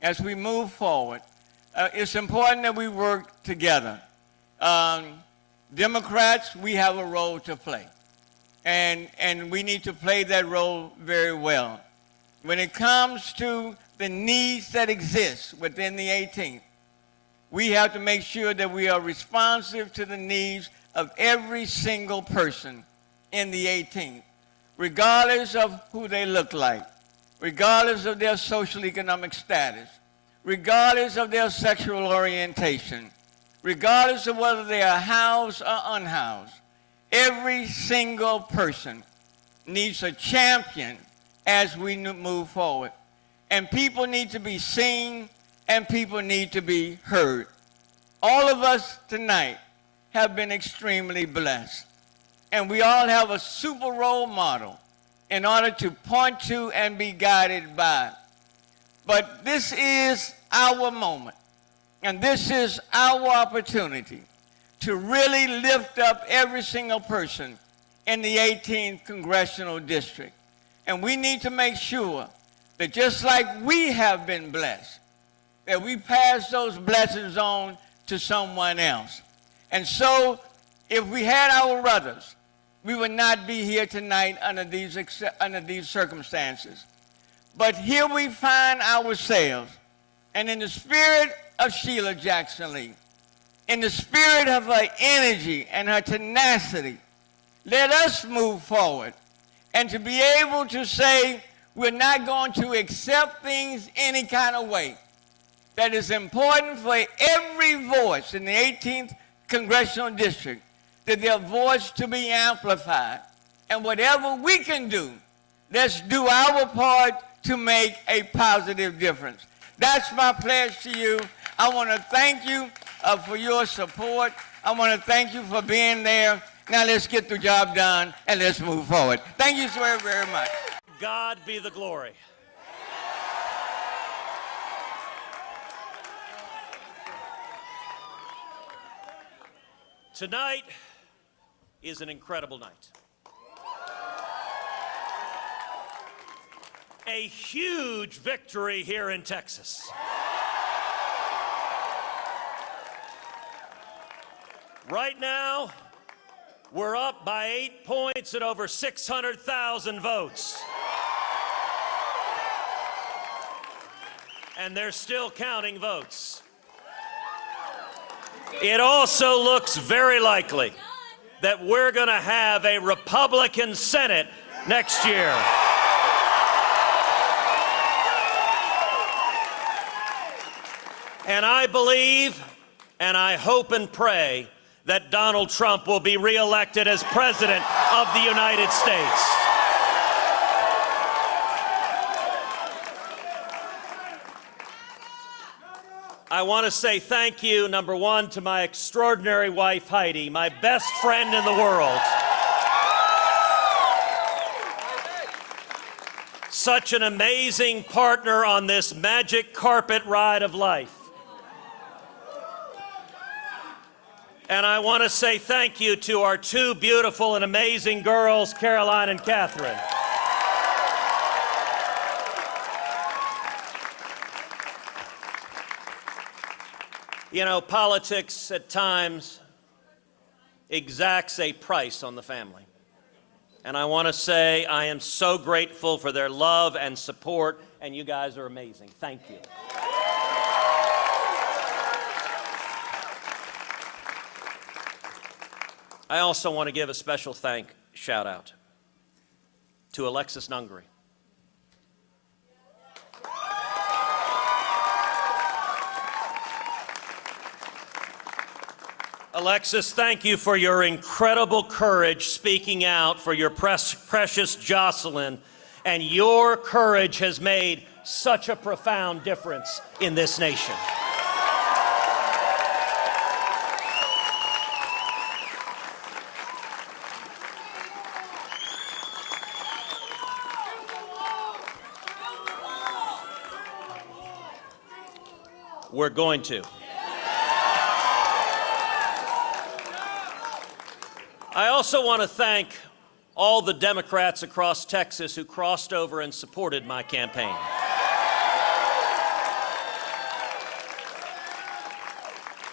as we move forward, it's important that we work together. Democrats, we have a role to play, and we need to play that role very well. When it comes to the needs that exist within the 18th, we have to make sure that we are responsive to the needs of every single person in the 18th, regardless of who they look like, regardless of their social economic status, regardless of their sexual orientation, regardless of whether they are housed or unhoused. Every single person needs a champion as we move forward. And people need to be seen, and people need to be heard. All of us tonight have been extremely blessed. And we all have a super role model in order to point to and be guided by. But this is our moment, and this is our opportunity to really lift up every single person in the 18th Congressional District. And we need to make sure that just like we have been blessed, that we pass those blessings on to someone else. And so, if we had our brothers, we would not be here tonight under these circumstances. But here we find ourselves, and in the spirit of Sheila Jackson Lee, in the spirit of her energy and her tenacity, let us move forward and to be able to say we're not going to accept things any kind of way. That is important for every voice in the 18th Congressional District, that their voice to be amplified. And whatever we can do, let's do our part to make a positive difference. That's my pledge to you. I want to thank you for your support. I want to thank you for being there. Now let's get the job done and let's move forward. Thank you so very much. God be the glory. Tonight is an incredible night. A huge victory here in Texas. Right now, we're up by 8 points at over 600,000 votes. And they're still counting votes. It also looks very likely that we're going to have a Republican Senate next year. And I believe, and I hope and pray, that Donald Trump will be reelected as President of the United States. I want to say thank you, number one, to my extraordinary wife, Heidi, my best friend in the world. Such an amazing partner on this magic carpet ride of life. And I want to say thank you to our two beautiful and amazing girls, Caroline and Catherine. You know, politics at times exacts a price on the family. And I want to say I am so grateful for their love and support, and you guys are amazing. Thank you. I also want to give a special shout out to Alexis Nungary. Alexis, thank you for your incredible courage speaking out for your precious Jocelyn, and your courage has made such a profound difference in this nation. We're going to. I also want to thank all the Democrats across Texas who crossed over and supported my campaign.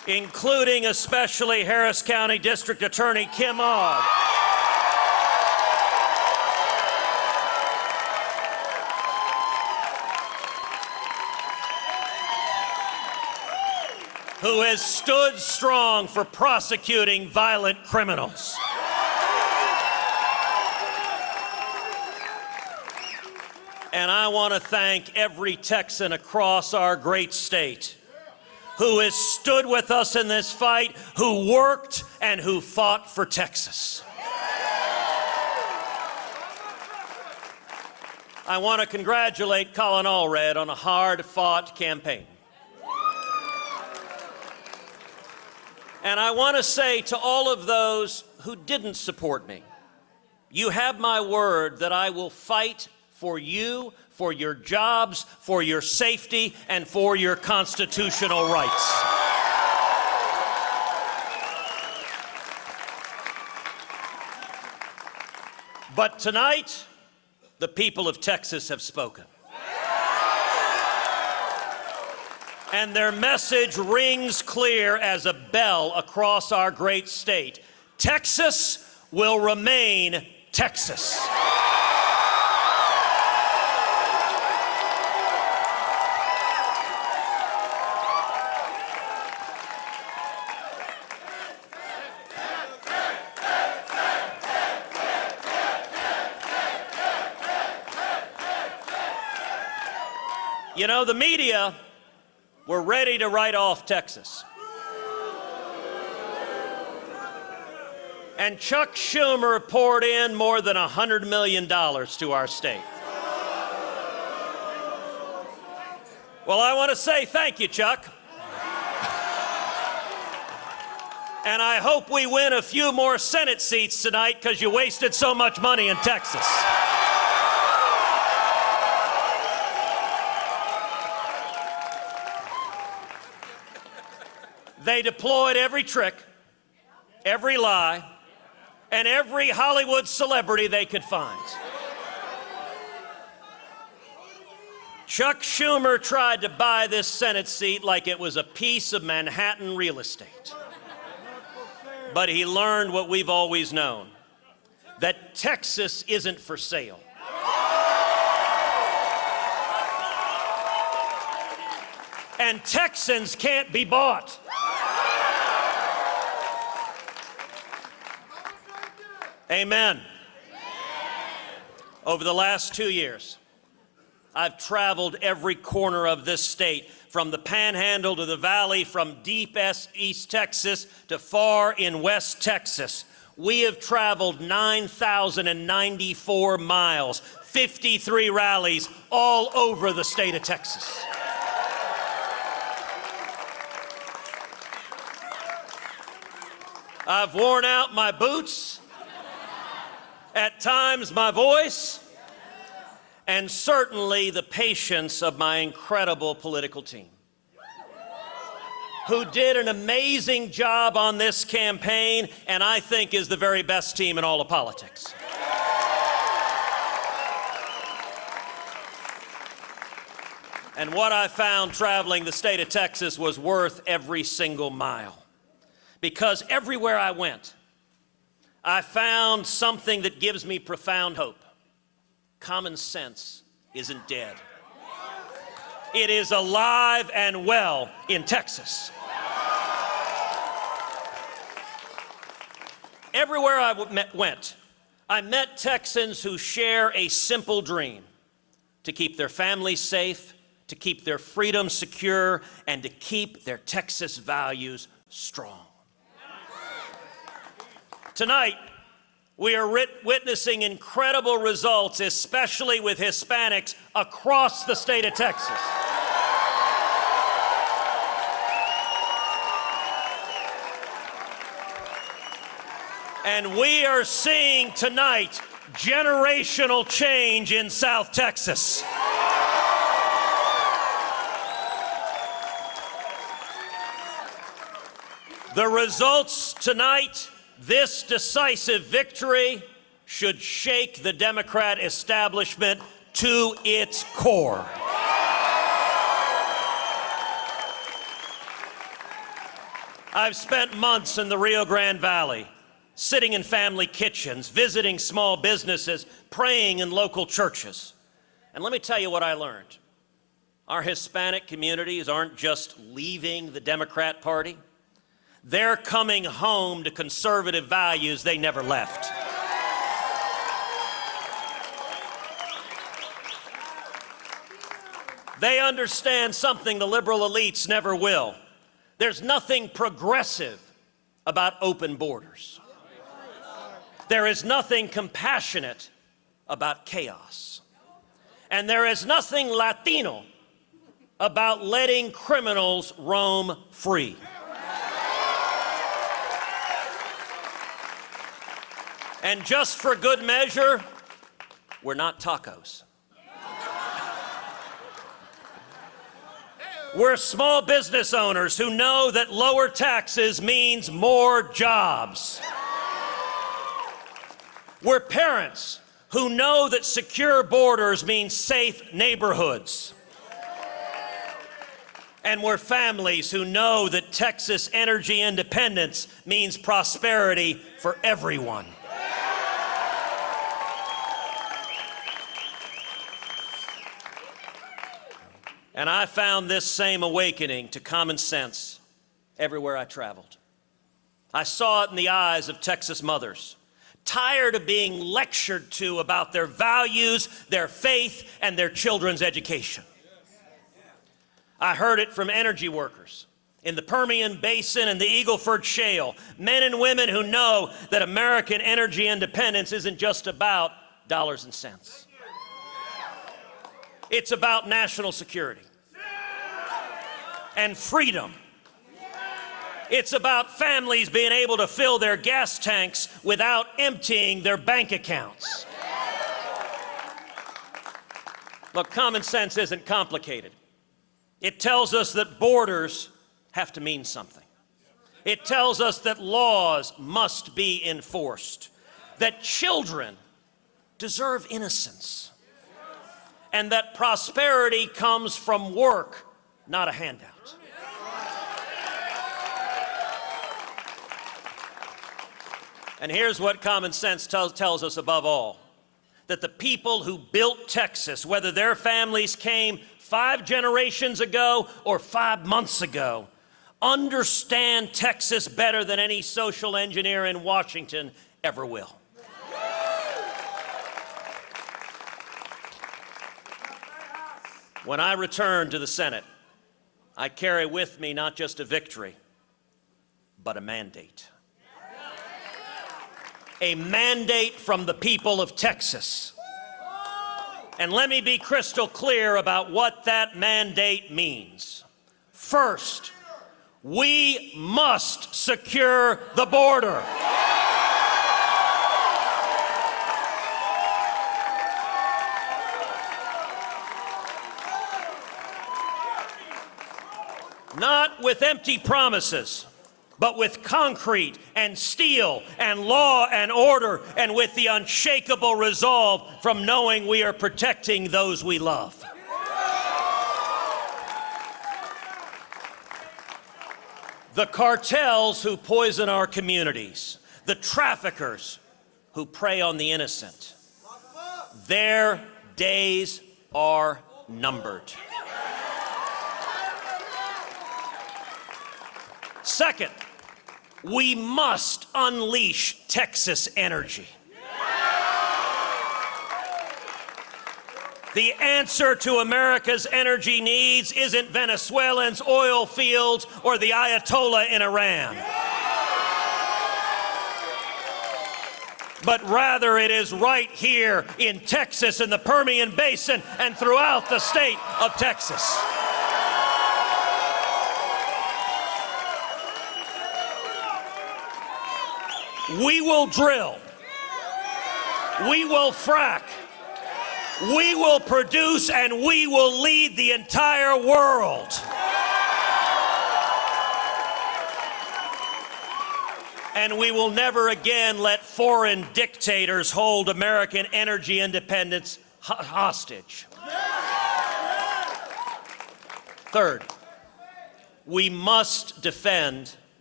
including especially Harris County District Attorney Kim Ogg, who has stood strong for prosecuting violent criminals. And I want to thank every Texan across our great state who has stood with us in this fight, who worked and who fought for Texas. I want to congratulate Colin Allred on a hard-fought campaign. And I want to say to all of those who didn't support me, you have my word that I will fight for you, for your jobs, for your safety, and for your constitutional rights. But tonight, the people of Texas have spoken. And their message rings clear as a bell across our great state. Texas will remain Texas. You know, the media were ready to write off Texas. And Chuck Schumer poured in more than $100 million to our state. Well, I want to say thank you, Chuck. And I hope we win a few more Senate seats tonight because you wasted so much money in Texas. They deployed every trick, every lie, and every Hollywood celebrity they could find. Chuck Schumer tried to buy this Senate seat like it was a piece of Manhattan real estate. But he learned what we've always known, that Texas isn't for sale. And Texans can't be bought. Amen. Over the last 2 years, I've traveled every corner of this state, from the Panhandle to the Valley, from deep East Texas to far in West Texas. We have traveled 9,094 miles, 53 rallies all over the state of Texas. I've worn out my boots, at times my voice, and certainly the patience of my incredible political team, who did an amazing job on this campaign, and I think is the very best team in all of politics. And what I found traveling the state of Texas was worth every single mile, because everywhere I went, I found something that gives me profound hope. Common sense isn't dead. It is alive and well in Texas. Everywhere I went, I met Texans who share a simple dream: to keep their families safe, to keep their freedom secure, and to keep their Texas values strong. Tonight, we are witnessing incredible results, especially with Hispanics across the state of Texas. And we are seeing tonight generational change in South Texas. The results tonight, this decisive victory, should shake the Democrat establishment to its core. I've spent months in the Rio Grande Valley, sitting in family kitchens, visiting small businesses, praying in local churches. And let me tell you what I learned. Our Hispanic communities aren't just leaving the Democrat Party. They're coming home to conservative values they never left. They understand something the liberal elites never will. There's nothing progressive about open borders. There is nothing compassionate about chaos. And there is nothing Latino about letting criminals roam free. And just for good measure, we're not tacos. We're small business owners who know that lower taxes means more jobs. We're parents who know that secure borders mean safe neighborhoods. And we're families who know that Texas energy independence means prosperity for everyone. And I found this same awakening to common sense everywhere I traveled. I saw it in the eyes of Texas mothers, tired of being lectured to about their values, their faith, and their children's education. I heard it from energy workers in the Permian Basin and the Eagle Ford Shale, men and women who know that American energy independence isn't just about dollars and cents. It's about national security and freedom. It's about families being able to fill their gas tanks without emptying their bank accounts. Look, common sense isn't complicated. It tells us that borders have to mean something. It tells us that laws must be enforced, that children deserve innocence, and that prosperity comes from work, not a handout. And here's what common sense tells us above all, that the people who built Texas, whether their families came 5 generations ago or 5 months ago, understand Texas better than any social engineer in Washington ever will. When I return to the Senate, I carry with me not just a victory, but a mandate. A mandate from the people of Texas. And let me be crystal clear about what that mandate means. First, we must secure the border. Not with empty promises, but with concrete and steel and law and order, and with the unshakable resolve from knowing we are protecting those we love. The cartels who poison our communities, the traffickers who prey on the innocent, their days are numbered. Second, we must unleash Texas energy. The answer to America's energy needs isn't Venezuelans, oil fields, or the Ayatollah in Iran. But rather it is right here in Texas, in the Permian Basin, and throughout the state of Texas. We will drill, we will frack, we will produce, and we will lead the entire world. And we will never again let foreign dictators hold American energy independence hostage. Third, we must defend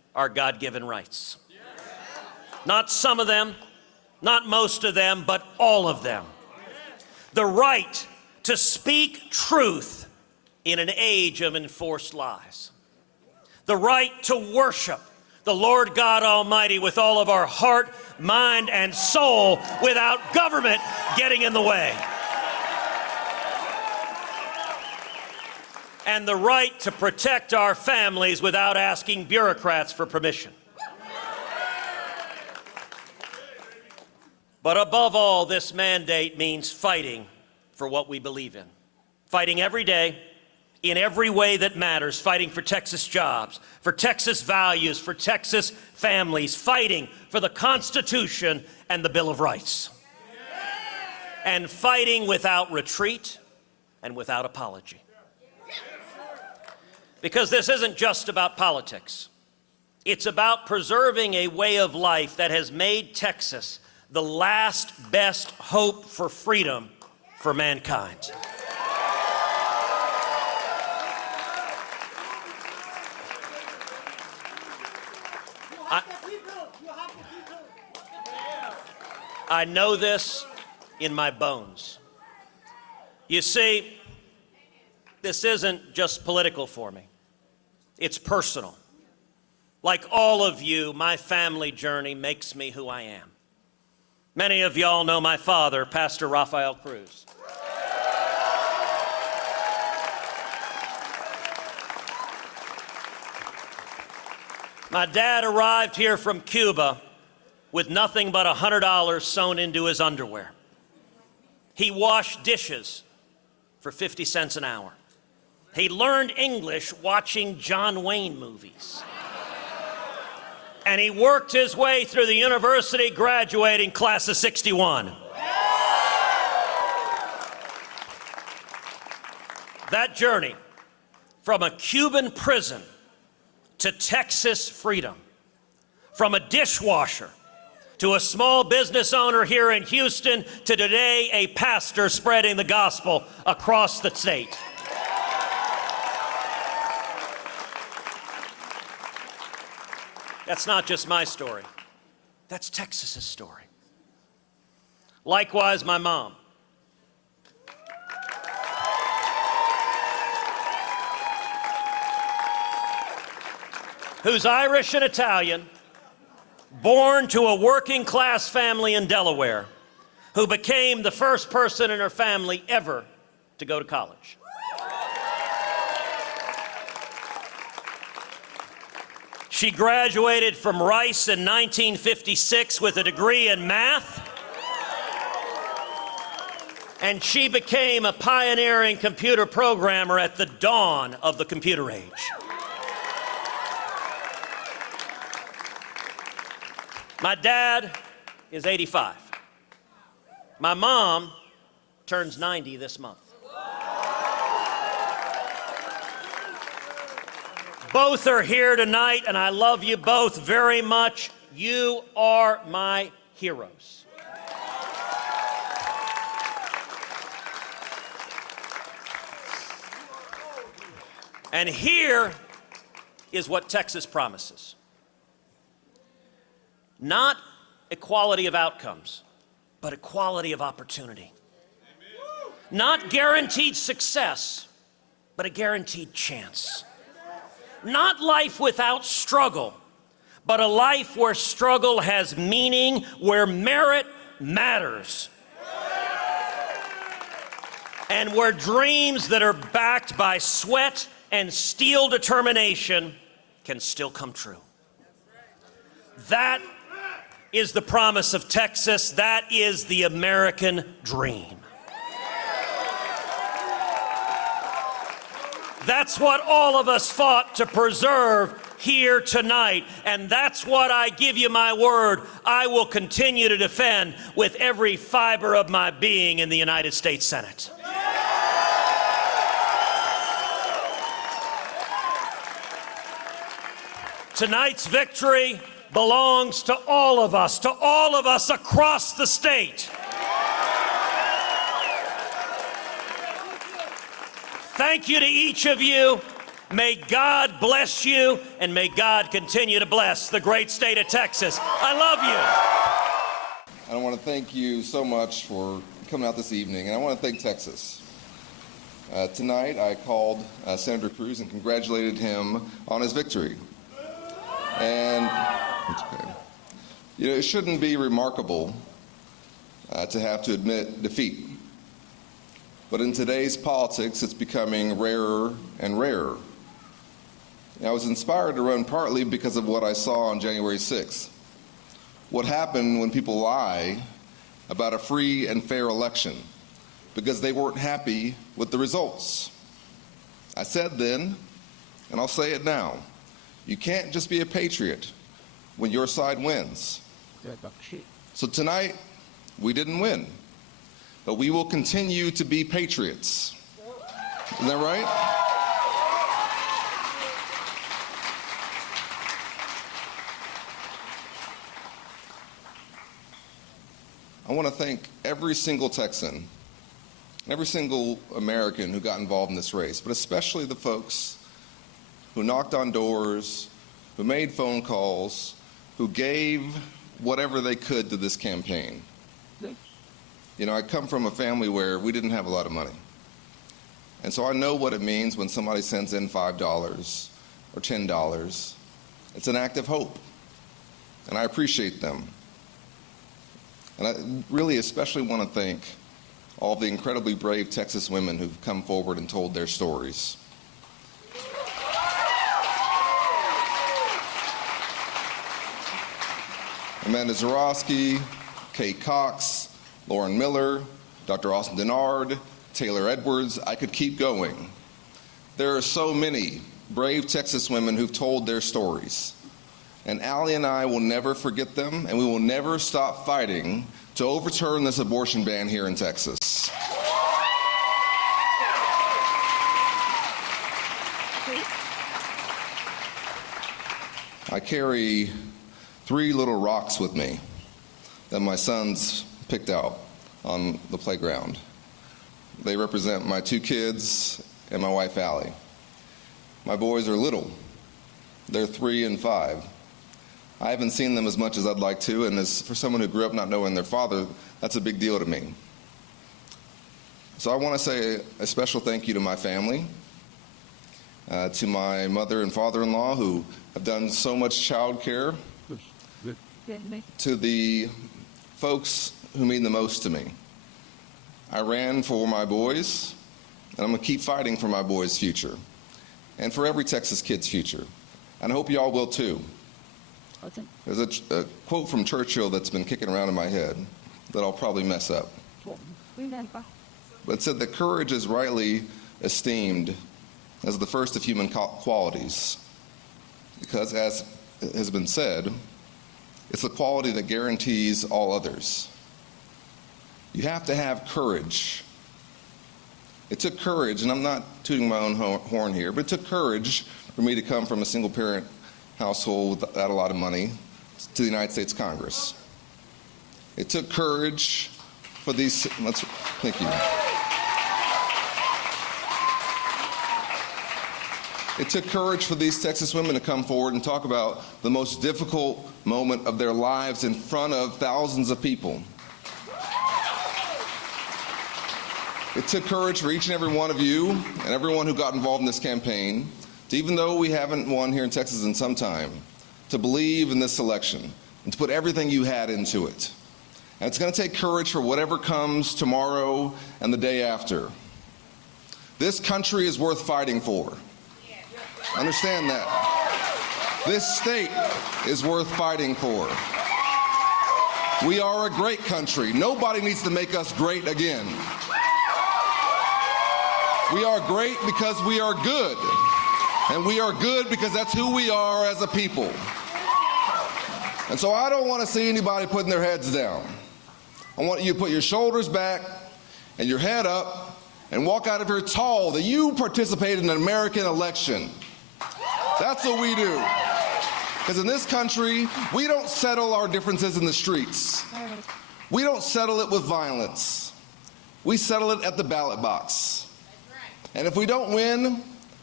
our God-given rights. Not some of them, not most of them, but all of them. The right to speak truth in an age of enforced lies. The right to worship the Lord God Almighty with all of our heart, mind, and soul without government getting in the way. And the right to protect our families without asking bureaucrats for permission. But above all, this mandate means fighting for what we believe in. Fighting every day, in every way that matters, fighting for Texas jobs, for Texas values, for Texas families, fighting for the Constitution and the Bill of Rights. And fighting without retreat and without apology. Because this isn't just about politics. It's about preserving a way of life that has made Texas the last best hope for freedom for mankind. I know this in my bones. You see, this isn't just political for me. It's personal. Like all of you, my family journey makes me who I am. Many of y'all know my father, Pastor Rafael Cruz. My dad arrived here from Cuba with nothing but $100 sewn into his underwear. He washed dishes for 50 cents an hour. He learned English watching John Wayne movies. And he worked his way through the university, graduating class of '61. That journey from a Cuban prison to Texas freedom, from a dishwasher to a small business owner here in Houston to today a pastor spreading the gospel across the state. That's not just my story. That's Texas's story. Likewise, my mom. Who's Irish and Italian, born to a working class family in Delaware, who became the first person in her family ever to go to college. She graduated from Rice in 1956 with a degree in math, and she became a pioneering computer programmer at the dawn of the computer age. My dad is 85. My mom turns 90 this month. Both are here tonight, and I love you both very much. You are my heroes. And here is what Texas promises. Not equality of outcomes, but equality of opportunity. Not guaranteed success, but a guaranteed chance. Not life without struggle, but a life where struggle has meaning, where merit matters. And where dreams that are backed by sweat and steel determination can still come true. That is the promise of Texas. That is the American dream. That's what all of us fought to preserve here tonight, and that's what I give you my word I will continue to defend with every fiber of my being in the United States Senate. Tonight's victory belongs to all of us across the state. Thank you to each of you. May God bless you, and may God continue to bless the great state of Texas. I love you. I want to thank you so much for coming out this evening, and I want to thank Texas. Tonight, I called Senator Cruz and congratulated him on his victory. And it shouldn't be remarkable to have to admit defeat. But in today's politics, it's becoming rarer and rarer. I was inspired to run partly because of what I saw on January 6th. What happened when people lie about a free and fair election because they weren't happy with the results. I said then, and I'll say it now, you can't just be a patriot when your side wins. So tonight, we didn't win, but we will continue to be patriots. Isn't that right? I want to thank every single Texan, every single American who got involved in this race, but especially the folks who knocked on doors, who made phone calls, who gave whatever they could to this campaign. I come from a family where we didn't have a lot of money. And so I know what it means when somebody sends in $5 or $10. It's an act of hope, and I appreciate them. And I really especially want to thank all the incredibly brave Texas women who've come forward and told their stories. Amanda Zarowski, Kate Cox, Lauren Miller, Dr. Austin Denard, Taylor Edwards, I could keep going. There are so many brave Texas women who've told their stories. And Allie and I will never forget them, and we will never stop fighting to overturn this abortion ban here in Texas. I carry 3 little rocks with me that my sons picked out on the playground. They represent my 2 kids and my wife, Allie. My boys are little. They're 3 and 5. I haven't seen them as much as I'd like to, and for someone who grew up not knowing their father, that's a big deal to me. So I want to say a special thank you to my family, to my mother and father-in-law who have done so much child care, to the folks who mean the most to me. I ran for my boys, and I'm going to keep fighting for my boys' future, and for every Texas kid's future. And I hope you all will too. There's a quote from Churchill that's been kicking around in my head that I'll probably mess up. But it said that courage is rightly esteemed as the first of human qualities because, as has been said, it's the quality that guarantees all others. You have to have courage. It took courage, and I'm not tooting my own horn here, but it took courage for me to come from a single-parent household without a lot of money to the United States Congress. It took courage for these, thank you. It took courage for these Texas women to come forward and talk about the most difficult moment of their lives in front of thousands of people. It took courage for each and every one of you and everyone who got involved in this campaign to, even though we haven't won here in Texas in some time, to believe in this election and to put everything you had into it. And it's going to take courage for whatever comes tomorrow and the day after. This country is worth fighting for. Understand that. This state is worth fighting for. We are a great country. Nobody needs to make us great again. We are great because we are good. And we are good because that's who we are as a people. And so I don't want to see anybody putting their heads down. I want you to put your shoulders back and your head up and walk out of here tall that you participated in an American election. That's what we do. Because in this country, we don't settle our differences in the streets. We don't settle it with violence. We settle it at the ballot box. And if we don't win,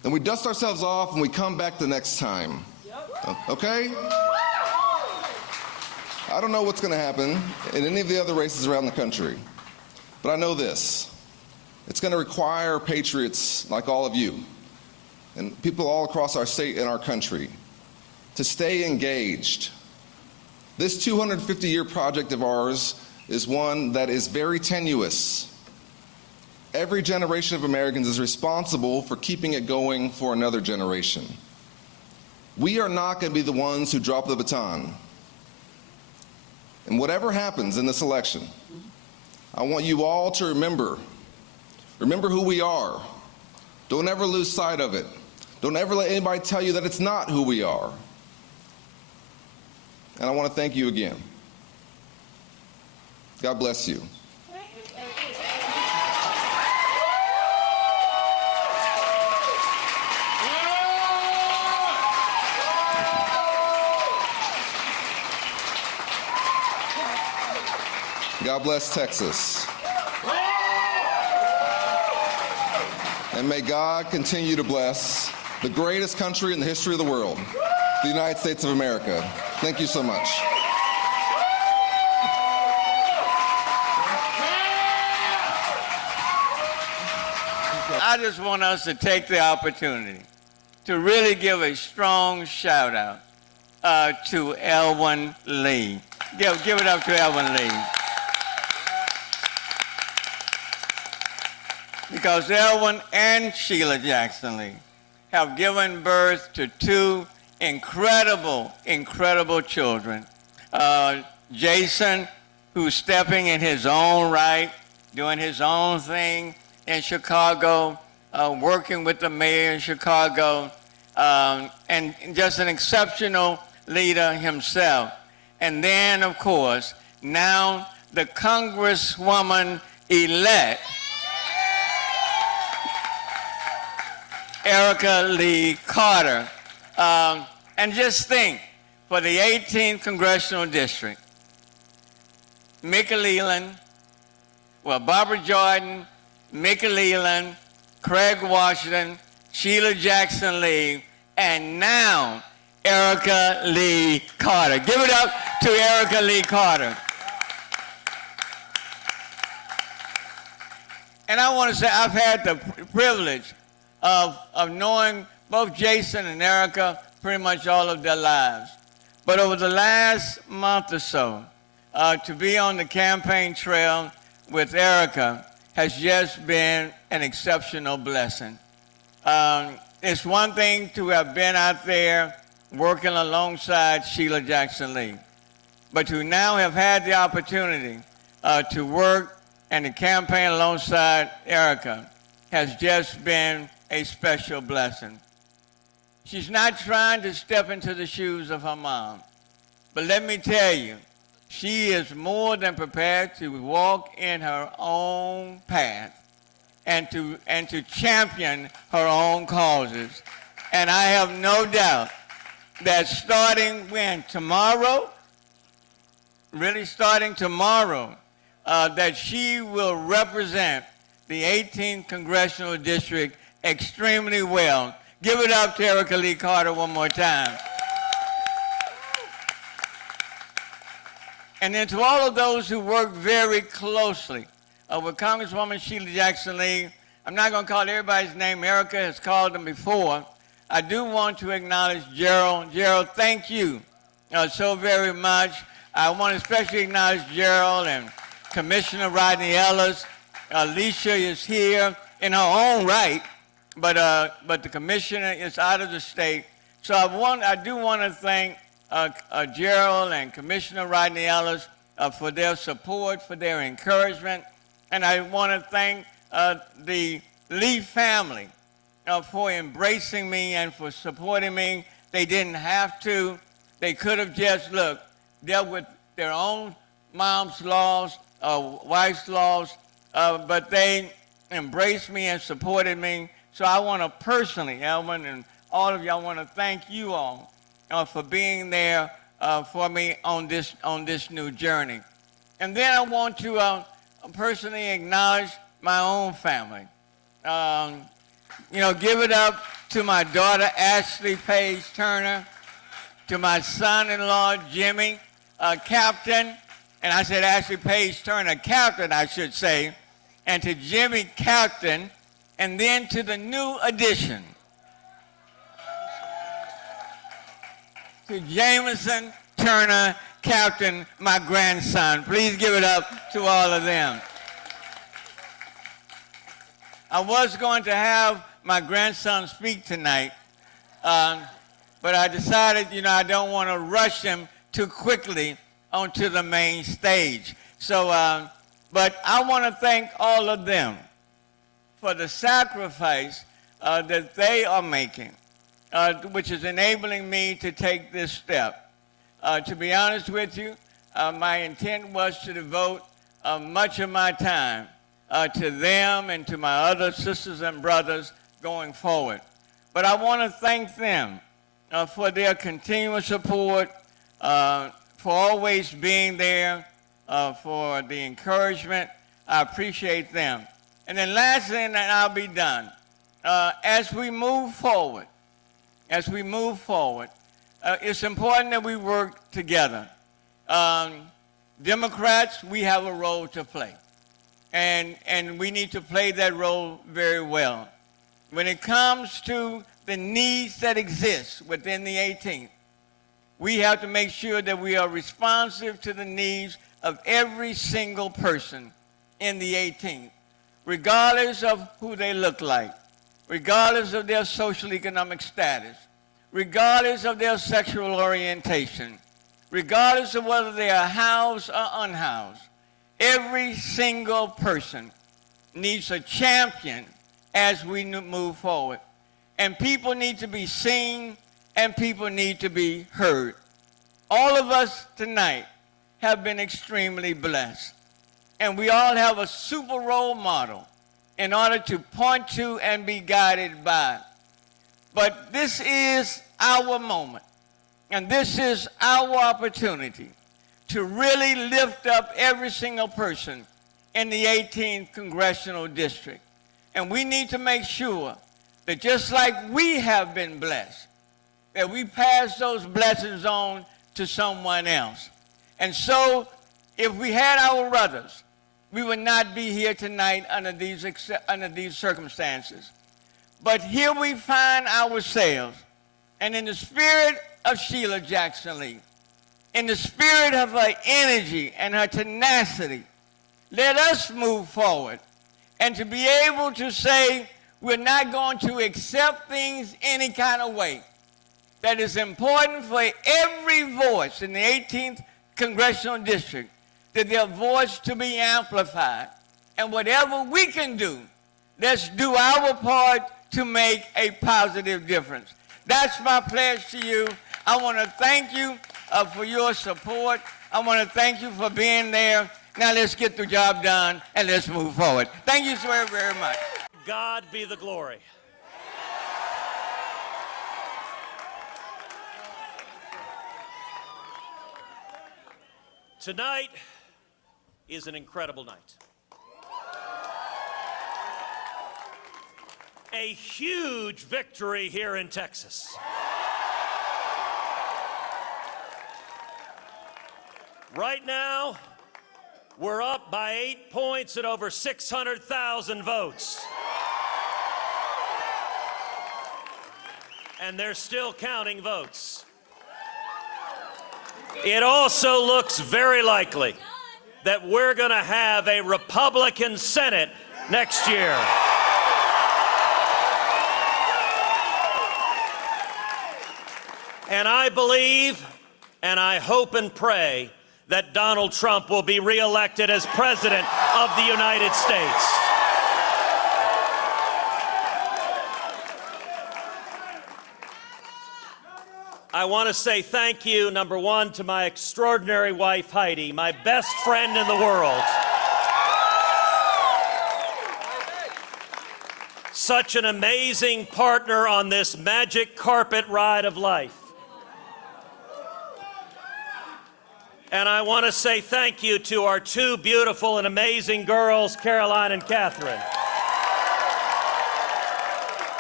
then we dust ourselves off and we come back the next time. Okay? I don't know what's going to happen in any of the other races around the country, but I know this. It's going to require patriots like all of you and people all across our state and our country to stay engaged. This 250-year project of ours is one that is very tenuous. Every generation of Americans is responsible for keeping it going for another generation. We are not going to be the ones who drop the baton. And whatever happens in this election, I want you all to remember who we are. Don't ever lose sight of it. Don't ever let anybody tell you that it's not who we are. And I want to thank you again. God bless you. God bless Texas. And may God continue to bless the greatest country in the history of the world, the United States of America. Thank you so much. I just want us to take the opportunity to really give a strong shout out to Elwyn Lee. Give it up to Elwyn Lee. Because Elwyn and Sheila Jackson Lee have given birth to two incredible children. Jason, who's stepping in his own right, doing his own thing in Chicago, working with the mayor in Chicago, and just an exceptional leader himself. And then, of course, now the Congresswoman-elect, Erica Lee Carter. And just think, for the 18th Congressional District, Mickey Leland, Barbara Jordan, Mickey Leland, Craig Washington, Sheila Jackson Lee, and now Erica Lee Carter. Give it up to Erica Lee Carter. And I want to say I've had the privilege of knowing both Jason and Erica pretty much all of their lives. But over the last month or so, to be on the campaign trail with Erica has just been an exceptional blessing. It's one thing to have been out there working alongside Sheila Jackson Lee, but to now have had the opportunity to work and to campaign alongside Erica has just been a special blessing. She's not trying to step into the shoes of her mom, but let me tell you, she is more than prepared to walk in her own path and to champion her own causes. And I have no doubt that starting tomorrow, really starting tomorrow, that she will represent the 18th Congressional District extremely well. Give it up to Erica Lee Carter one more time. And then to all of those who work very closely with Congresswoman Sheila Jackson Lee, I'm not going to call everybody's name. Erica has called them before. I do want to acknowledge Gerald. Gerald, thank you so very much. I want to especially acknowledge Gerald and Commissioner Rodney Ellis. Alicia is here in her own right, but the commissioner is out of the state. So I do want to thank Gerald and Commissioner Rodney Ellis for their support, for their encouragement. And I want to thank the Lee family for embracing me and for supporting me. They didn't have to. They could have just, dealt with their own mom's laws, wife's laws, but they embraced me and supported me. So I want to personally, Elwyn and all of you, I want to thank you all for being there for me on this new journey. And then I want to personally acknowledge my own family. give it up to my daughter, Ashley Page Turner, to my son-in-law, Jimmy, Captain, and I said Ashley Page Turner, Captain, I should say, and to Jimmy, Captain, and then to the new addition, to Jameson Turner, Captain, my grandson. Please give it up to all of them. I was going to have my grandson speak tonight, but I decided, I don't want to rush him too quickly onto the main stage. So, but I want to thank all of them for the sacrifice that they are making, which is enabling me to take this step. To be honest with you, my intent was to devote much of my time to them and to my other sisters and brothers going forward. But I want to thank them for their continuous support, for always being there, for the encouragement. I appreciate them. And then lastly, and I'll be done, as we move forward, it's important that we work together. Democrats, we have a role to play. And we need to play that role very well. When it comes to the needs that exist within the 18th, we have to make sure that we are responsive to the needs of every single person in the 18th, regardless of who they look like, regardless of their social economic status, regardless of their sexual orientation, regardless of whether they are housed or unhoused. Every single person needs a champion as we move forward. And people need to be seen and people need to be heard. All of us tonight have been extremely blessed. And we all have a super role model in order to point to and be guided by. But this is our moment. And this is our opportunity to really lift up every single person in the 18th Congressional District. And we need to make sure that just like we have been blessed, that we pass those blessings on to someone else. And so, if we had our brothers, we would not be here tonight under these circumstances. But here we find ourselves, and in the spirit of Sheila Jackson Lee, in the spirit of her energy and her tenacity, let us move forward and to be able to say we're not going to accept things any kind of way. That is important for every voice in the 18th Congressional District, that their voice to be amplified. And whatever we can do, let's do our part to make a positive difference. That's my pledge to you. I want to thank you for your support. I want to thank you for being there. Now let's get the job done and let's move forward. Thank you so very, very much. God be the glory. Tonight is an incredible night. A huge victory here in Texas. Right now, we're up by 8 points at over 600,000 votes. And they're still counting votes. It also looks very likely that we're going to have a Republican Senate next year. And I believe, and I hope and pray, that Donald Trump will be reelected as President of the United States. I want to say thank you, number one, to my extraordinary wife, Heidi, my best friend in the world. Such an amazing partner on this magic carpet ride of life. And I want to say thank you to our two beautiful and amazing girls, Caroline and Catherine.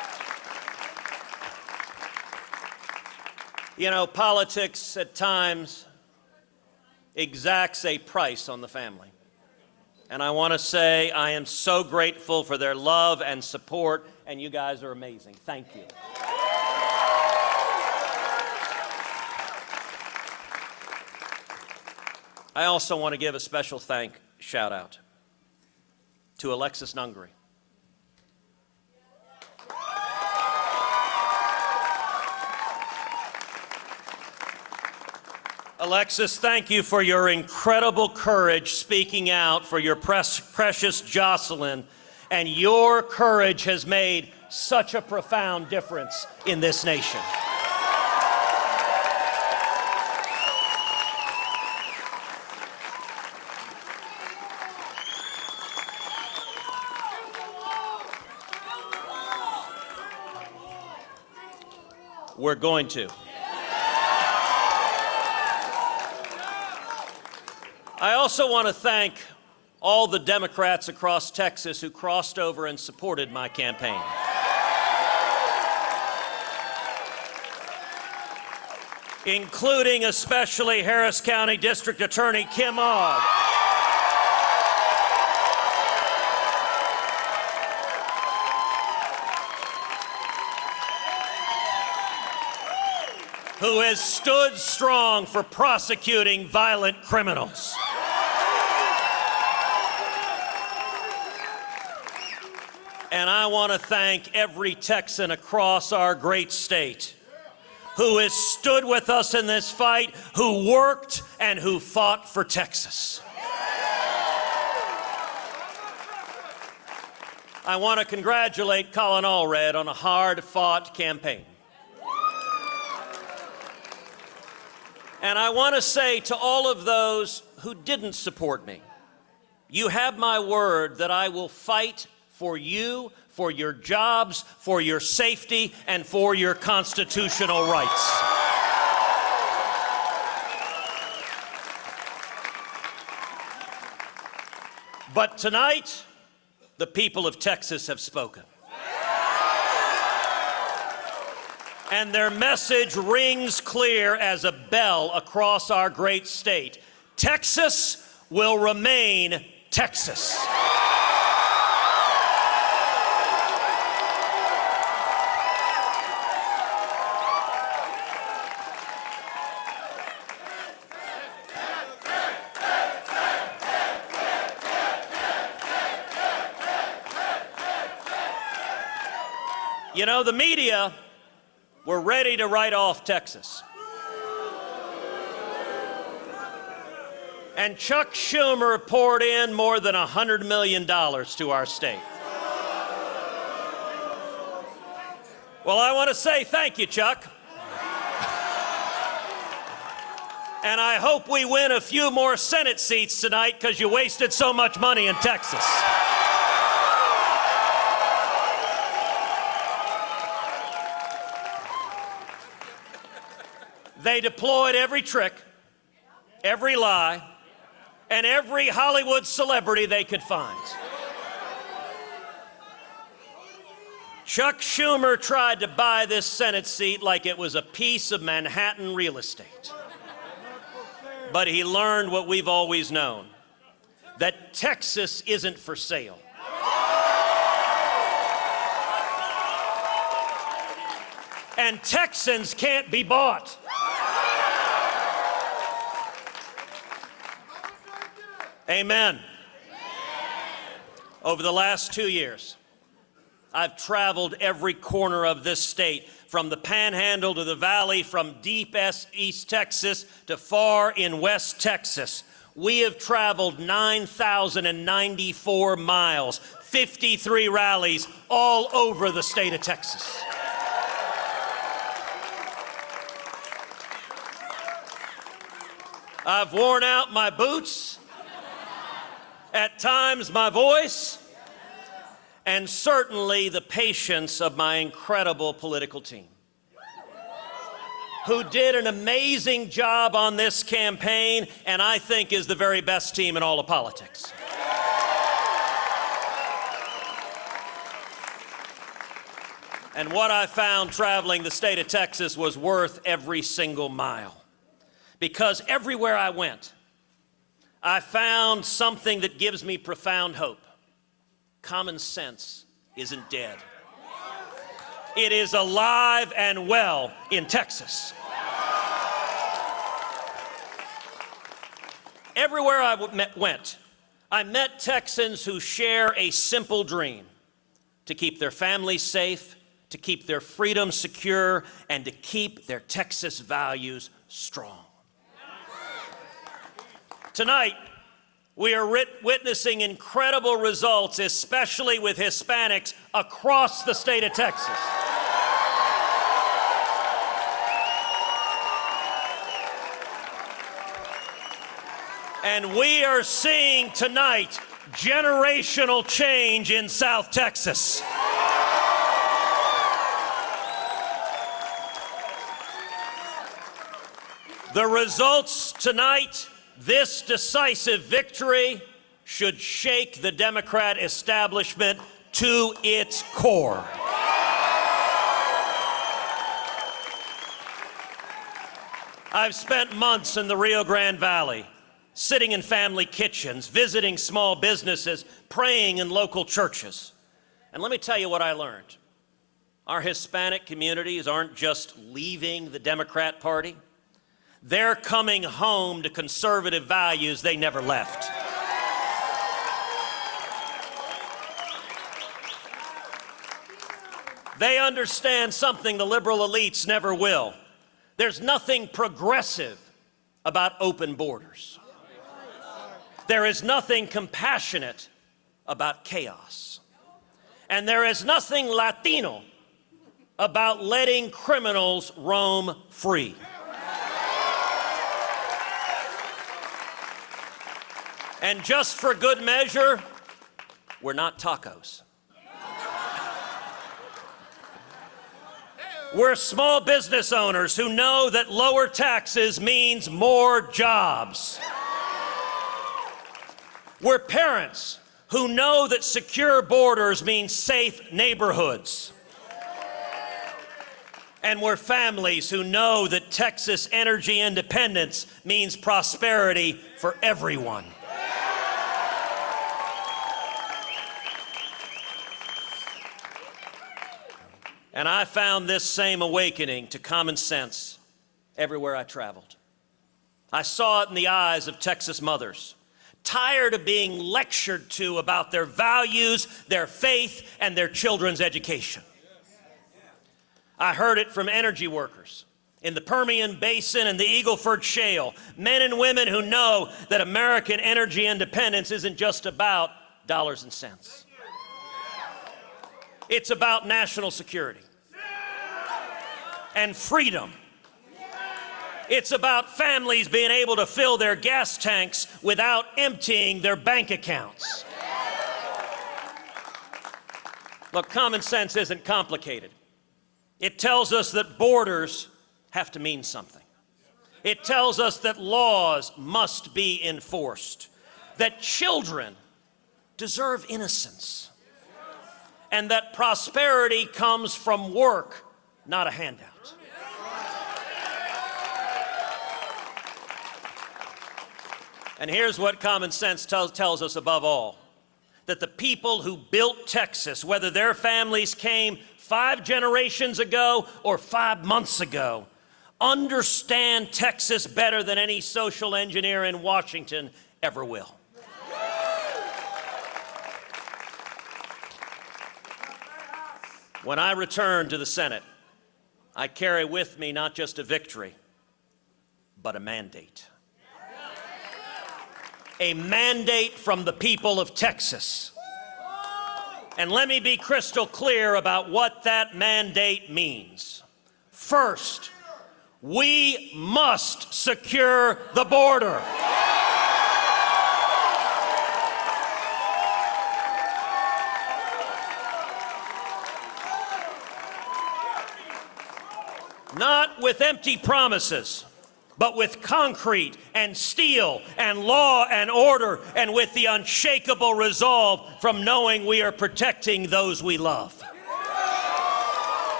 You know, politics at times exacts a price on the family. And I want to say I am so grateful for their love and support, and you guys are amazing. Thank you. I also want to give a special shout out to Alexis Nungary. Alexis, thank you for your incredible courage speaking out for your precious Jocelyn, and your courage has made such a profound difference in this nation. We're going to. I also want to thank all the Democrats across Texas who crossed over and supported my campaign. Including especially Harris County District Attorney Kim Ogg, who has stood strong for prosecuting violent criminals. And I want to thank every Texan across our great state who has stood with us in this fight, who worked and who fought for Texas. I want to congratulate Colin Allred on a hard-fought campaign. And I want to say to all of those who didn't support me, you have my word that I will fight for you, for your jobs, for your safety, and for your constitutional rights. But tonight, the people of Texas have spoken. And their message rings clear as a bell across our great state. Texas will remain Texas. You know, the media were ready to write off Texas. And Chuck Schumer poured in more than $100 million to our state. Well, I want to say thank you, Chuck. And I hope we win a few more Senate seats tonight because you wasted so much money in Texas. They deployed every trick, every lie, and every Hollywood celebrity they could find. Chuck Schumer tried to buy this Senate seat like it was a piece of Manhattan real estate. But he learned what we've always known, that Texas isn't for sale. And Texans can't be bought. Amen. Over the last 2 years, I've traveled every corner of this state, from the Panhandle to the Valley, from deep East Texas to far in West Texas. We have traveled 9,094 miles, 53 rallies all over the state of Texas. I've worn out my boots, at times my voice, and certainly the patience of my incredible political team, who did an amazing job on this campaign, and I think is the very best team in all of politics. And what I found traveling the state of Texas was worth every single mile. Because everywhere I went, I found something that gives me profound hope. Common sense isn't dead. It is alive and well in Texas. Everywhere I went, I met Texans who share a simple dream: to keep their families safe, to keep their freedom secure, and to keep their Texas values strong. Tonight, we are witnessing incredible results, especially with Hispanics across the state of Texas. And we are seeing tonight generational change in South Texas. The results tonight, this decisive victory, should shake the Democrat establishment to its core. I've spent months in the Rio Grande Valley, sitting in family kitchens, visiting small businesses, praying in local churches. And let me tell you what I learned. Our Hispanic communities aren't just leaving the Democrat Party. They're coming home to conservative values they never left. They understand something the liberal elites never will. There's nothing progressive about open borders. There is nothing compassionate about chaos. And there is nothing Latino about letting criminals roam free. And just for good measure, we're not tacos. We're small business owners who know that lower taxes means more jobs. We're parents who know that secure borders mean safe neighborhoods. And we're families who know that Texas energy independence means prosperity for everyone. And I found this same awakening to common sense everywhere I traveled. I saw it in the eyes of Texas mothers, tired of being lectured to about their values, their faith, and their children's education. I heard it from energy workers in the Permian Basin and the Eagle Ford Shale, men and women who know that American energy independence isn't just about dollars and cents. It's about national security and freedom. It's about families being able to fill their gas tanks without emptying their bank accounts. Look, common sense isn't complicated. It tells us that borders have to mean something. It tells us that laws must be enforced, that children deserve innocence, and that prosperity comes from work, not a handout. And here's what common sense tells us above all, that the people who built Texas, whether their families came 5 generations ago or 5 months ago, understand Texas better than any social engineer in Washington ever will. When I return to the Senate, I carry with me not just a victory, but a mandate. A mandate from the people of Texas. And let me be crystal clear about what that mandate means. First, we must secure the border. Not with empty promises, but with concrete and steel and law and order, and with the unshakable resolve from knowing we are protecting those we love.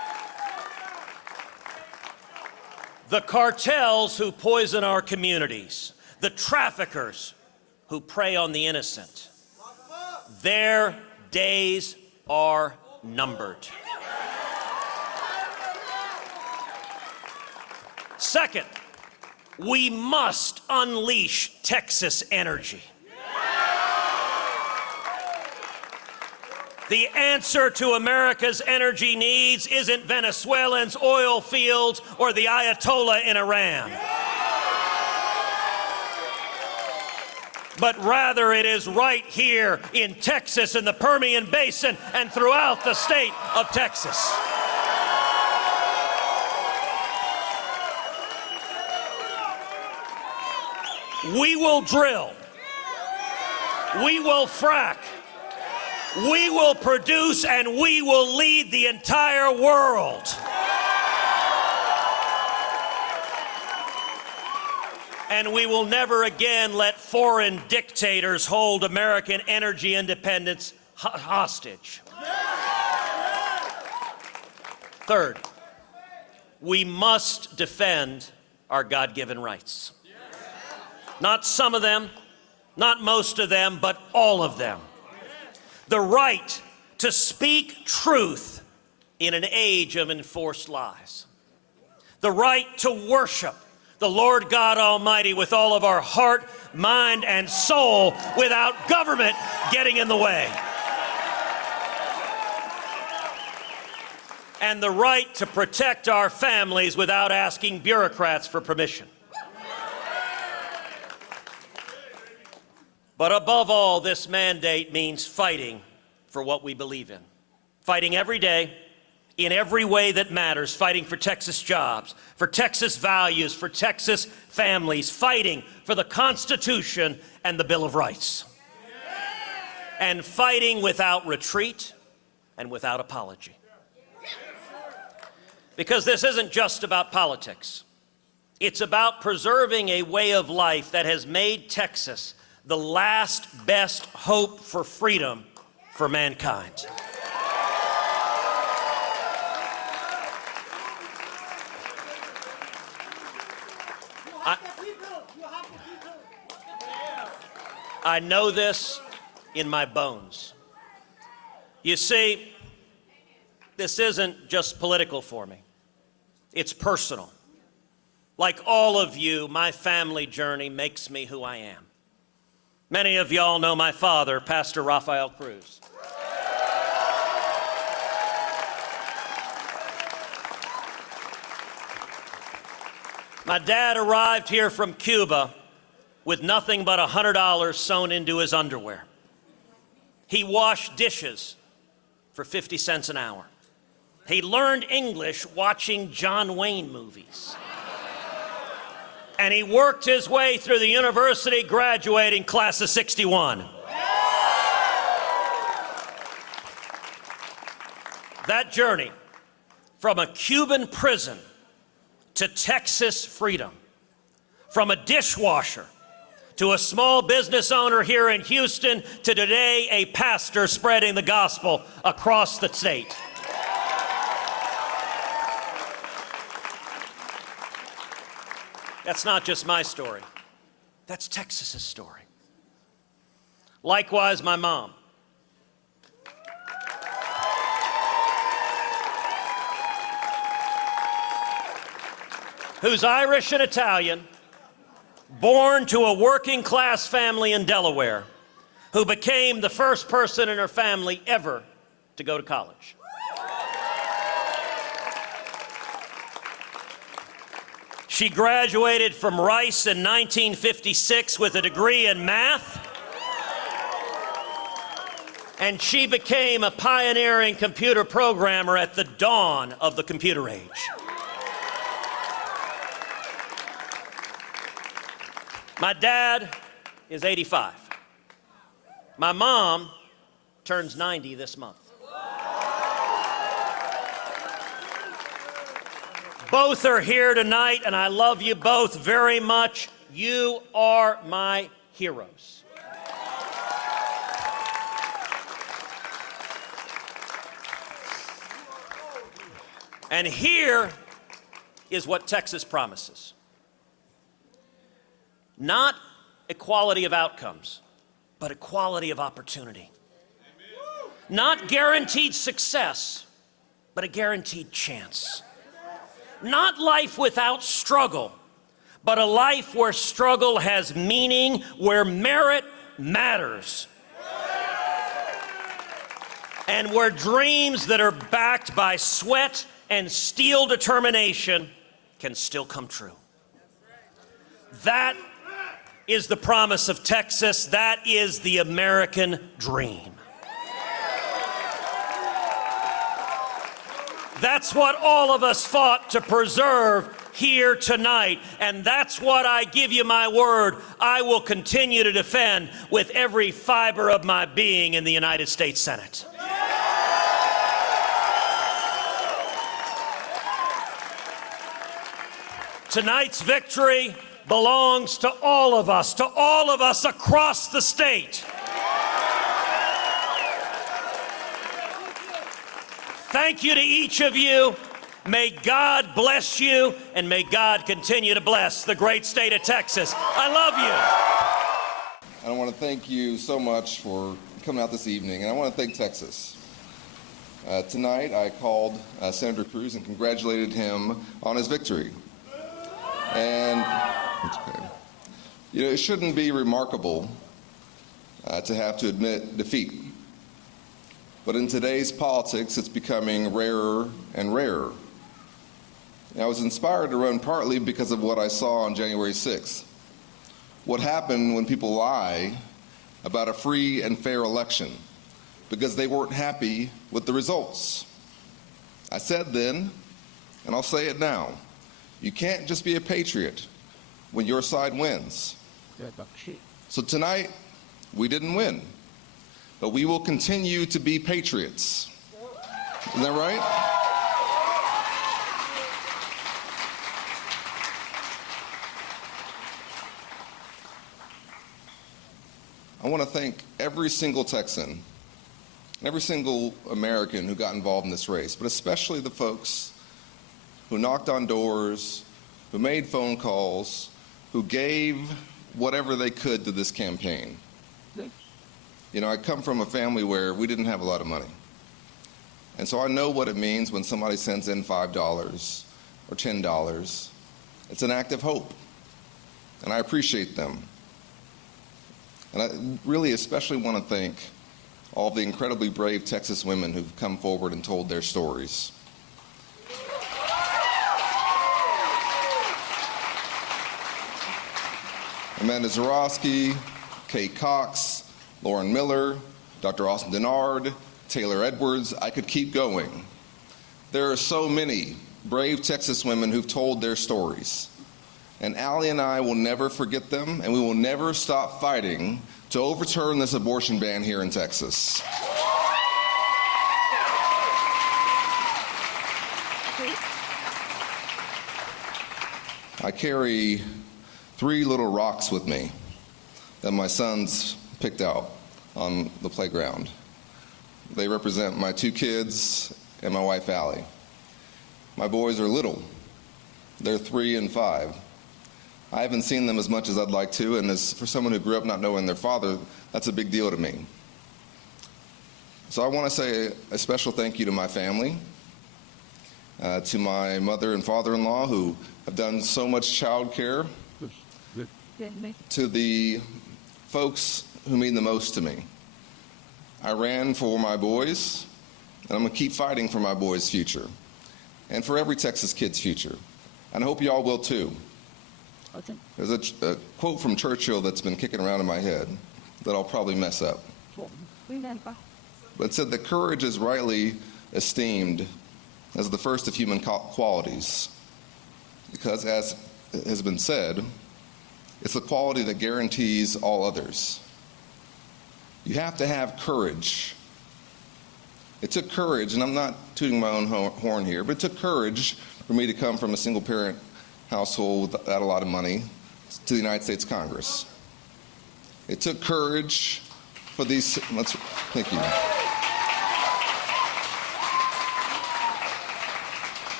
The cartels who poison our communities, the traffickers who prey on the innocent, their days are numbered. Second, we must unleash Texas energy. The answer to America's energy needs isn't Venezuelans, oil fields, or the Ayatollah in Iran. But rather it is right here in Texas, in the Permian Basin, and throughout the state of Texas. We will drill. We will frack. We will produce, and we will lead the entire world. And we will never again let foreign dictators hold American energy independence hostage. Third, we must defend our God-given rights. Not some of them, not most of them, but all of them. The right to speak truth in an age of enforced lies. The right to worship the Lord God Almighty with all of our heart, mind, and soul without government getting in the way. And the right to protect our families without asking bureaucrats for permission. But above all, this mandate means fighting for what we believe in. Fighting every day, in every way that matters, fighting for Texas jobs, for Texas values, for Texas families, fighting for the Constitution and the Bill of Rights. And fighting without retreat and without apology. Because this isn't just about politics. It's about preserving a way of life that has made Texas the last best hope for freedom for mankind. I know this in my bones. You see, this isn't just political for me. It's personal. Like all of you, my family journey makes me who I am. Many of y'all know my father, Pastor Rafael Cruz. My dad arrived here from Cuba with nothing but $100 sewn into his underwear. He washed dishes for 50 cents an hour. He learned English watching John Wayne movies. And he worked his way through the university, graduating class of '61. That journey from a Cuban prison to Texas freedom, from a dishwasher to a small business owner here in Houston to today a pastor spreading the gospel across the state. That's not just my story. That's Texas's story. Likewise, my mom. Who's Irish and Italian, born to a working class family in Delaware, who became the first person in her family ever to go to college. She graduated from Rice in 1956 with a degree in math, and she became a pioneering computer programmer at the dawn of the computer age. My dad is 85. My mom turns 90 this month. Both are here tonight, and I love you both very much. You are my heroes. And here is what Texas promises. Not equality of outcomes, but equality of opportunity. Not guaranteed success, but a guaranteed chance. Not life without struggle, but a life where struggle has meaning, where merit matters. And where dreams that are backed by sweat and steel determination can still come true. That is the promise of Texas. That is the American dream. That's what all of us fought to preserve here tonight, and that's what I give you my word I will continue to defend with every fiber of my being in the United States Senate. Tonight's victory belongs to all of us across the state. Thank you to each of you. May God bless you, and may God continue to bless the great state of Texas. I love you. I want to thank you so much for coming out this evening, and I want to thank Texas. Tonight, I called Senator Cruz and congratulated him on his victory. And you know, it shouldn't be remarkable to have to admit defeat. But in today's politics, it's becoming rarer and rarer. I was inspired to run partly because of what I saw on January 6th. What happened when people lie about a free and fair election because they weren't happy with the results. I said then, and I'll say it now, you can't just be a patriot when your side wins. So tonight, we didn't win, but we will continue to be patriots. Isn't that right? I want to thank every single Texan, every single American who got involved in this race, but especially the folks who knocked on doors, who made phone calls, who gave whatever they could to this campaign. You know, I come from a family where we didn't have a lot of money. And so I know what it means when somebody sends in $5 or $10. It's an act of hope. And I appreciate them. And I really especially want to thank all the incredibly brave Texas women who've come forward and told their stories. Amanda Zarowski, Kate Cox, Lauren Miller, Dr. Austin Denard, Taylor Edwards, I could keep going. There are so many brave Texas women who've told their stories. And Allie and I will never forget them, and we will never stop fighting to overturn this abortion ban here in Texas. I carry 3 little rocks with me that my sons picked out on the playground. They represent my 2 kids and my wife, Allie. My boys are little. They're 3 and 5. I haven't seen them as much as I'd like to, and as for someone who grew up not knowing their father, that's a big deal to me. So I want to say a special thank you to my family, to my mother and father-in-law who have done so much child care, to the folks who mean the most to me. I ran for my boys, and I'm going to keep fighting for my boys' future, and for every Texas kid's future. And I hope you all will too. There's a quote from Churchill that's been kicking around in my head that I'll probably mess up. But it said that courage is rightly esteemed as the first of human qualities, because as has been said, it's the quality that guarantees all others. You have to have courage. It took courage, and I'm not tooting my own horn here, but it took courage for me to come from a single-parent household without a lot of money to the United States Congress. It took courage for these, thank you.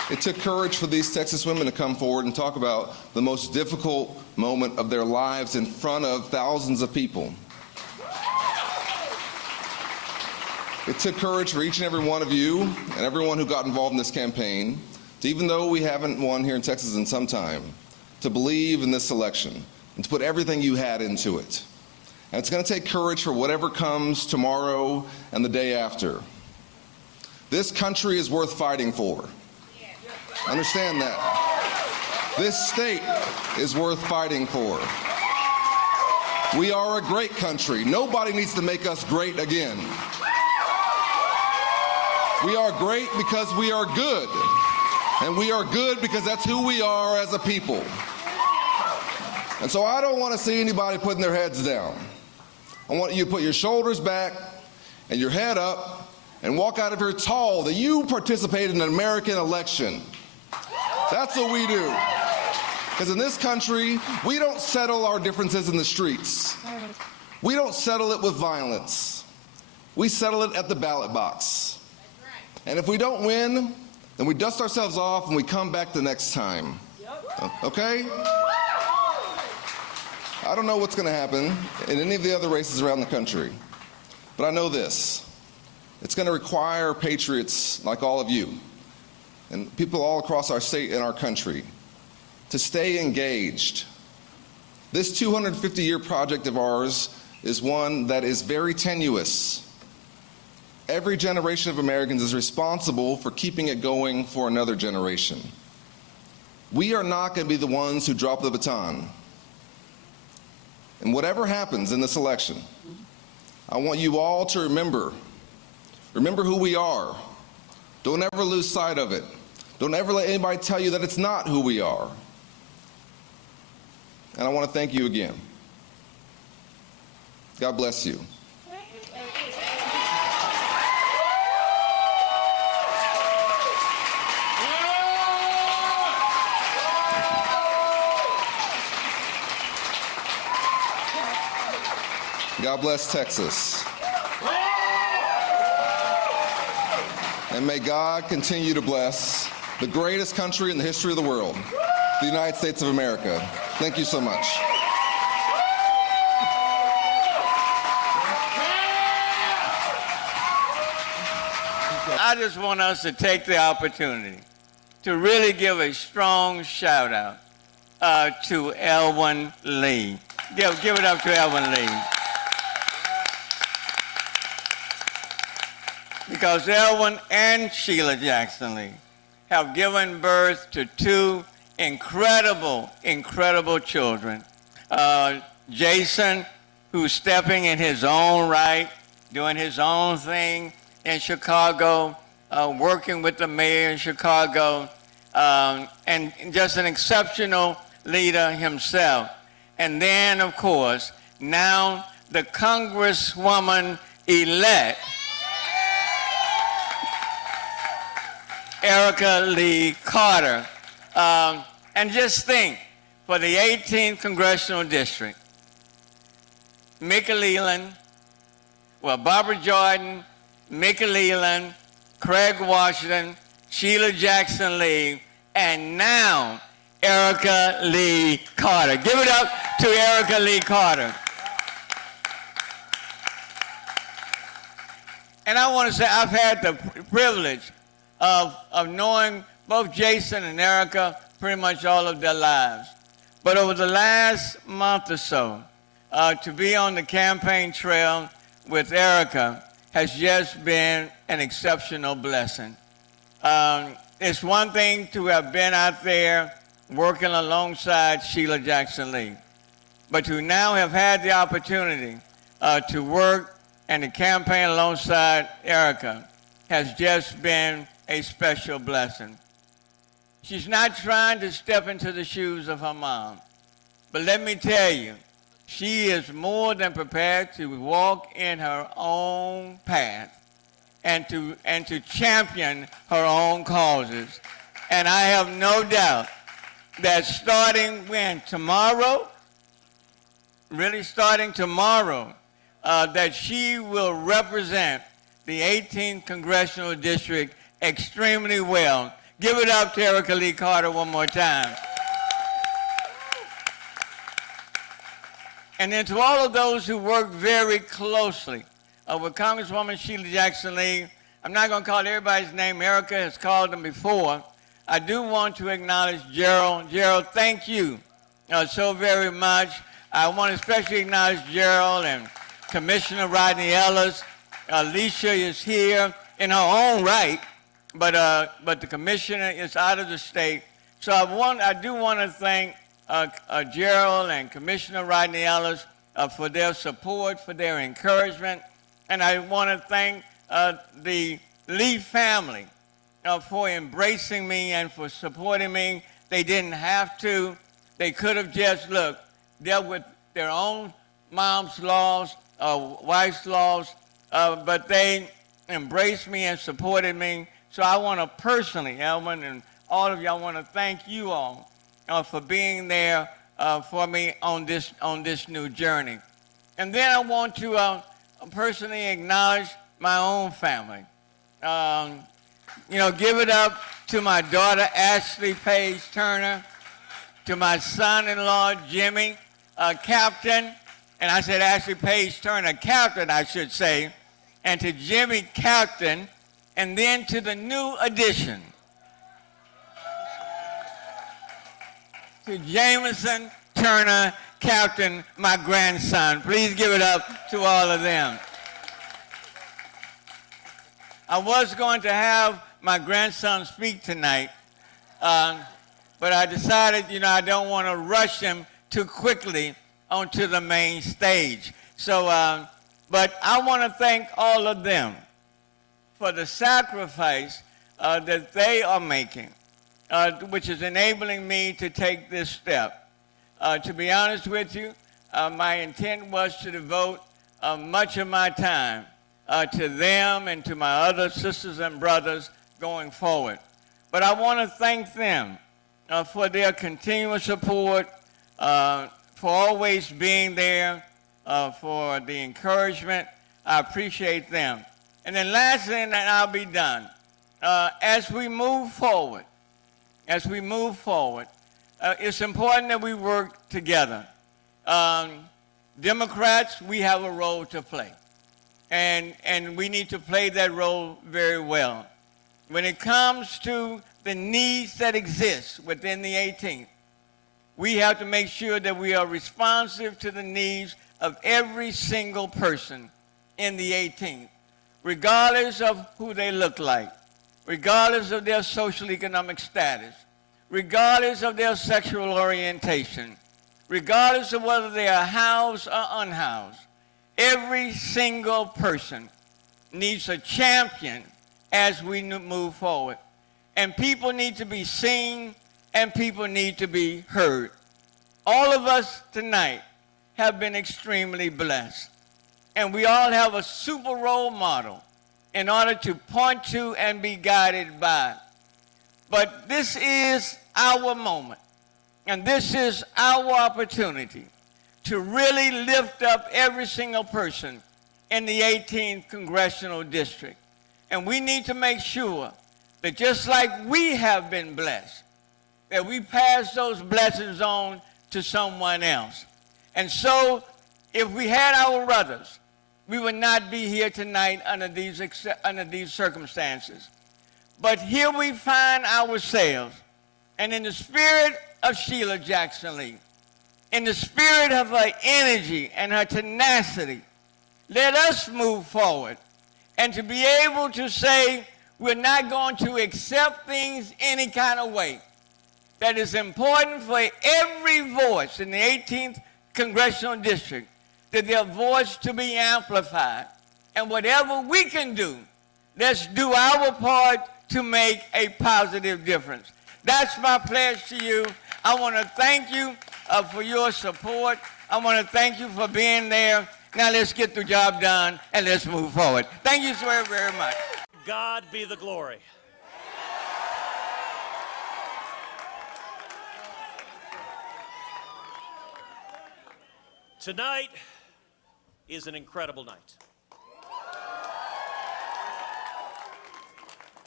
It took courage for these Texas women to come forward and talk about the most difficult moment of their lives in front of thousands of people. It took courage for each and every one of you and everyone who got involved in this campaign to, even though we haven't won here in Texas in some time, to believe in this election and to put everything you had into it. And it's going to take courage for whatever comes tomorrow and the day after. This country is worth fighting for. Understand that. This state is worth fighting for. We are a great country. Nobody needs to make us great again. We are great because we are good. And we are good because that's who we are as a people. And so I don't want to see anybody putting their heads down. I want you to put your shoulders back and your head up and walk out of here tall that you participated in an American election. That's what we do. Because in this country, we don't settle our differences in the streets. We don't settle it with violence. We settle it at the ballot box. And if we don't win, then we dust ourselves off and we come back the next time. Okay? I don't know what's going to happen in any of the other races around the country, but I know this. It's going to require patriots like all of you and people all across our state and our country to stay engaged. This 250-year project of ours is one that is very tenuous. Every generation of Americans is responsible for keeping it going for another generation. We are not going to be the ones who drop the baton. And whatever happens in this election, I want you all to remember who we are. Don't ever lose sight of it. Don't ever let anybody tell you that it's not who we are. And I want to thank you again. God bless you. God bless Texas. And may God continue to bless the greatest country in the history of the world, the United States of America. Thank you so much. I just want us to take the opportunity to really give a strong shout out to Elwyn Lee. Give it up to Elwyn Lee. Because Elwyn and Sheila Jackson Lee have given birth to two incredible children. Jason, who's stepping in his own right, doing his own thing in Chicago, working with the mayor in Chicago, and just an exceptional leader himself. And then, of course, now the Congresswoman-elect, Erica Lee Carter. And just think, for the 18th Congressional District, Mickey Leland, Barbara Jordan, Mickey Leland, Craig Washington, Sheila Jackson Lee, and now Erica Lee Carter. Give it up to Erica Lee Carter. And I want to say I've had the privilege of knowing both Jason and Erica pretty much all of their lives. But over the last month or so, to be on the campaign trail with Erica has just been an exceptional blessing. It's one thing to have been out there working alongside Sheila Jackson Lee, but to now have had the opportunity to work and to campaign alongside Erica has just been a special blessing. She's not trying to step into the shoes of her mom, but let me tell you, she is more than prepared to walk in her own path and to champion her own causes. And I have no doubt that starting tomorrow, really starting tomorrow, that she will represent the 18th Congressional District extremely well. Give it up to Erica Lee Carter one more time. And then to all of those who work very closely with Congresswoman Sheila Jackson Lee, I'm not going to call everybody's name. Erica has called them before. I do want to acknowledge Gerald. Gerald, thank you so very much. I want to especially acknowledge Gerald and Commissioner Rodney Ellis. Alicia is here in her own right, but the commissioner is out of the state. So I do want to thank Gerald and Commissioner Rodney Ellis for their support, for their encouragement. And I want to thank the Lee family for embracing me and for supporting me. They didn't have to. They could have just, dealt with their own mom's laws, wife's laws, but they embraced me and supported me. So I want to personally, Elvin and all of you, I want to thank you all for being there for me on this new journey. And then I want to personally acknowledge my own family. Give it up to my daughter, Ashley Page Turner, to my son-in-law, Jimmy, Captain, and I said Ashley Page Turner, Captain, I should say, and to Jimmy, Captain, and then to the new addition, to Jameson Turner, Captain, my grandson. Please give it up to all of them. I was going to have my grandson speak tonight, but I decided, I don't want to rush him too quickly onto the main stage. So, but I want to thank all of them for the sacrifice that they are making, which is enabling me to take this step. To be honest with you, my intent was to devote much of my time to them and to my other sisters and brothers going forward. But I want to thank them for their continuous support, for always being there, for the encouragement. I appreciate them. And then lastly, and then I'll be done, as we move forward, it's important that we work together. Democrats, we have a role to play. And we need to play that role very well. When it comes to the needs that exist within the 18th, we have to make sure that we are responsive to the needs of every single person in the 18th, regardless of who they look like, regardless of their social economic status, regardless of their sexual orientation, regardless of whether they are housed or unhoused. Every single person needs a champion as we move forward. And people need to be seen and people need to be heard. All of us tonight have been extremely blessed. And we all have a super role model in order to point to and be guided by. But this is our moment. And this is our opportunity to really lift up every single person in the 18th Congressional District. And we need to make sure that just like we have been blessed, that we pass those blessings on to someone else. And so, if we had our brothers, we would not be here tonight under these circumstances. But here we find ourselves, and in the spirit of Sheila Jackson Lee, in the spirit of her energy and her tenacity, let us move forward and to be able to say we're not going to accept things any kind of way. That is important for every voice in the 18th Congressional District, that their voice to be amplified. And whatever we can do, let's do our part to make a positive difference. That's my pledge to you. I want to thank you for your support. I want to thank you for being there. Now let's get the job done and let's move forward. Thank you so very, very much. God be the glory. Tonight is an incredible night.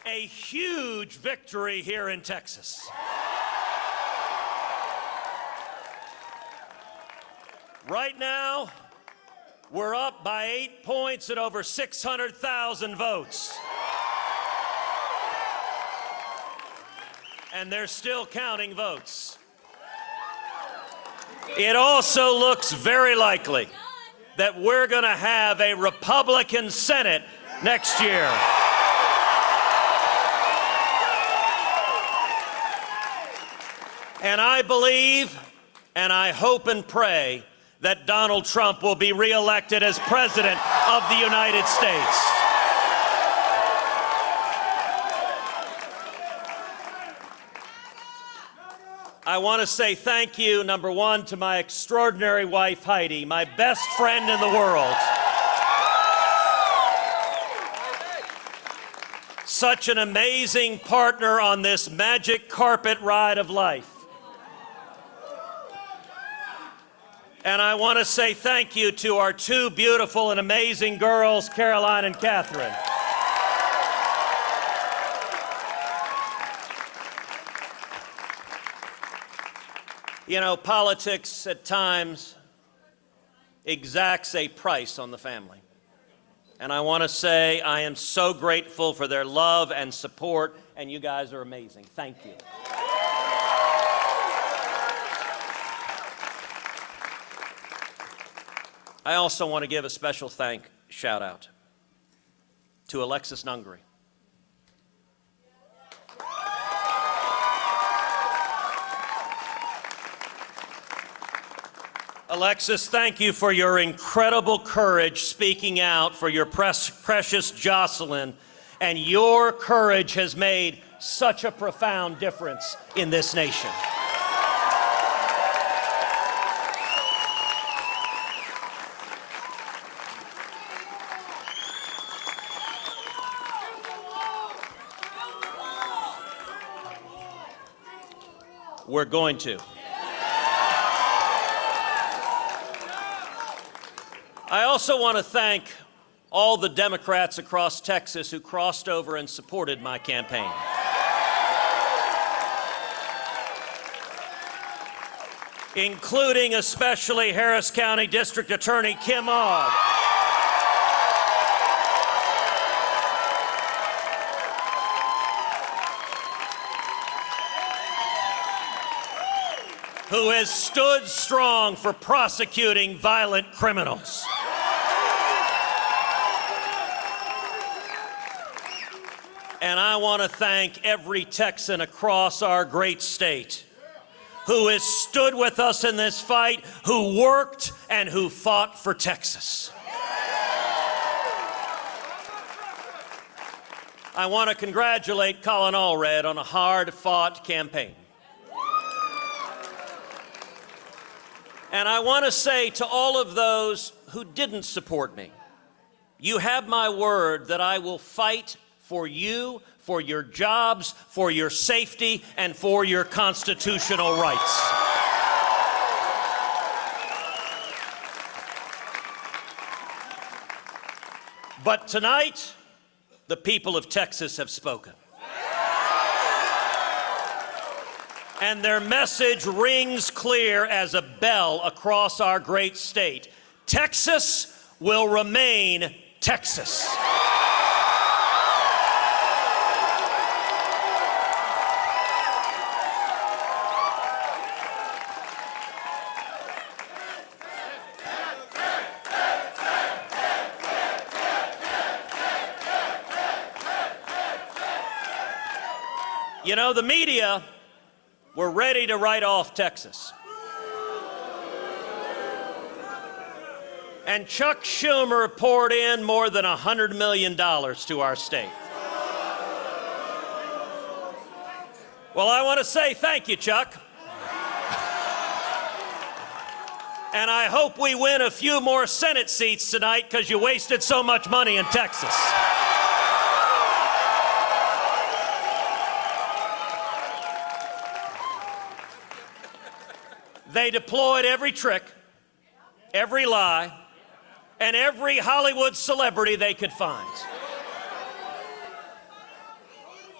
a huge victory here in Texas. Right now, we're up by 8 points at over 600,000 votes. And they're still counting votes. It also looks very likely that we're going to have a Republican Senate next year. And I believe, and I hope and pray, that Donald Trump will be reelected as President of the United States. I want to say thank you, number one, to my extraordinary wife, Heidi, my best friend in the world. Such an amazing partner on this magic carpet ride of life. And I want to say thank you to our two beautiful and amazing girls, Caroline and Catherine. You know, politics at times exacts a price on the family. And I want to say I am so grateful for their love and support, and you guys are amazing. Thank you. I also want to give a special shout out to Alexis Nungary. Alexis, thank you for your incredible courage speaking out for your precious Jocelyn, and your courage has made such a profound difference in this nation. We're going to. I also want to thank all the Democrats across Texas who crossed over and supported my campaign. Including especially Harris County District Attorney Kim Ogg. Who has stood strong for prosecuting violent criminals. And I want to thank every Texan across our great state who has stood with us in this fight, who worked and who fought for Texas. I want to congratulate Colin Allred on a hard-fought campaign. And I want to say to all of those who didn't support me, you have my word that I will fight for you, for your jobs, for your safety, and for your constitutional rights. But tonight, the people of Texas have spoken. And their message rings clear as a bell across our great state. Texas will remain Texas. You know, the media were ready to write off Texas. And Chuck Schumer poured in more than $100 million to our state. Well, I want to say thank you, Chuck. And I hope we win a few more Senate seats tonight because you wasted so much money in Texas. They deployed every trick, every lie, and every Hollywood celebrity they could find.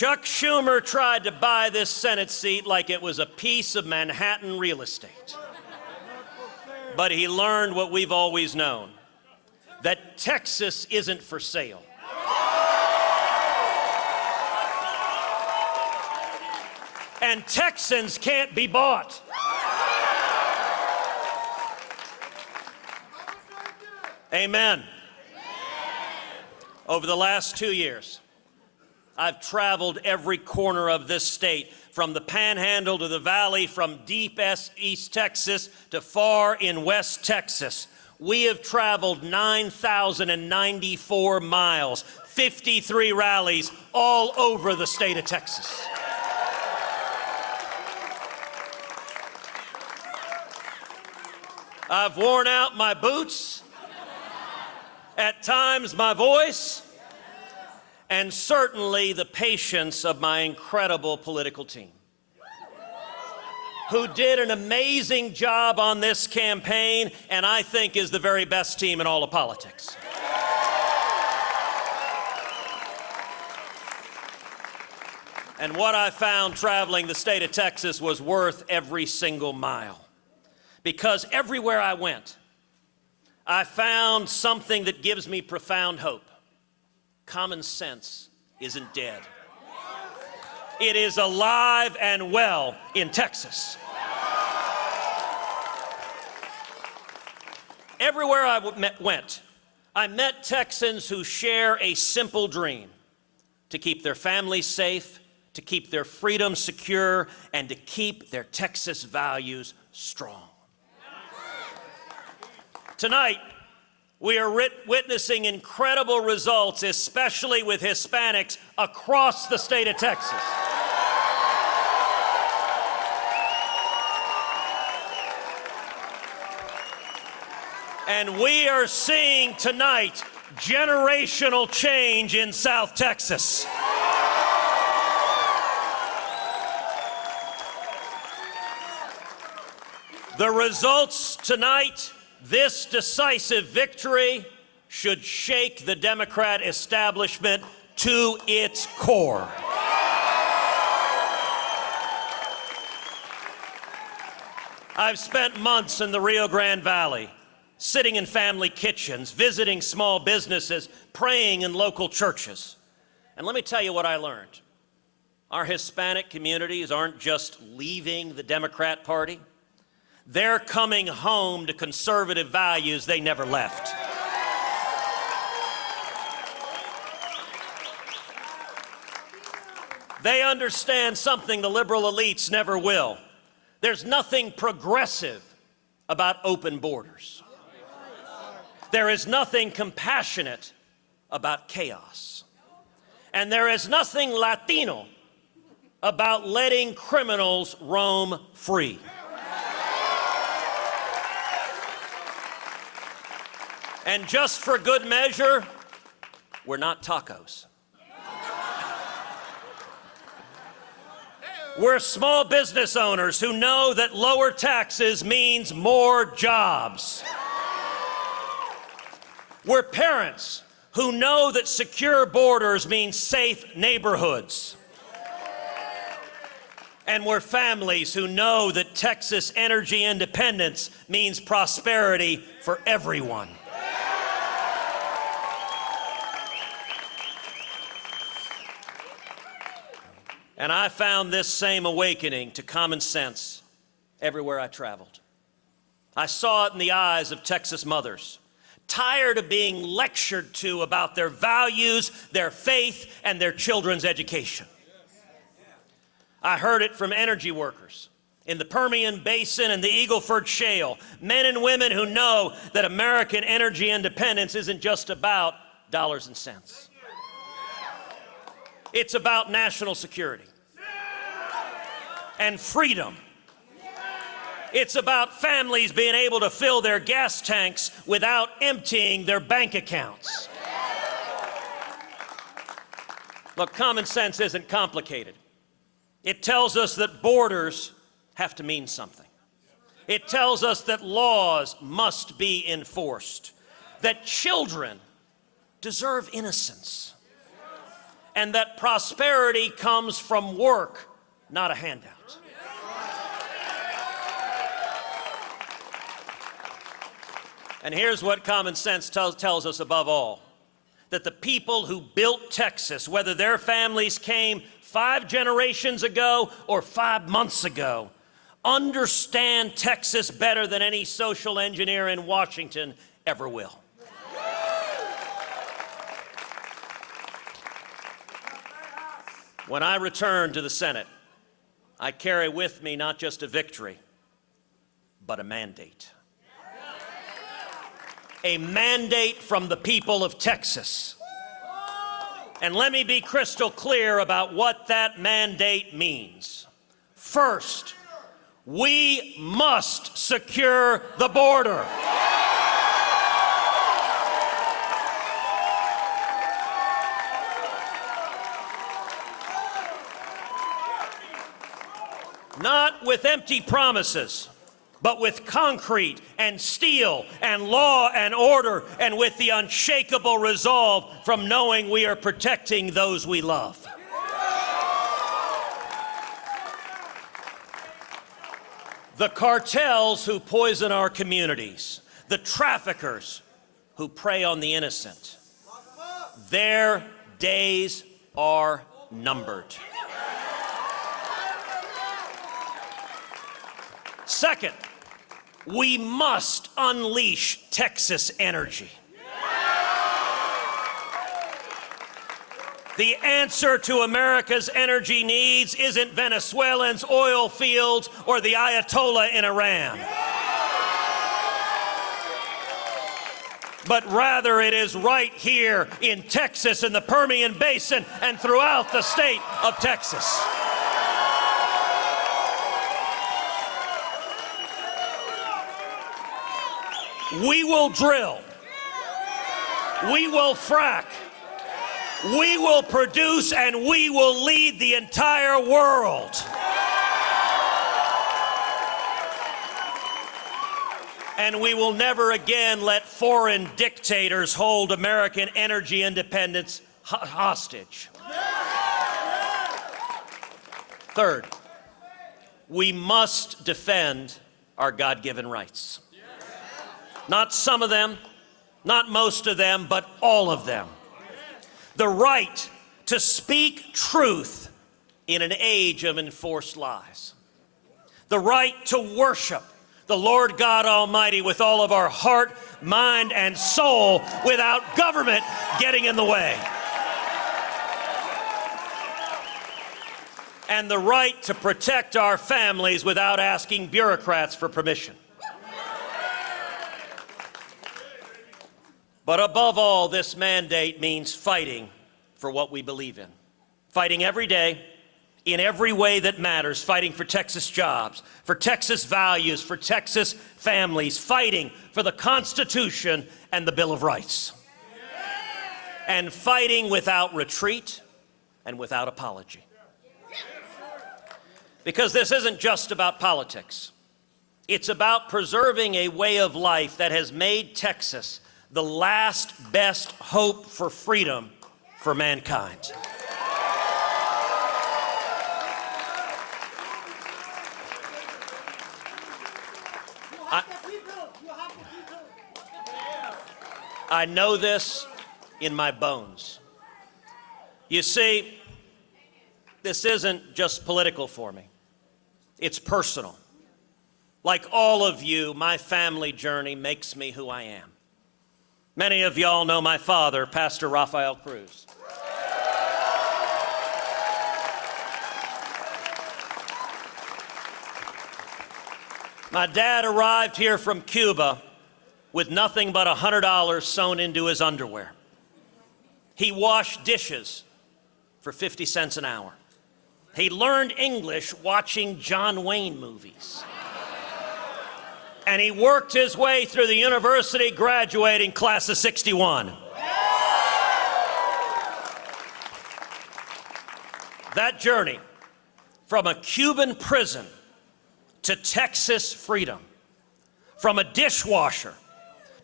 Chuck Schumer tried to buy this Senate seat like it was a piece of Manhattan real estate. But he learned what we've always known, that Texas isn't for sale. And Texans can't be bought. Amen. Over the last 2 years, I've traveled every corner of this state, from the Panhandle to the Valley, from deep East Texas to far in West Texas. We have traveled 9,094 miles, 53 rallies all over the state of Texas. I've worn out my boots, at times my voice, and certainly the patience of my incredible political team, who did an amazing job on this campaign, and I think is the very best team in all of politics. And what I found traveling the state of Texas was worth every single mile. Because everywhere I went, I found something that gives me profound hope. Common sense isn't dead. It is alive and well in Texas. Everywhere I went, I met Texans who share a simple dream: to keep their families safe, to keep their freedom secure, and to keep their Texas values strong. Tonight, we are witnessing incredible results, especially with Hispanics across the state of Texas. And we are seeing tonight generational change in South Texas. The results tonight, this decisive victory, should shake the Democrat establishment to its core. I've spent months in the Rio Grande Valley, sitting in family kitchens, visiting small businesses, praying in local churches. And let me tell you what I learned. Our Hispanic communities aren't just leaving the Democrat Party. They're coming home to conservative values they never left. They understand something the liberal elites never will. There's nothing progressive about open borders. There is nothing compassionate about chaos. And there is nothing Latino about letting criminals roam free. And just for good measure, we're not tacos. We're small business owners who know that lower taxes means more jobs. We're parents who know that secure borders mean safe neighborhoods. And we're families who know that Texas energy independence means prosperity for everyone. And I found this same awakening to common sense everywhere I traveled. I saw it in the eyes of Texas mothers, tired of being lectured to about their values, their faith, and their children's education. I heard it from energy workers in the Permian Basin and the Eagle Ford Shale, men and women who know that American energy independence isn't just about dollars and cents. It's about national security and freedom. It's about families being able to fill their gas tanks without emptying their bank accounts. Look, common sense isn't complicated. It tells us that borders have to mean something. It tells us that laws must be enforced, that children deserve innocence, and that prosperity comes from work, not a handout. And here's what common sense tells us above all, that the people who built Texas, whether their families came 5 generations ago or 5 months ago, understand Texas better than any social engineer in Washington ever will. When I return to the Senate, I carry with me not just a victory, but a mandate. A mandate from the people of Texas. And let me be crystal clear about what that mandate means. First, we must secure the border. Not with empty promises, but with concrete and steel and law and order, and with the unshakable resolve from knowing we are protecting those we love. The cartels who poison our communities, the traffickers who prey on the innocent, their days are numbered. Second, we must unleash Texas energy. The answer to America's energy needs isn't Venezuelans, oil fields, or the Ayatollah in Iran. But rather it is right here in Texas, in the Permian Basin, and throughout the state of Texas. We will drill, we will frack, we will produce, and we will lead the entire world. And we will never again let foreign dictators hold American energy independence hostage. Third, we must defend our God-given rights. Not some of them, not most of them, but all of them. The right to speak truth in an age of enforced lies. The right to worship the Lord God Almighty with all of our heart, mind, and soul without government getting in the way. And the right to protect our families without asking bureaucrats for permission. But above all, this mandate means fighting for what we believe in. Fighting every day, in every way that matters, fighting for Texas jobs, for Texas values, for Texas families, fighting for the Constitution and the Bill of Rights. And fighting without retreat and without apology. Because this isn't just about politics. It's about preserving a way of life that has made Texas the last best hope for freedom for mankind. I know this in my bones. You see, this isn't just political for me. It's personal. Like all of you, my family journey makes me who I am. Many of y'all know my father, Pastor Rafael Cruz. My dad arrived here from Cuba with nothing but $100 sewn into his underwear. He washed dishes for 50 cents an hour. He learned English watching John Wayne movies. And he worked his way through the university, graduating class of '61. That journey from a Cuban prison to Texas freedom, from a dishwasher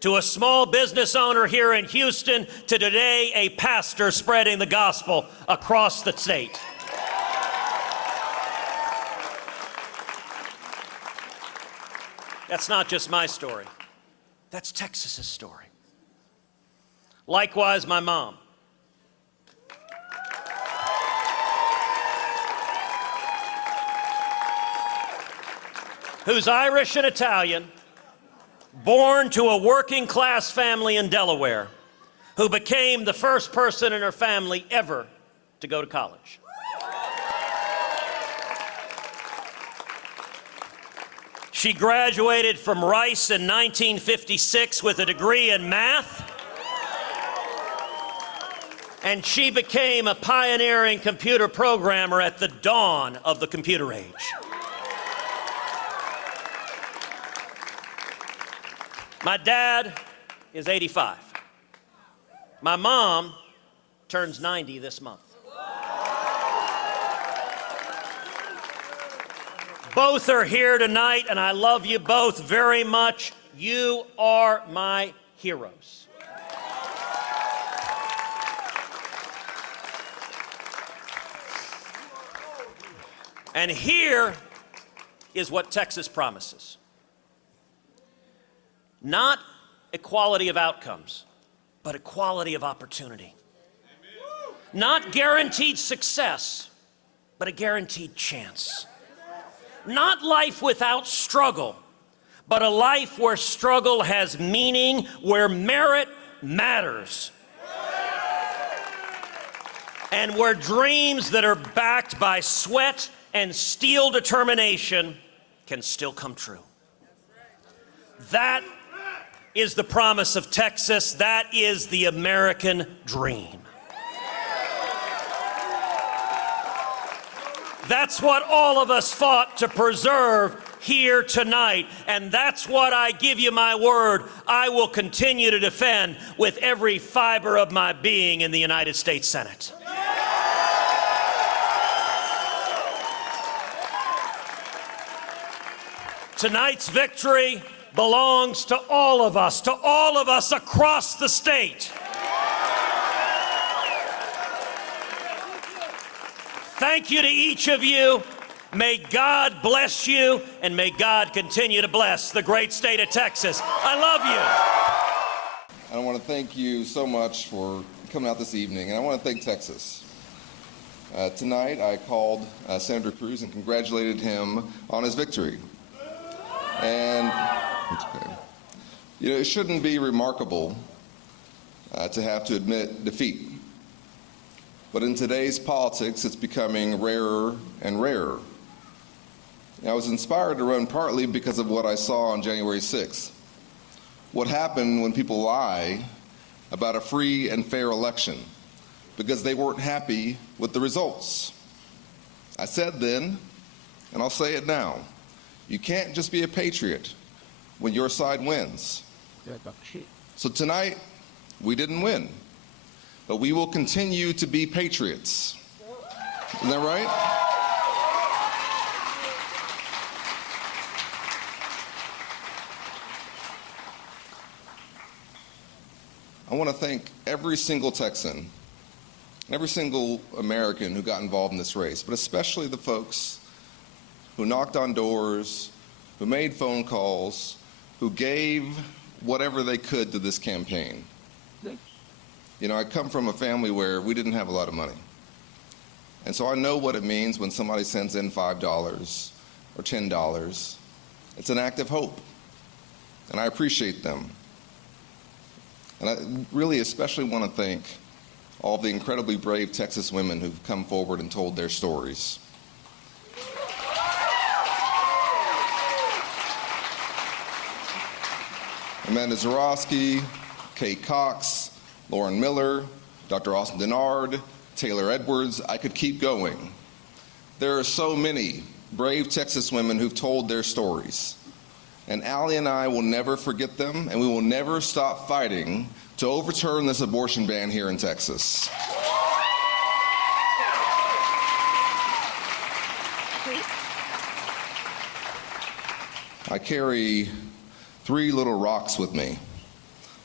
to a small business owner here in Houston, to today a pastor spreading the gospel across the state. That's not just my story. That's Texas's story. Likewise, my mom. Who's Irish and Italian, born to a working-class family in Delaware, who became the first person in her family ever to go to college. She graduated from Rice in 1956 with a degree in math, and she became a pioneering computer programmer at the dawn of the computer age. My dad is 85. My mom turns 90 this month. Both are here tonight, and I love you both very much. You are my heroes. And here is what Texas promises. Not equality of outcomes, but equality of opportunity. Not guaranteed success, but a guaranteed chance. Not life without struggle, but a life where struggle has meaning, where merit matters. And where dreams that are backed by sweat and steel determination can still come true. That is the promise of Texas. That is the American dream. That's what all of us fought to preserve here tonight, and that's what I give you my word I will continue to defend with every fiber of my being in the United States Senate. Tonight's victory belongs to all of us across the state. Thank you to each of you. May God bless you, and may God continue to bless the great state of Texas. I love you. I want to thank you so much for coming out this evening, and I want to thank Texas. Tonight, I called Senator Cruz and congratulated him on his victory. And you know, it shouldn't be remarkable to have to admit defeat. But in today's politics, it's becoming rarer and rarer. I was inspired to run partly because of what I saw on January 6th. What happened when people lie about a free and fair election because they weren't happy with the results. I said then, and I'll say it now, you can't just be a patriot when your side wins. So tonight, we didn't win, but we will continue to be patriots. Isn't that right? I want to thank every single Texan, every single American who got involved in this race, but especially the folks who knocked on doors, who made phone calls, who gave whatever they could to this campaign. You know, I come from a family where we didn't have a lot of money. And so I know what it means when somebody sends in $5 or $10. It's an act of hope. And I appreciate them. And I really especially want to thank all the incredibly brave Texas women who've come forward and told their stories. Amanda Zarowski, Kate Cox, Lauren Miller, Dr. Austin Denard, Taylor Edwards, I could keep going. There are so many brave Texas women who've told their stories. And Allie and I will never forget them, and we will never stop fighting to overturn this abortion ban here in Texas. I carry 3 little rocks with me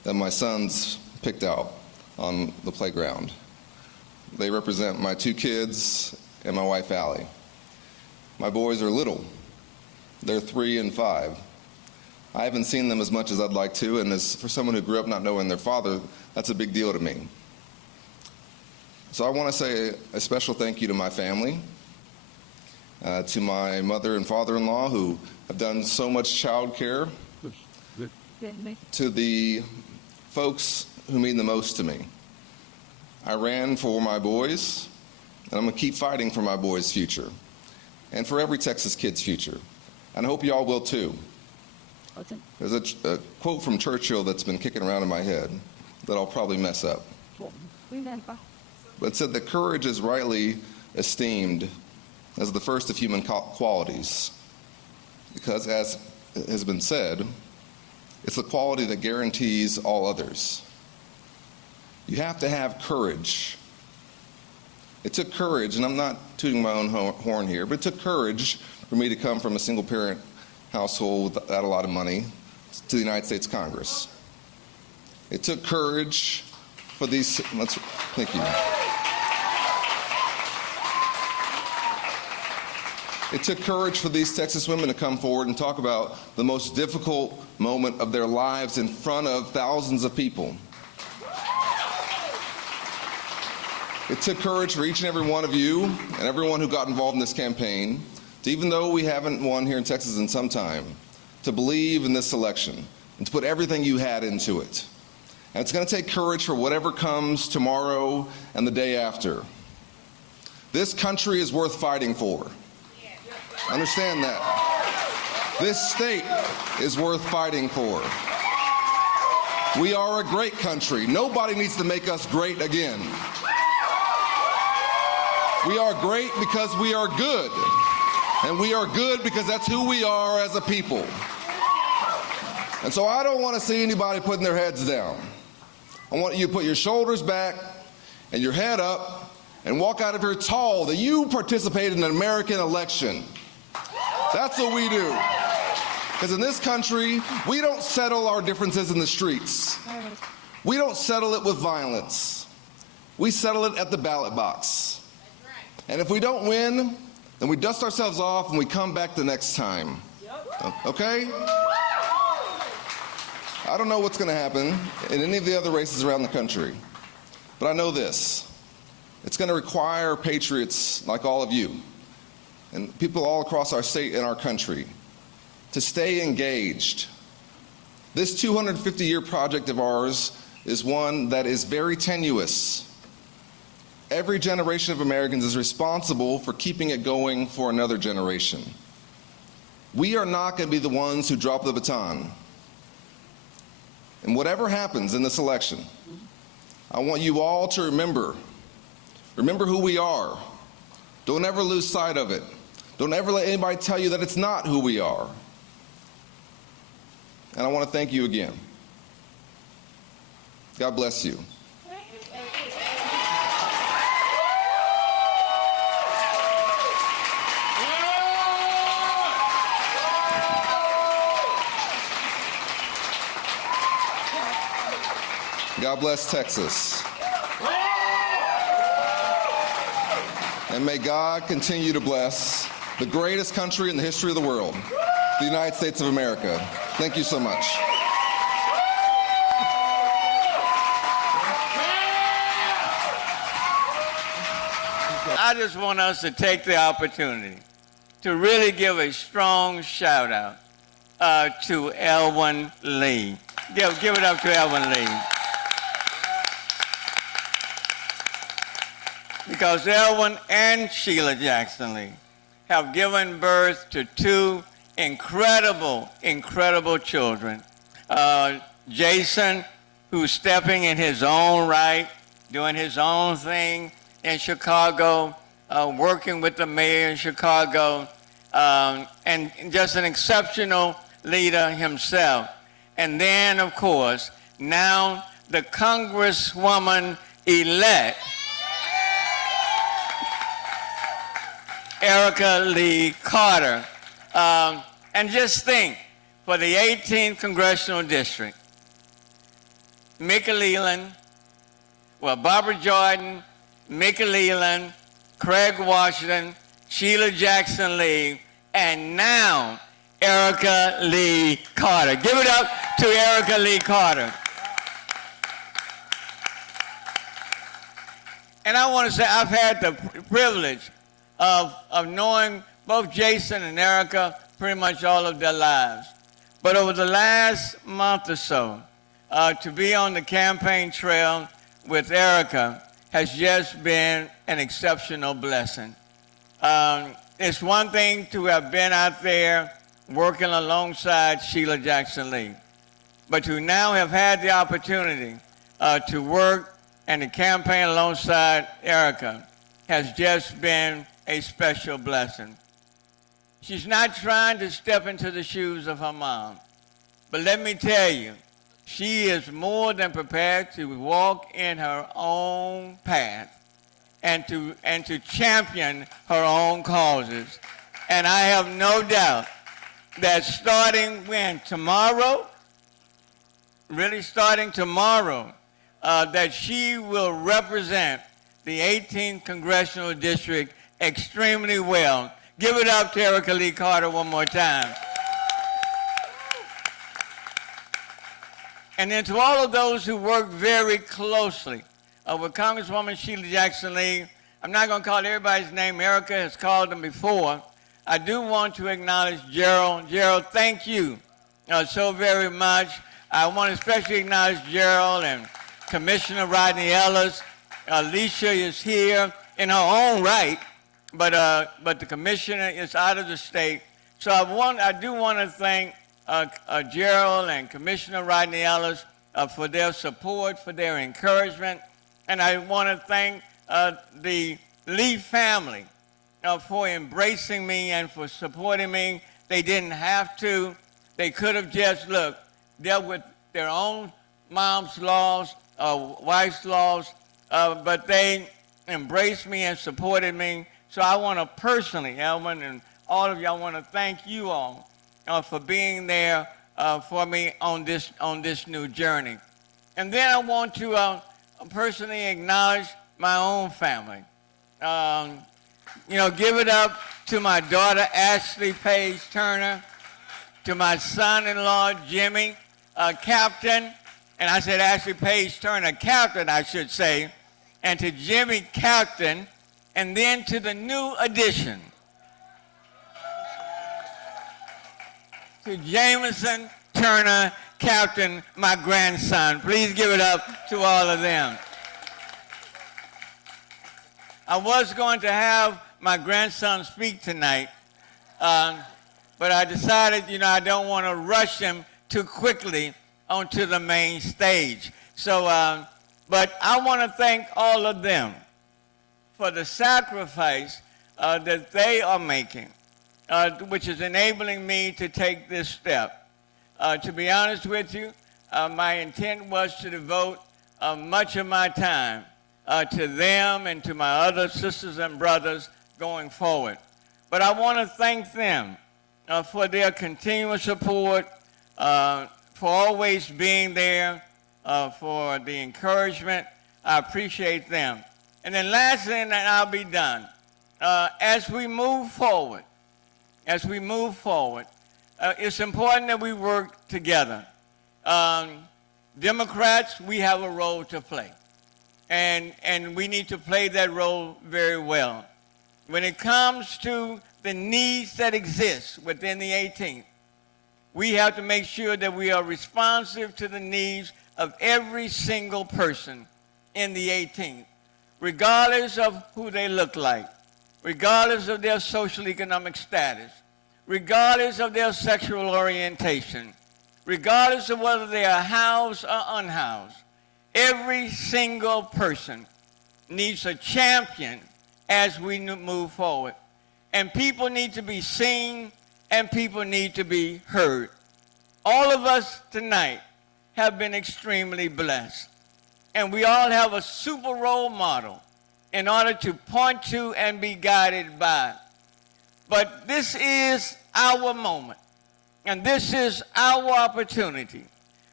that my sons picked out on the playground. They represent my 2 kids and my wife, Allie. My boys are little. They're 3 and 5. I haven't seen them as much as I'd like to, and as for someone who grew up not knowing their father, that's a big deal to me. So I want to say a special thank you to my family, to my mother and father-in-law who have done so much child care, to the folks who mean the most to me. I ran for my boys, and I'm going to keep fighting for my boys' future, and for every Texas kid's future. And I hope you all will too. There's a quote from Churchill that's been kicking around in my head that I'll probably mess up. But it said that courage is rightly esteemed as the first of human qualities, because as has been said, it's the quality that guarantees all others. You have to have courage. It took courage, and I'm not tooting my own horn here, but it took courage for me to come from a single-parent household without a lot of money to the United States Congress. It took courage for these, thank you. It took courage for these Texas women to come forward and talk about the most difficult moment of their lives in front of thousands of people. It took courage for each and every one of you and everyone who got involved in this campaign to, even though we haven't won here in Texas in some time, to believe in this election and to put everything you had into it. And it's going to take courage for whatever comes tomorrow and the day after. This country is worth fighting for. Understand that. This state is worth fighting for. We are a great country. Nobody needs to make us great again. We are great because we are good. And we are good because that's who we are as a people. And so I don't want to see anybody putting their heads down. I want you to put your shoulders back and your head up and walk out of here tall that you participated in an American election. That's what we do. Because in this country, we don't settle our differences in the streets. We don't settle it with violence. We settle it at the ballot box. And if we don't win, then we dust ourselves off and we come back the next time. Okay? I don't know what's going to happen in any of the other races around the country, but I know this. It's going to require patriots like all of you and people all across our state and our country to stay engaged. This 250-year project of ours is one that is very tenuous. Every generation of Americans is responsible for keeping it going for another generation. We are not going to be the ones who drop the baton. And whatever happens in this election, I want you all to remember who we are. Don't ever lose sight of it. Don't ever let anybody tell you that it's not who we are. And I want to thank you again. God bless you. God bless Texas. And may God continue to bless the greatest country in the history of the world, the United States of America. Thank you so much. I just want us to take the opportunity to really give a strong shout out to Elwyn Lee. Give it up to Elwyn Lee. Because Elwyn and Sheila Jackson Lee have given birth to 2 incredible, incredible children. Jason, who's stepping in his own right, doing his own thing in Chicago, working with the mayor in Chicago, and just an exceptional leader himself. And then, of course, now the Congresswoman-elect, Erica Lee Carter. And just think, for the 18th Congressional District, Mickey Leland, Barbara Jordan, Mickey Leland, Craig Washington, Sheila Jackson Lee, and now Erica Lee Carter. Give it up to Erica Lee Carter. And I want to say I've had the privilege of knowing both Jason and Erica pretty much all of their lives. But over the last month or so, to be on the campaign trail with Erica has just been an exceptional blessing. It's one thing to have been out there working alongside Sheila Jackson Lee, but to now have had the opportunity to work and to campaign alongside Erica has just been a special blessing. She's not trying to step into the shoes of her mom, but let me tell you, she is more than prepared to walk in her own path and to champion her own causes. And I have no doubt that starting tomorrow, really starting tomorrow, that she will represent the 18th Congressional District extremely well. Give it up to Erica Lee Carter one more time. And then to all of those who work very closely with Congresswoman Sheila Jackson Lee, I'm not going to call everybody's name. Erica has called them before. I do want to acknowledge Gerald. Gerald, thank you so very much. I want to especially acknowledge Gerald and Commissioner Rodney Ellis. Alicia is here in her own right, but the commissioner is out of the state. So I do want to thank Gerald and Commissioner Rodney Ellis for their support, for their encouragement. And I want to thank the Lee family for embracing me and for supporting me. They didn't have to. They could have just, dealt with their own mom's laws, wife's laws, but they embraced me and supported me. So I want to personally, Elvin and all of you, I want to thank you all for being there for me on this new journey. And then I want to personally acknowledge my own family. Give it up to my daughter, Ashley Page Turner, to my son-in-law, Jimmy, Captain, and I said Ashley Page Turner, Captain, I should say, and to Jimmy, Captain, and then to the new addition, to Jameson Turner, Captain, my grandson. Please give it up to all of them. I was going to have my grandson speak tonight, but I decided, I don't want to rush him too quickly onto the main stage. So, but I want to thank all of them for the sacrifice that they are making, which is enabling me to take this step. To be honest with you, my intent was to devote much of my time to them and to my other sisters and brothers going forward. But I want to thank them for their continuous support, for always being there, for the encouragement. I appreciate them. And then lastly, and I'll be done, as we move forward, it's important that we work together. Democrats, we have a role to play. And we need to play that role very well. When it comes to the needs that exist within the 18th, we have to make sure that we are responsive to the needs of every single person in the 18th, regardless of who they look like, regardless of their social economic status, regardless of their sexual orientation, regardless of whether they are housed or unhoused. Every single person needs a champion as we move forward. And people need to be seen and people need to be heard. All of us tonight have been extremely blessed. And we all have a super role model in order to point to and be guided by. But this is our moment. And this is our opportunity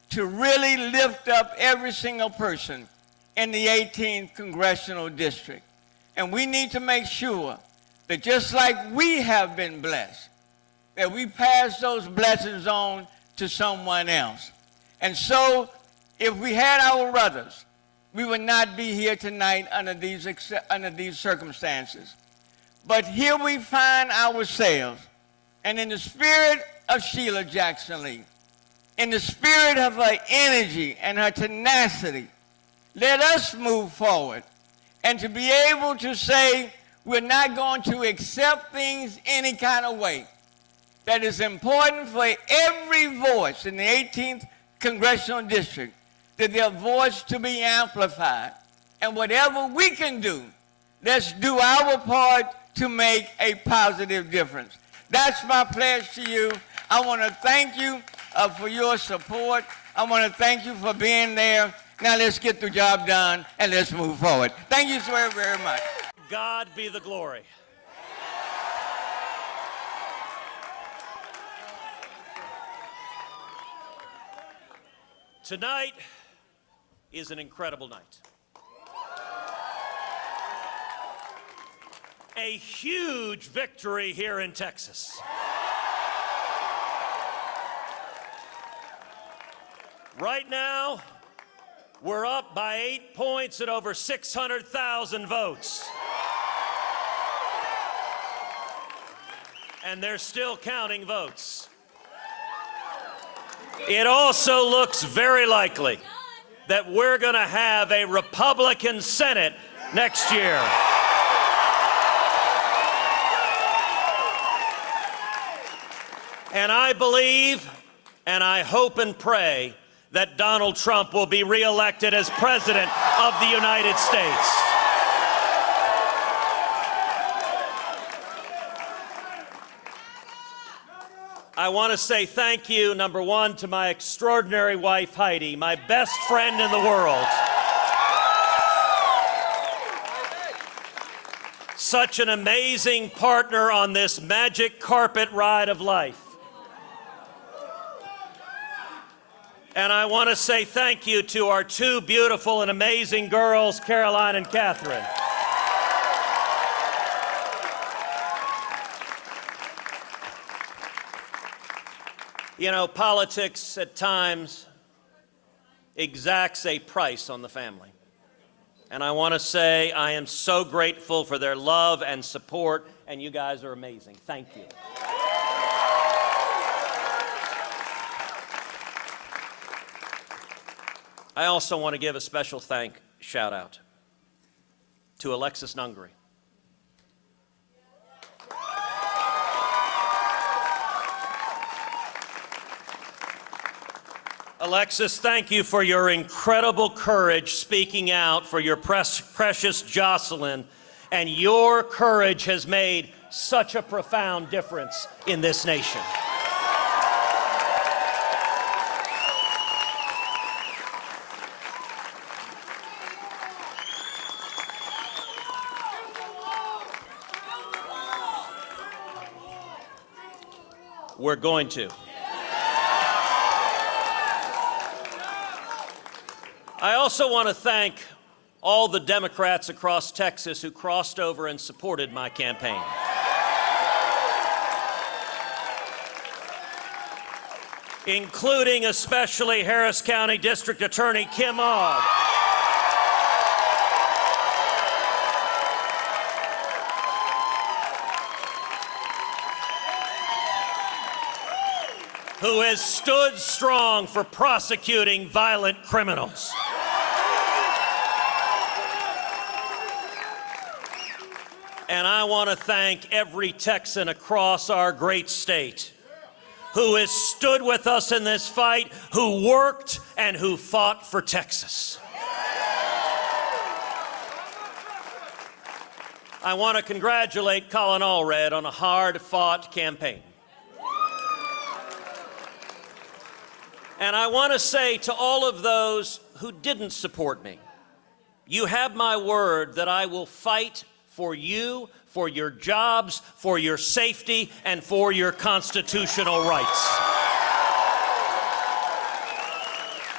to really lift up every single person in the 18th Congressional District. And we need to make sure that just like we have been blessed, that we pass those blessings on to someone else. And so, if we had our brothers, we would not be here tonight under these circumstances. But here we find ourselves, and in the spirit of Sheila Jackson Lee, in the spirit of her energy and her tenacity, let us move forward and to be able to say we're not going to accept things any kind of way. That is important for every voice in the 18th Congressional District, that their voice to be amplified. And whatever we can do, let's do our part to make a positive difference. That's my pledge to you. I want to thank you for your support. I want to thank you for being there. Now let's get the job done and let's move forward. Thank you so very, very much. God be the glory. Tonight is an incredible night. A huge victory here in Texas. Right now, we're up by 8 points at over 600,000 votes. And they're still counting votes. It also looks very likely that we're going to have a Republican Senate next year. And I believe, and I hope and pray, that Donald Trump will be reelected as President of the United States. I want to say thank you, number one, to my extraordinary wife, Heidi, my best friend in the world. Such an amazing partner on this magic carpet ride of life. And I want to say thank you to our two beautiful and amazing girls, Caroline and Catherine. You know, politics at times exacts a price on the family. And I want to say I am so grateful for their love and support, and you guys are amazing. Thank you. I also want to give a special shout out to Alexis Nungary. Alexis, thank you for your incredible courage speaking out for your precious Jocelyn, and your courage has made such a profound difference in this nation. We're going to. I also want to thank all the Democrats across Texas who crossed over and supported my campaign. Including especially Harris County District Attorney Kim Ogg. Who has stood strong for prosecuting violent criminals. And I want to thank every Texan across our great state who has stood with us in this fight, who worked and who fought for Texas. I want to congratulate Colin Allred on a hard-fought campaign. And I want to say to all of those who didn't support me, you have my word that I will fight for you, for your jobs, for your safety, and for your constitutional rights.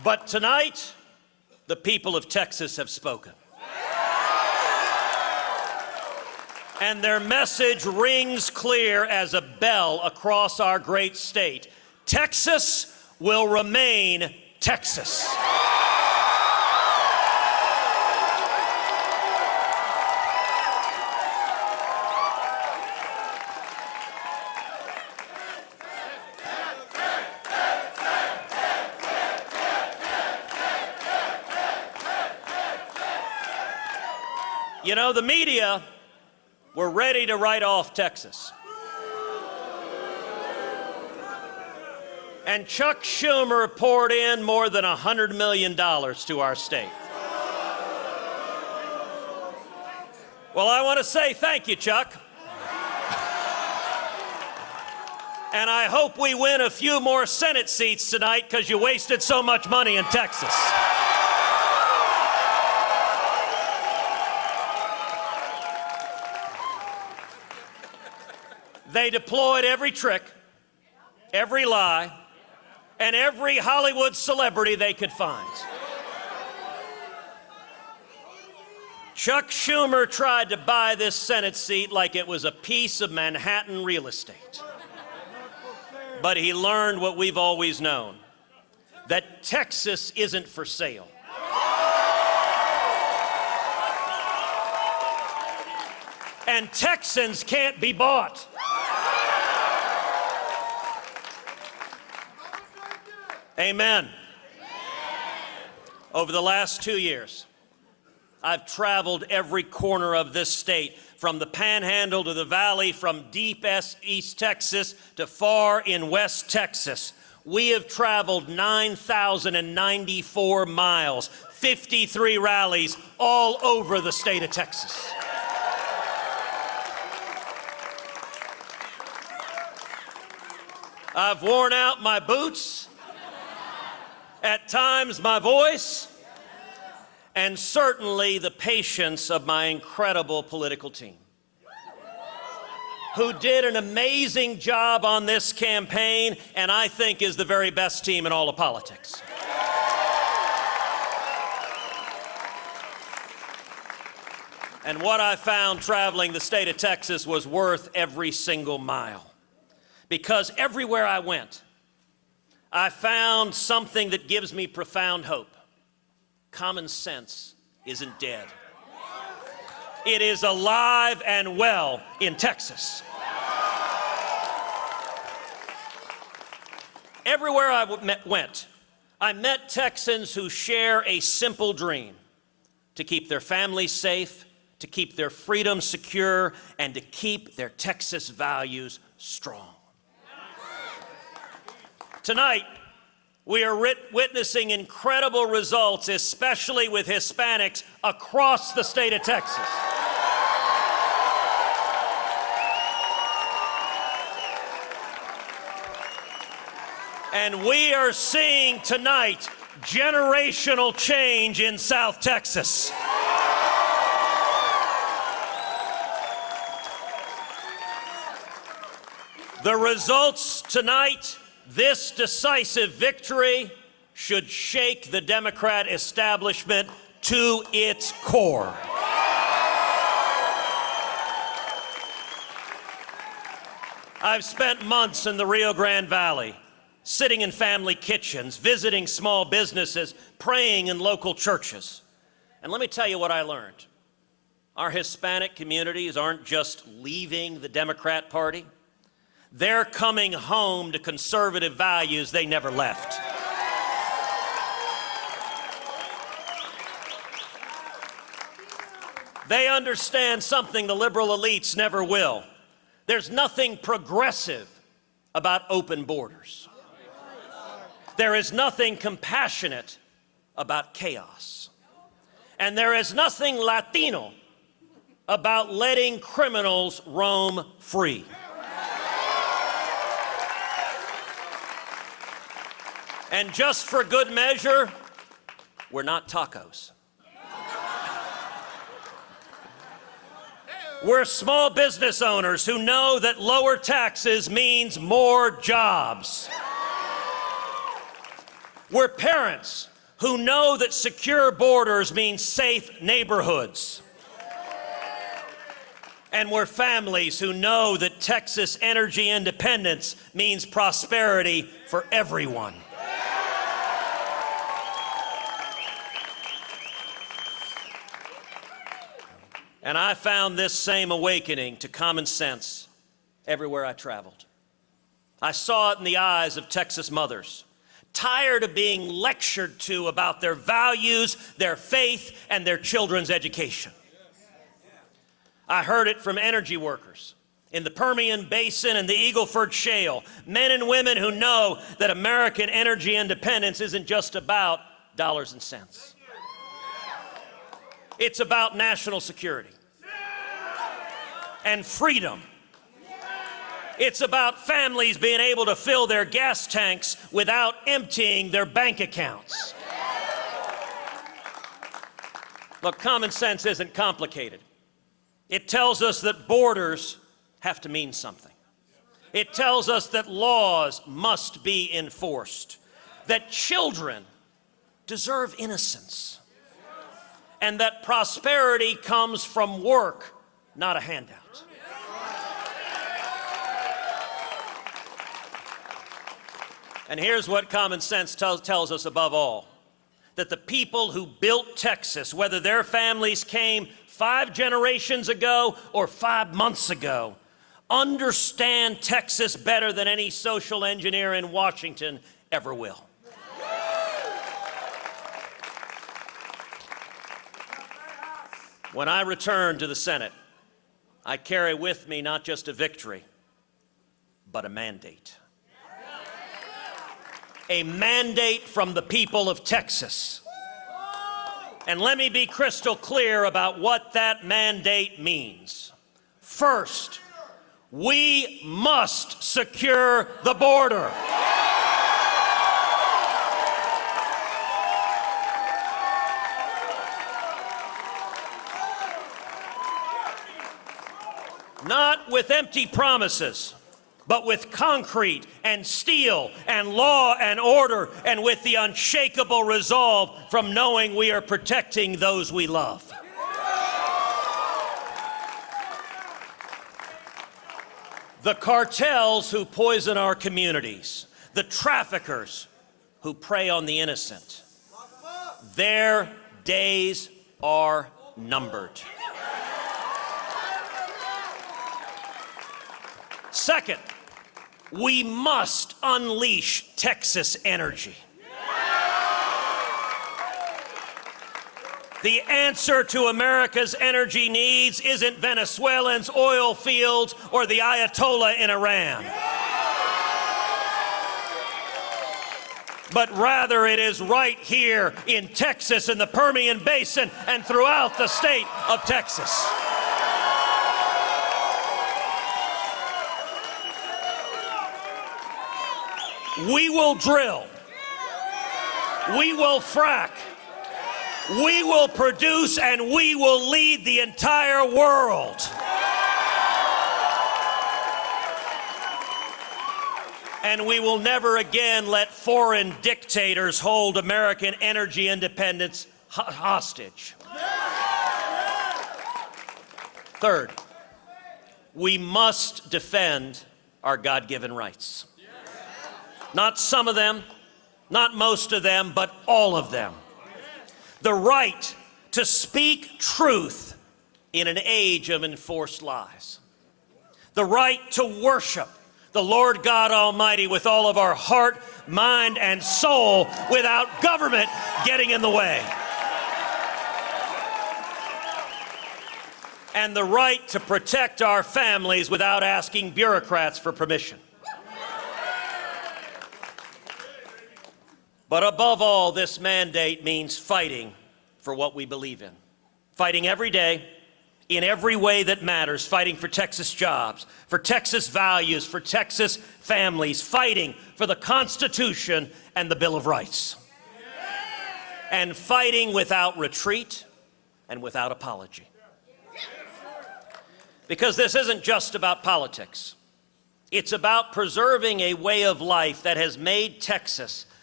But tonight, the people of Texas have spoken. And their message rings clear as a bell across our great state. Texas will remain Texas. You know, the media were ready to write off Texas. And Chuck Schumer poured in more than $100 million to our state. Well, I want to say thank you, Chuck. And I hope we win a few more Senate seats tonight because you wasted so much money in Texas. They deployed every trick, every lie, and every Hollywood celebrity they could find. Chuck Schumer tried to buy this Senate seat like it was a piece of Manhattan real estate. But he learned what we've always known, that Texas isn't for sale. And Texans can't be bought. Amen. Over the last 2 years, I've traveled every corner of this state, from the Panhandle to the Valley, from deep East Texas to far in West Texas. We have traveled 9,094 miles, 53 rallies all over the state of Texas. I've worn out my boots, at times my voice, and certainly the patience of my incredible political team, who did an amazing job on this campaign, and I think is the very best team in all of politics. And what I found traveling the state of Texas was worth every single mile. Because everywhere I went, I found something that gives me profound hope. Common sense isn't dead. It is alive and well in Texas. Everywhere I went, I met Texans who share a simple dream: to keep their families safe, to keep their freedom secure, and to keep their Texas values strong. Tonight, we are witnessing incredible results, especially with Hispanics across the state of Texas. And we are seeing tonight generational change in South Texas. The results tonight, this decisive victory, should shake the Democrat establishment to its core. I've spent months in the Rio Grande Valley, sitting in family kitchens, visiting small businesses, praying in local churches. And let me tell you what I learned. Our Hispanic communities aren't just leaving the Democrat Party. They're coming home to conservative values they never left. They understand something the liberal elites never will. There's nothing progressive about open borders. There is nothing compassionate about chaos. And there is nothing Latino about letting criminals roam free. And just for good measure, we're not tacos. We're small business owners who know that lower taxes means more jobs. We're parents who know that secure borders mean safe neighborhoods. And we're families who know that Texas energy independence means prosperity for everyone. And I found this same awakening to common sense everywhere I traveled. I saw it in the eyes of Texas mothers, tired of being lectured to about their values, their faith, and their children's education. I heard it from energy workers in the Permian Basin and the Eagle Ford Shale, men and women who know that American energy independence isn't just about dollars and cents. It's about national security and freedom. It's about families being able to fill their gas tanks without emptying their bank accounts. Look, common sense isn't complicated. It tells us that borders have to mean something. It tells us that laws must be enforced, that children deserve innocence, and that prosperity comes from work, not a handout. And here's what common sense tells us above all, that the people who built Texas, whether their families came 5 generations ago or 5 months ago, understand Texas better than any social engineer in Washington ever will. When I return to the Senate, I carry with me not just a victory, but a mandate. A mandate from the people of Texas. And let me be crystal clear about what that mandate means. First, we must secure the border. Not with empty promises, but with concrete and steel and law and order, and with the unshakable resolve from knowing we are protecting those we love. The cartels who poison our communities, the traffickers who prey on the innocent, their days are numbered. Second, we must unleash Texas energy. The answer to America's energy needs isn't Venezuelans, oil fields, or the Ayatollah in Iran. But rather it is right here in Texas, in the Permian Basin, and throughout the state of Texas. We will drill, we will frack, we will produce, and we will lead the entire world. And we will never again let foreign dictators hold American energy independence hostage. Third, we must defend our God-given rights. Not some of them, not most of them, but all of them. The right to speak truth in an age of enforced lies. The right to worship the Lord God Almighty with all of our heart, mind, and soul without government getting in the way. And the right to protect our families without asking bureaucrats for permission. But above all, this mandate means fighting for what we believe in. Fighting every day, in every way that matters, fighting for Texas jobs, for Texas values, for Texas families, fighting for the Constitution and the Bill of Rights. And fighting without retreat and without apology. Because this isn't just about politics. It's about preserving a way of life that has made Texas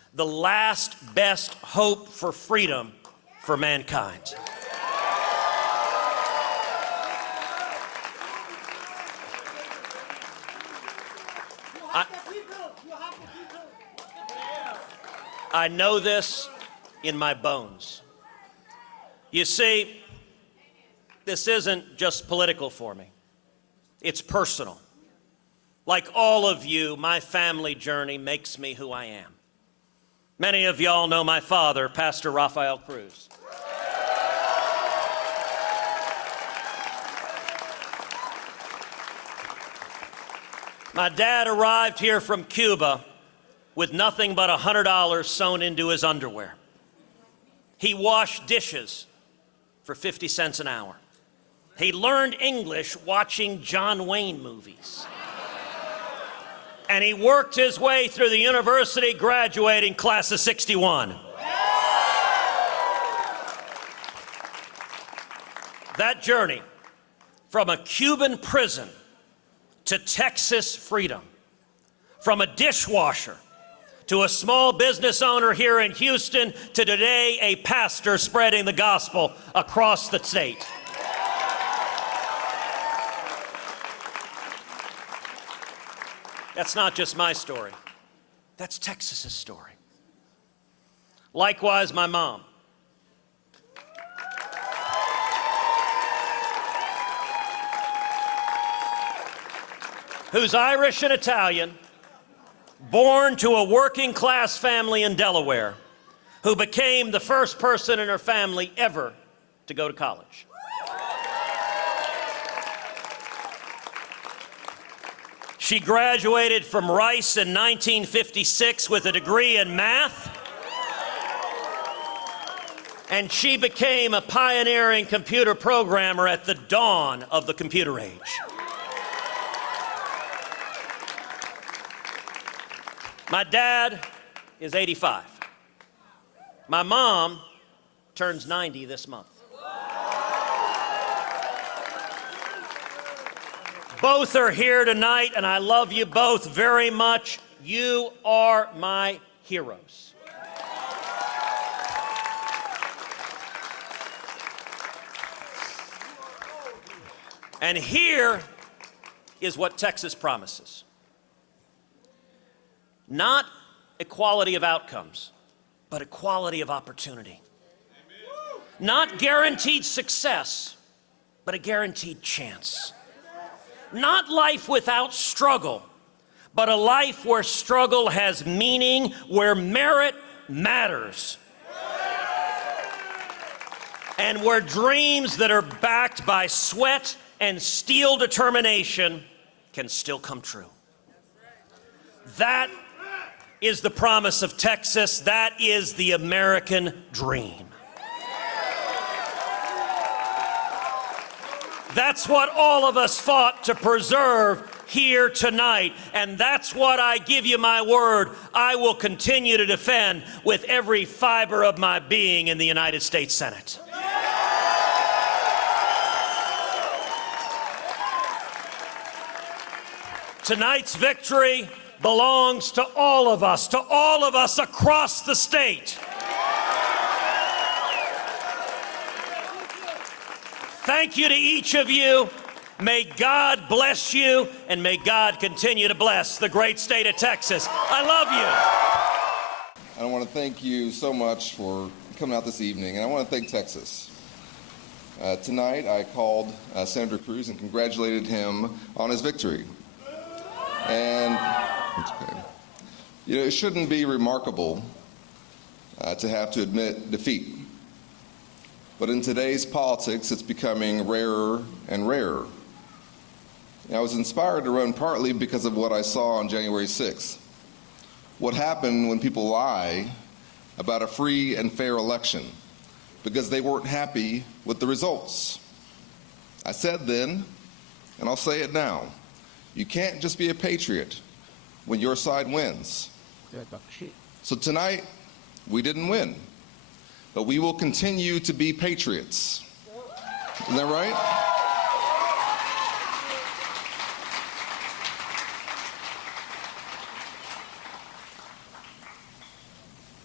the last best hope for freedom for mankind. I know this in my bones. You see, this isn't just political for me. It's personal. Like all of you, my family journey makes me who I am. Many of y'all know my father, Pastor Rafael Cruz. My dad arrived here from Cuba with nothing but $100 sewn into his underwear. He washed dishes for 50 cents an hour. He learned English watching John Wayne movies. And he worked his way through the university, graduating class of '61. That journey from a Cuban prison to Texas freedom, from a dishwasher to a small business owner here in Houston to today a pastor spreading the gospel across the state. That's not just my story. That's Texas's story. Likewise, my mom. Who's Irish and Italian, born to a working class family in Delaware, who became the first person in her family ever to go to college. She graduated from Rice in 1956 with a degree in math, and she became a pioneering computer programmer at the dawn of the computer age. My dad is 85. My mom turns 90 this month. Both are here tonight, and I love you both very much. You are my heroes. And here is what Texas promises. Not equality of outcomes, but equality of opportunity. Not guaranteed success, but a guaranteed chance. Not life without struggle, but a life where struggle has meaning, where merit matters. And where dreams that are backed by sweat and steel determination can still come true. That is the promise of Texas. That is the American dream. That's what all of us fought to preserve here tonight, and that's what I give you my word I will continue to defend with every fiber of my being in the United States Senate. Tonight's victory belongs to all of us across the state. Thank you to each of you. May God bless you, and may God continue to bless the great state of Texas. I love you. I want to thank you so much for coming out this evening, and I want to thank Texas. Tonight, I called Senator Cruz and congratulated him on his victory. And okay. You know, it shouldn't be remarkable to have to admit defeat. But in today's politics, it's becoming rarer and rarer. I was inspired to run partly because of what I saw on January 6th. What happened when people lie about a free and fair election because they weren't happy with the results. I said then, and I'll say it now, you can't just be a patriot when your side wins. So tonight, we didn't win. But we will continue to be patriots. Isn't that right?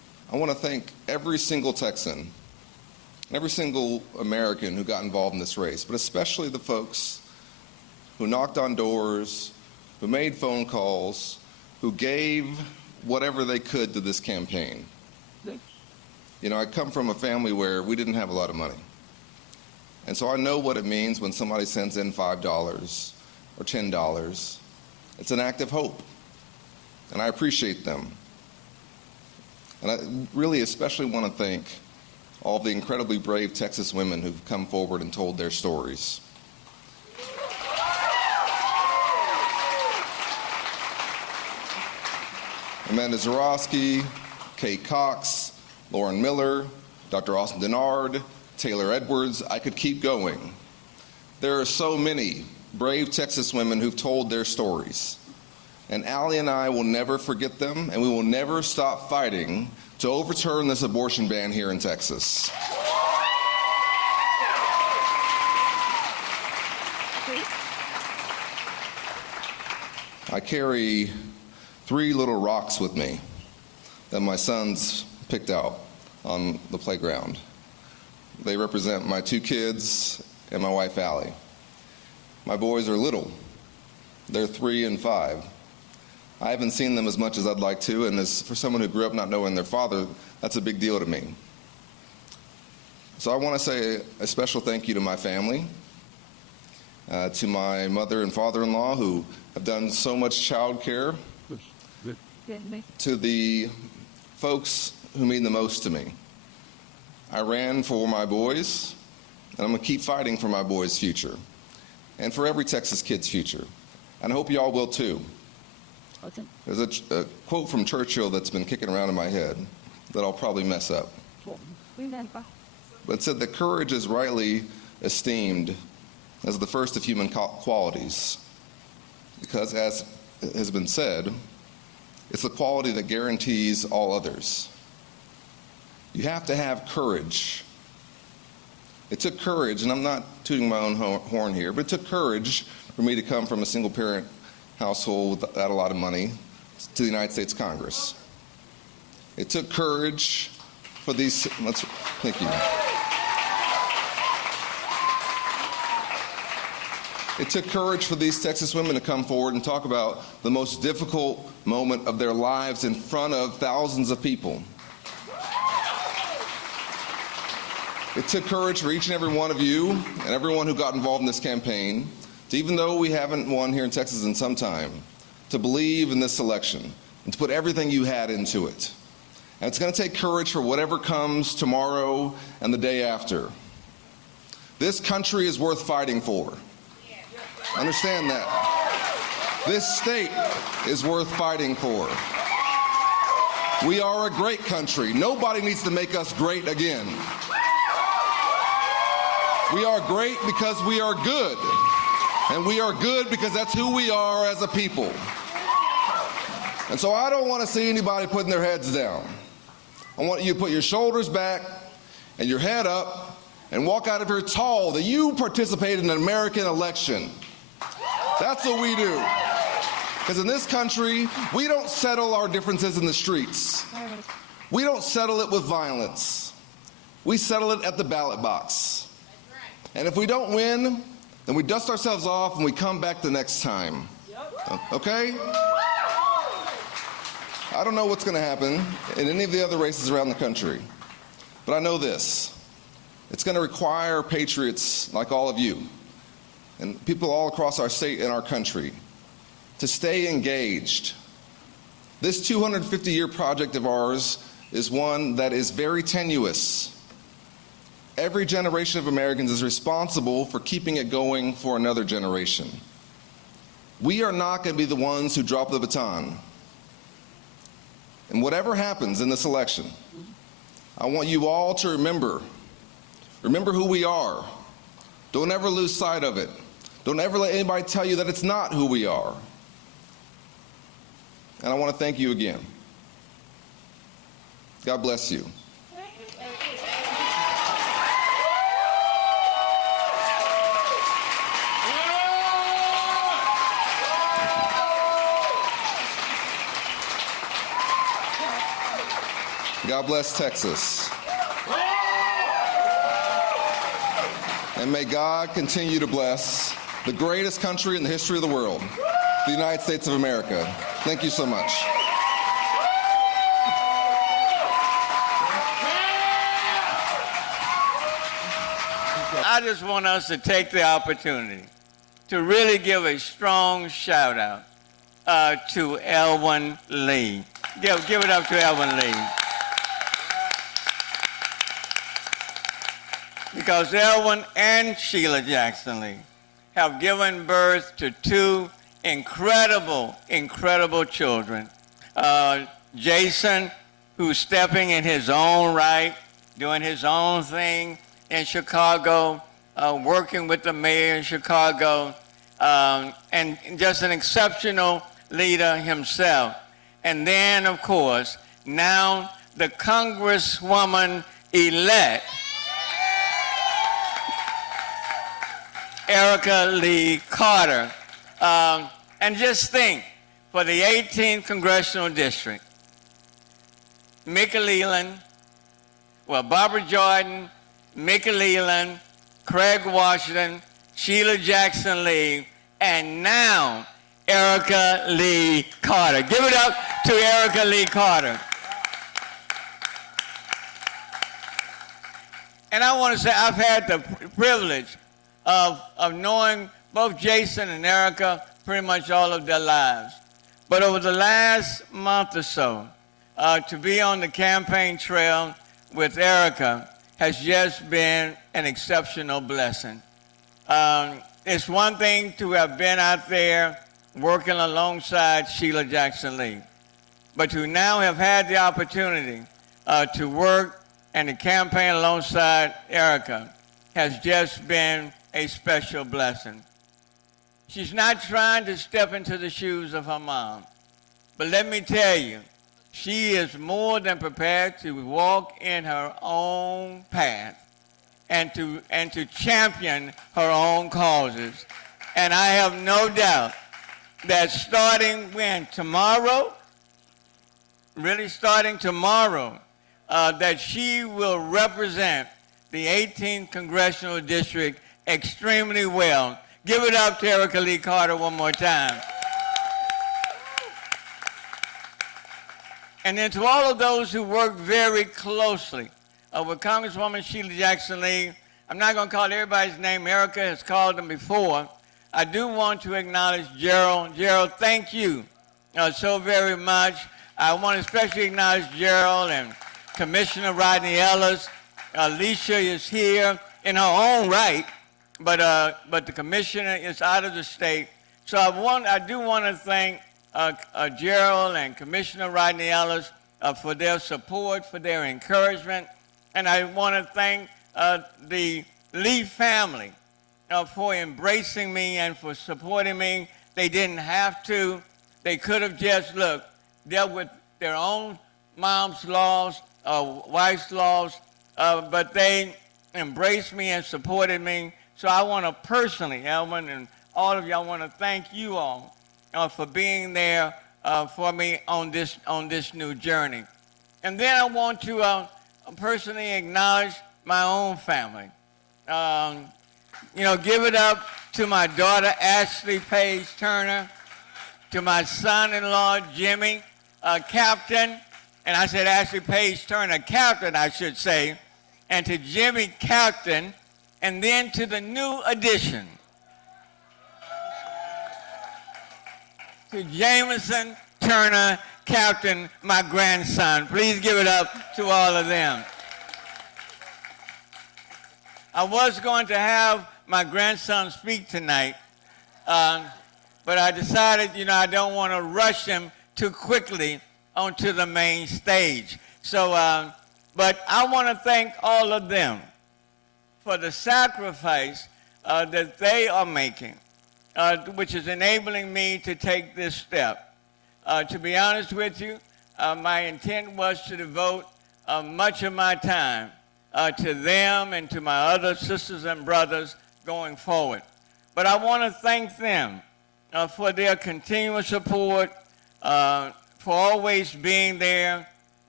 I want to thank every single Texan, every single American who got involved in this race, but especially the folks who knocked on doors, who made phone calls, who gave whatever they could to this campaign. You know, I come from a family where we didn't have a lot of money. And so I know what it means when somebody sends in $5 or $10. It's an act of hope. And I appreciate them. And I really especially want to thank all the incredibly brave Texas women who've come forward and told their stories. Amanda Zarowski, Kate Cox, Lauren Miller, Dr. Austin Denard, Taylor Edwards, I could keep going. There are so many brave Texas women who've told their stories. And Allie and I will never forget them, and we will never stop fighting to overturn this abortion ban here in Texas. I carry 3 little rocks with me that my sons picked out on the playground. They represent my 2 kids and my wife, Allie. My boys are little. They're 3 and 5. I haven't seen them as much as I'd like to, and as for someone who grew up not knowing their father, that's a big deal to me. So I want to say a special thank you to my family, to my mother and father-in-law who have done so much child care, to the folks who mean the most to me. I ran for my boys, and I'm going to keep fighting for my boys' future, and for every Texas kid's future. And I hope you all will too. There's a quote from Churchill that's been kicking around in my head that I'll probably mess up. But it said that courage is rightly esteemed as the first of human qualities, because as has been said, it's the quality that guarantees all others. You have to have courage. It took courage, and I'm not tooting my own horn here, but it took courage for me to come from a single-parent household without a lot of money to the United States Congress. It took courage for these, thank you. It took courage for these Texas women to come forward and talk about the most difficult moment of their lives in front of thousands of people. It took courage for each and every one of you and everyone who got involved in this campaign to, even though we haven't won here in Texas in some time, to believe in this election and to put everything you had into it. And it's going to take courage for whatever comes tomorrow and the day after. This country is worth fighting for. Understand that. This state is worth fighting for. We are a great country. Nobody needs to make us great again. We are great because we are good. And we are good because that's who we are as a people. And so I don't want to see anybody putting their heads down. I want you to put your shoulders back and your head up and walk out of here tall that you participated in an American election. That's what we do. Because in this country, we don't settle our differences in the streets. We don't settle it with violence. We settle it at the ballot box. And if we don't win, then we dust ourselves off and we come back the next time. Okay? I don't know what's going to happen in any of the other races around the country, but I know this. It's going to require patriots like all of you and people all across our state and our country to stay engaged. This 250-year project of ours is one that is very tenuous. Every generation of Americans is responsible for keeping it going for another generation. We are not going to be the ones who drop the baton. And whatever happens in this election, I want you all to remember who we are. Don't ever lose sight of it. Don't ever let anybody tell you that it's not who we are. And I want to thank you again. God bless you. God bless Texas. And may God continue to bless the greatest country in the history of the world, the United States of America. Thank you so much. I just want us to take the opportunity to really give a strong shout out to Elwyn Lee. Give it up to Elwyn Lee. Because Elwyn and Sheila Jackson Lee have given birth to two incredible, incredible children. Jason, who's stepping in his own right, doing his own thing in Chicago, working with the mayor in Chicago, and just an exceptional leader himself. And then, of course, now the Congresswoman-elect, Erica Lee Carter. And just think, for the 18th Congressional District, Mickey Leland, Barbara Jordan, Mickey Leland, Craig Washington, Sheila Jackson Lee, and now Erica Lee Carter. Give it up to Erica Lee Carter. And I want to say I've had the privilege of knowing both Jason and Erica pretty much all of their lives. But over the last month or so, to be on the campaign trail with Erica has just been an exceptional blessing. It's one thing to have been out there working alongside Sheila Jackson Lee, but to now have had the opportunity to work and to campaign alongside Erica has just been a special blessing. She's not trying to step into the shoes of her mom, but let me tell you, she is more than prepared to walk in her own path and to champion her own causes. And I have no doubt that starting tomorrow, really starting tomorrow, that she will represent the 18th Congressional District extremely well. Give it up to Erica Lee Carter one more time. And then to all of those who work very closely with Congresswoman Sheila Jackson Lee, I'm not going to call everybody's name. Erica has called them before. I do want to acknowledge Gerald. Gerald, thank you so very much. I want to especially acknowledge Gerald and Commissioner Rodney Ellis. Alicia is here in her own right, but the commissioner is out of the state. So I do want to thank Gerald and Commissioner Rodney Ellis for their support, for their encouragement. And I want to thank the Lee family for embracing me and for supporting me. They didn't have to. They could have just, dealt with their own mom's laws, wife's laws, but they embraced me and supported me. So I want to personally, Elwyn and all of you, I want to thank you all for being there for me on this new journey. And then I want to personally acknowledge my own family. Give it up to my daughter, Ashley Page Turner, to my son-in-law, Jimmy, Captain, and I said Ashley Page Turner, Captain, I should say, and to Jimmy, Captain, and then to the new addition, to Jameson Turner, Captain, my grandson. Please give it up to all of them. I was going to have my grandson speak tonight, but I decided, I don't want to rush him too quickly onto the main stage. So, but I want to thank all of them for the sacrifice that they are making, which is enabling me to take this step. To be honest with you, my intent was to devote much of my time to them and to my other sisters and brothers going forward. But I want to thank them for their continuous support, for always being there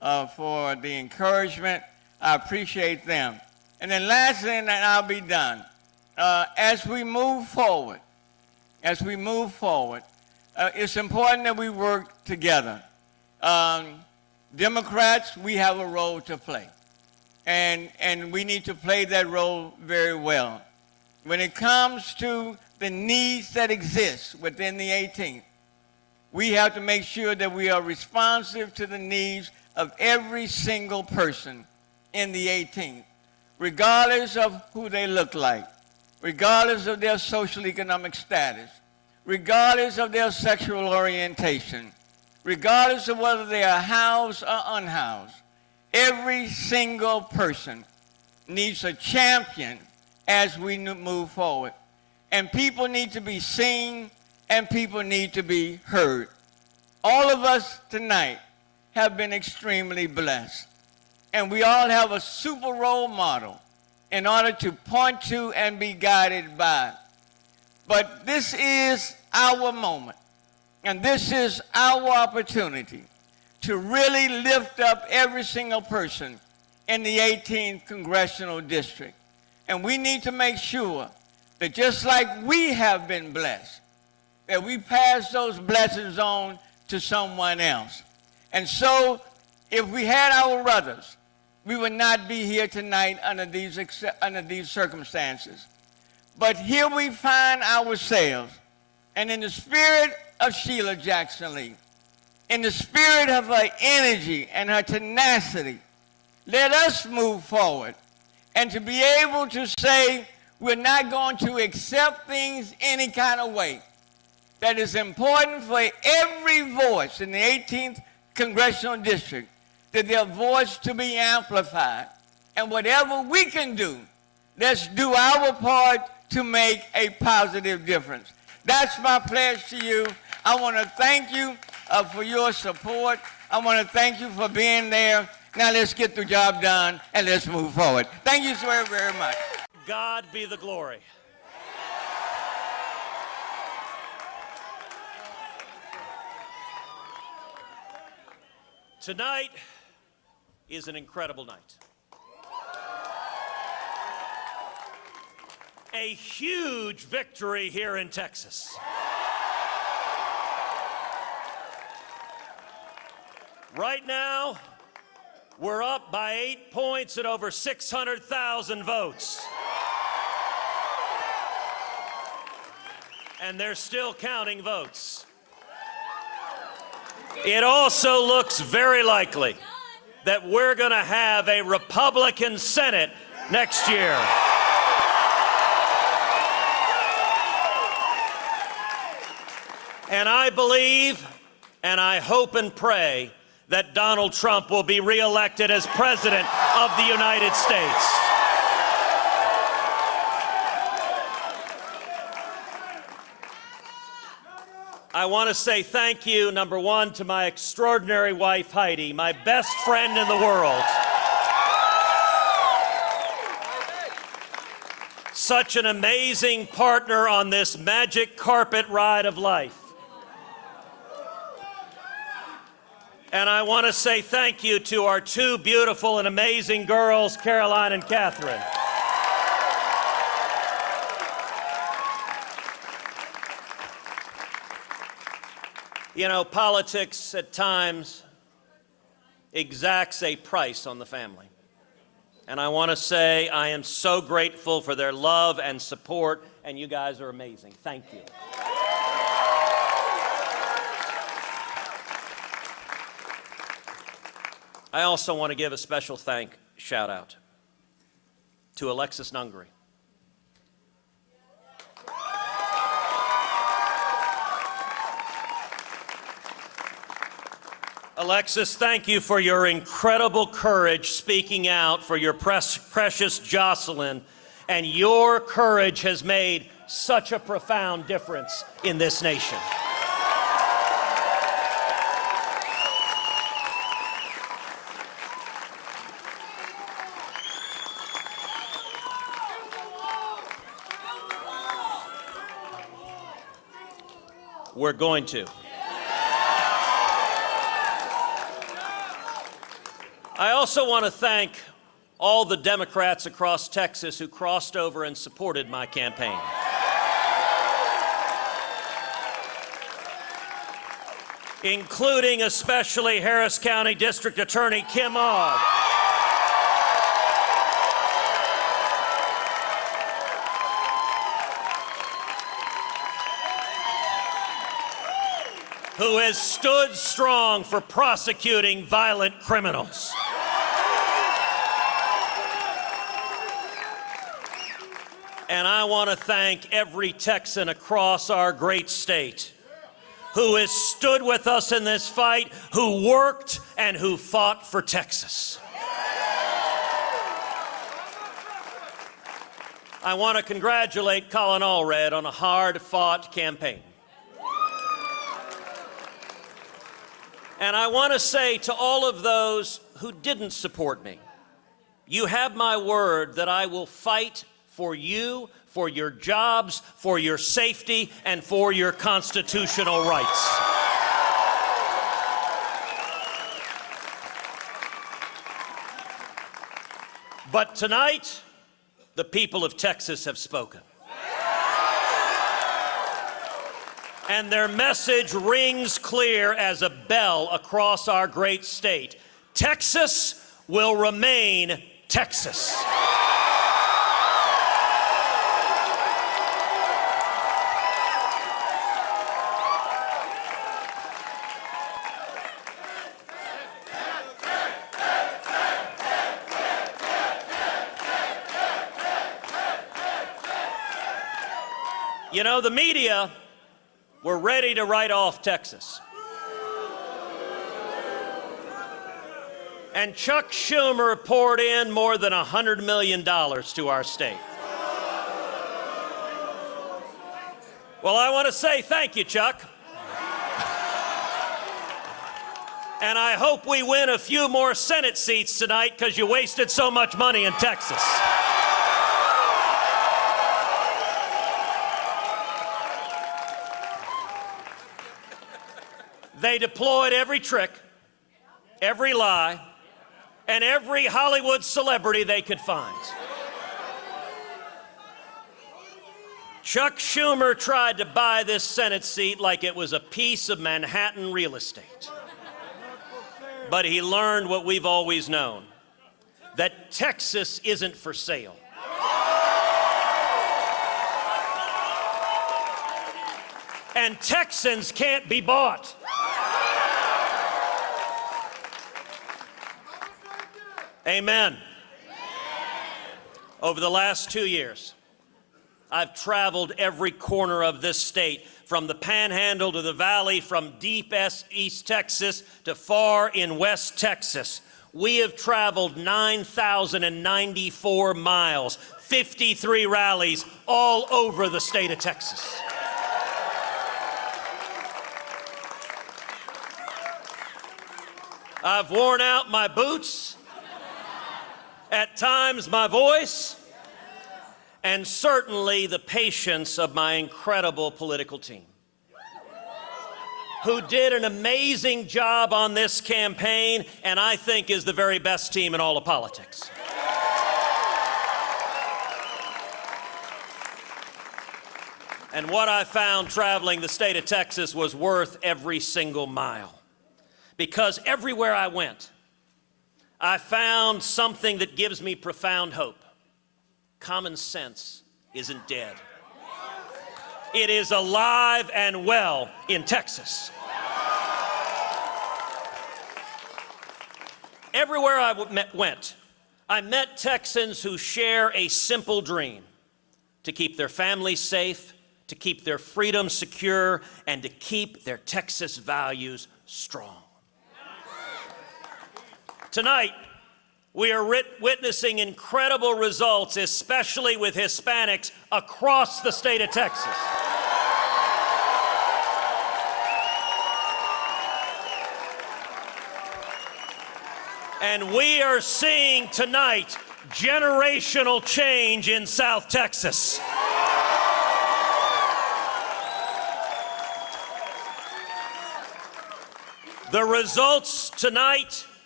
for the encouragement. I appreciate them. And then lastly, and I'll be done, as we move forward, it's important that we work together. Democrats, we have a role to play. And we need to play that role very well. When it comes to the needs that exist within the 18th, we have to make sure that we are responsive to the needs of every single person in the 18th, regardless of who they look like, regardless of their social economic status, regardless of their sexual orientation, regardless of whether they are housed or unhoused. Every single person needs a champion as we move forward. And people need to be seen, and people need to be heard. All of us tonight have been extremely blessed. And we all have a super role model in order to point to and be guided by. But this is our moment, and this is our opportunity to really lift up every single person in the 18th Congressional District. And we need to make sure that just like we have been blessed, that we pass those blessings on to someone else. And so, if we had our brothers, we would not be here tonight under these circumstances. But here we find ourselves, and in the spirit of Sheila Jackson Lee, in the spirit of her energy and her tenacity, let us move forward and to be able to say we're not going to accept things any kind of way. That is important for every voice in the 18th Congressional District, that their voice to be amplified. And whatever we can do, let's do our part to make a positive difference. That's my pledge to you. I want to thank you for your support. I want to thank you for being there. Now let's get the job done and let's move forward. Thank you so very, very much. God be the glory. Tonight is an incredible night. A huge victory here in Texas. Right now, we're up by 8 points at over 600,000 votes. And they're still counting votes. It also looks very likely that we're going to have a Republican Senate next year. And I believe, and I hope and pray, that Donald Trump will be reelected as President of the United States. I want to say thank you, number one, to my extraordinary wife, Heidi, my best friend in the world. Such an amazing partner on this magic carpet ride of life. And I want to say thank you to our two beautiful and amazing girls, Caroline and Catherine. You know, politics at times exacts a price on the family. And I want to say I am so grateful for their love and support, and you guys are amazing. Thank you. I also want to give a special shout out to Alexis Nungary. Alexis, thank you for your incredible courage speaking out for your precious Jocelyn, and your courage has made such a profound difference in this nation. We're going to. I also want to thank all the Democrats across Texas who crossed over and supported my campaign. Including especially Harris County District Attorney Kim Ogg, who has stood strong for prosecuting violent criminals. And I want to thank every Texan across our great state who has stood with us in this fight, who worked and who fought for Texas. I want to congratulate Colin Allred on a hard-fought campaign. And I want to say to all of those who didn't support me, you have my word that I will fight for you, for your jobs, for your safety, and for your constitutional rights. But tonight, the people of Texas have spoken. And their message rings clear as a bell across our great state. Texas will remain Texas. You know, the media were ready to write off Texas. And Chuck Schumer poured in more than $100 million to our state. Well, I want to say thank you, Chuck. And I hope we win a few more Senate seats tonight because you wasted so much money in Texas. They deployed every trick, every lie, and every Hollywood celebrity they could find. Chuck Schumer tried to buy this Senate seat like it was a piece of Manhattan real estate. But he learned what we've always known, that Texas isn't for sale. And Texans can't be bought. Amen. Over the last 2 years, I've traveled every corner of this state, from the Panhandle to the Valley, from deep East Texas to far in West Texas. We have traveled 9,094 miles, 53 rallies all over the state of Texas. I've worn out my boots, at times my voice, and certainly the patience of my incredible political team, who did an amazing job on this campaign, and I think is the very best team in all of politics. And what I found traveling the state of Texas was worth every single mile. Because everywhere I went, I found something that gives me profound hope. Common sense isn't dead. It is alive and well in Texas. Everywhere I went, I met Texans who share a simple dream: to keep their families safe, to keep their freedom secure, and to keep their Texas values strong. Tonight, we are witnessing incredible results, especially with Hispanics across the state of Texas. And we are seeing tonight generational change in South Texas. The results tonight